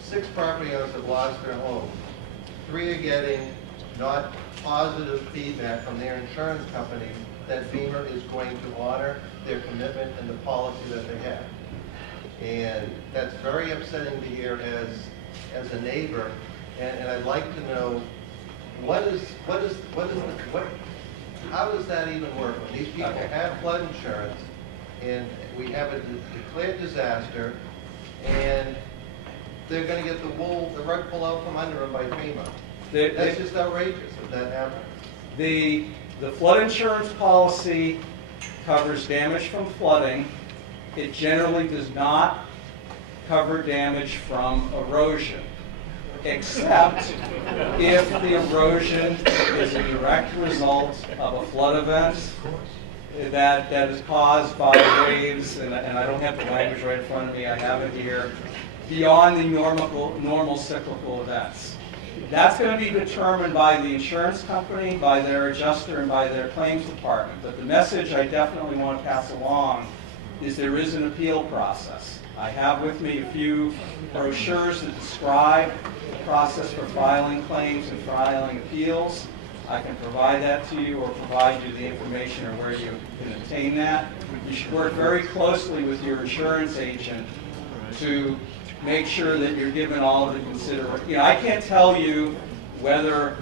6 property owners have lost their homes. 3 are getting not positive feedback from their insurance companies that FEMA is going to honor their commitment and the policy that they have. And that's very upsetting to hear as a neighbor. And I'd like to know how does that even work? When these people have flood insurance and we have a declared disaster and they're going to get the rug pulled out from under them by FEMA. That's just outrageous if that happens. The flood insurance policy covers damage from flooding. It generally does not cover damage from erosion, except if the erosion is a direct result of a flood event that is caused by waves, and I don't have the language right in front of me, I have it here, beyond the normal cyclical events. That's going to be determined by the insurance company, by their adjuster, and by their claims department. But the message I definitely want to pass along is there is an appeal process. I have with me a few brochures that describe the process for filing claims and filing appeals. I can provide that to you or provide you the information or where you can obtain that. You should work very closely with your insurance agent to make sure that you're given all of the consideration. You know, I can't tell you whether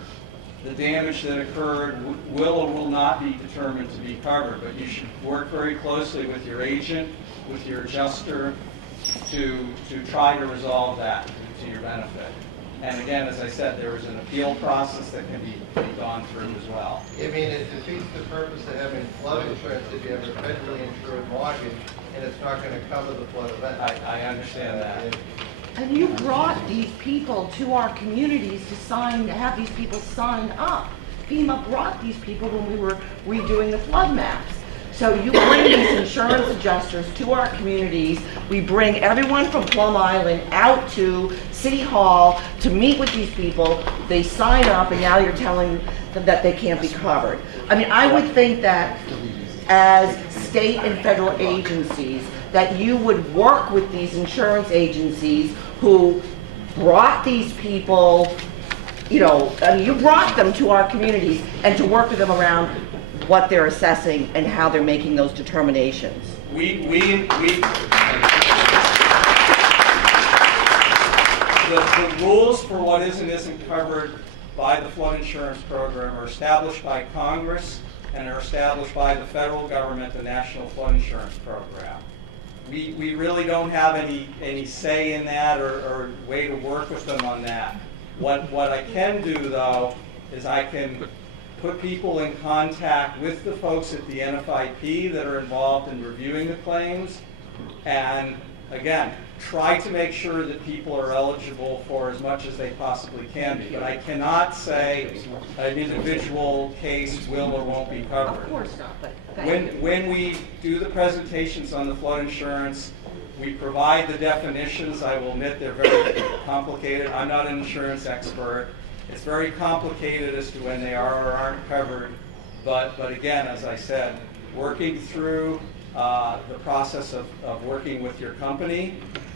the damage that occurred will or will not be determined to be covered, but you should work very closely with your agent, with your adjuster, to try to resolve that to your benefit. And again, as I said, there is an appeal process that can be gone through as well. I mean, it defeats the purpose of having flood insurance if you have a federally insured mortgage and it's not going to cover the flood event. I understand that. And you brought these people to our communities to have these people sign up. FEMA brought these people when we were redoing the flood maps. So you bring these insurance adjusters to our communities. We bring everyone from Plum Island out to City Hall to meet with these people. They sign up, and now you're telling them that they can't be covered. I mean, I would think that as state and federal agencies, that you would work with these insurance agencies who brought these people, you know, I mean, you brought them to our communities, and to work with them around what they're assessing and how they're making those determinations. The rules for what is and isn't covered by the flood insurance program are established by Congress and are established by the federal government, the National Flood Insurance Program. We really don't have any say in that or way to work with them on that. What I can do, though, is I can put people in contact with the folks at the NFIP that are involved in reviewing the claims, and again, try to make sure that people are eligible for as much as they possibly can be. But I cannot say an individual case will or won't be covered. Of course not, but when we do the presentations on the flood insurance, we provide the definitions. I will admit they're very complicated. I'm not an insurance expert. It's very complicated as to when they are or aren't covered. But again, as I said, working through the process of working with your company,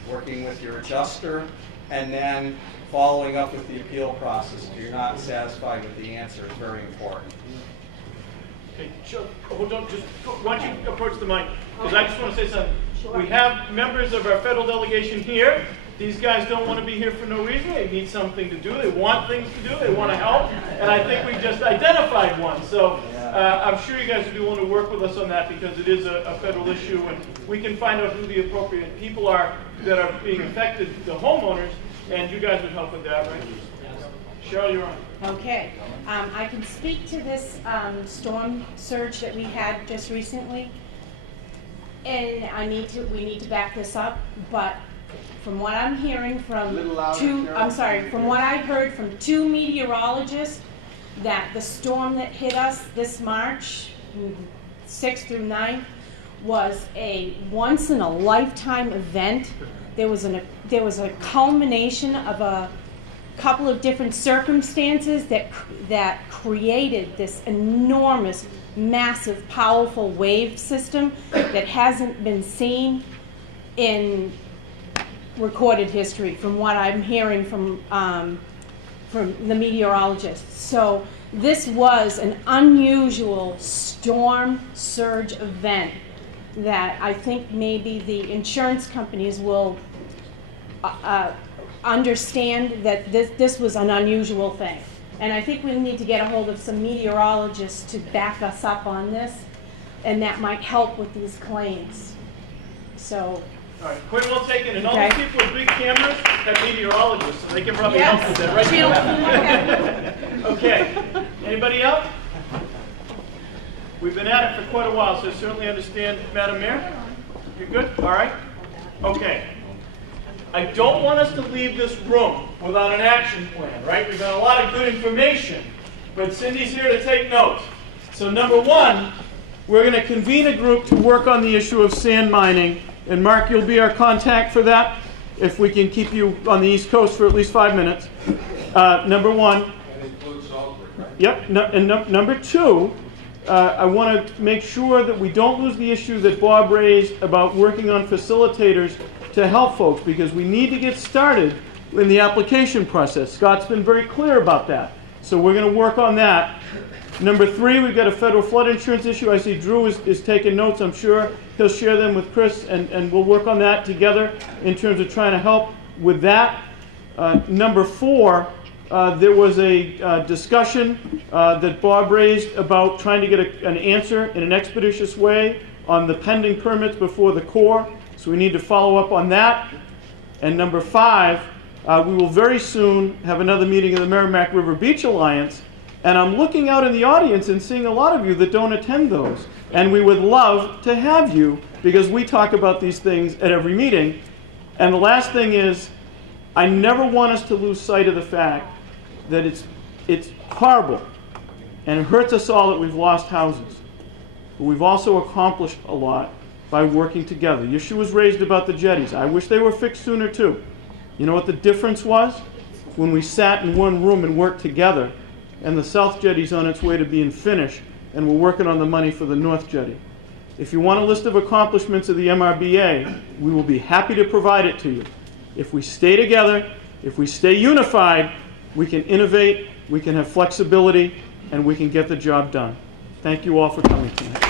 working with your adjuster, and then following up with the appeal process if you're not satisfied with the answer is very important. Okay, hold on, why don't you approach the mic? Because I just want to say something. Sure. We have members of our federal delegation here. These guys don't want to be here for no reason. They need something to do. They want things to do. They want to help. And I think we just identified one. So I'm sure you guys would be willing to work with us on that because it is a federal issue. And we can find out who the appropriate people are that are being affected, the homeowners. And you guys would help with that, right? Cheryl, you're on. Okay. I can speak to this storm surge that we had just recently. And we need to back this up. But from what I'm hearing from from what I heard from two meteorologists, that the storm that hit us this March, 6th through 9th, was a once-in-a-lifetime event. There was a culmination of a couple of different circumstances that created this enormous, massive, powerful wave system that hasn't been seen in recorded history, from what I'm hearing from the meteorologists. So this was an unusual storm surge event that I think maybe the insurance companies will understand that this was an unusual thing. And I think we need to get a hold of some meteorologists to back us up on this, and that might help with these claims. So. All right, point well taken. And all these people with big cameras have meteorologists, so they can probably help with that, right? Okay. Anybody else? We've been at it for quite a while, so I certainly understand, Madam Mayor. You're good? All right? Okay. I don't want us to leave this room without an action plan, right? We've got a lot of good information, but Cindy's here to take notes. So number one, we're going to convene a group to work on the issue of sand mining. And Mark, you'll be our contact for that, if we can keep you on the East Coast for at least 5 minutes. Number one. That includes Salisbury, right? Yep. Number two, I want to make sure that we don't lose the issue that Bob raised about working on facilitators to help folks, because we need to get started in the application process. Scott's been very clear about that. So we're going to work on that. Number 3, we've got a federal flood insurance issue. I see Drew is taking notes. I'm sure he'll share them with Chris, and we'll work on that together in terms of trying to help with that. Number 4, there was a discussion that Bob raised about trying to get an answer in an expeditious way on the pending permits before the Corps. So we need to follow up on that. And number 5, we will very soon have another meeting of the Merrimack River Beach Alliance. And I'm looking out in the audience and seeing a lot of you that don't attend those. And we would love to have you, because we talk about these things at every meeting. And the last thing is, I never want us to lose sight of the fact that it's horrible and it hurts us all that we've lost houses. But we've also accomplished a lot by working together. The issue was raised about the jetties. I wish they were fixed sooner too. You know what the difference was? When we sat in one room and worked together, and the South Jetty's on its way to being finished, and we're working on the money for the North Jetty. If you want a list of accomplishments of the MRBA, we will be happy to provide it to you. If we stay together, if we stay unified, we can innovate, we can have flexibility, and we can get the job done. Thank you all for coming tonight.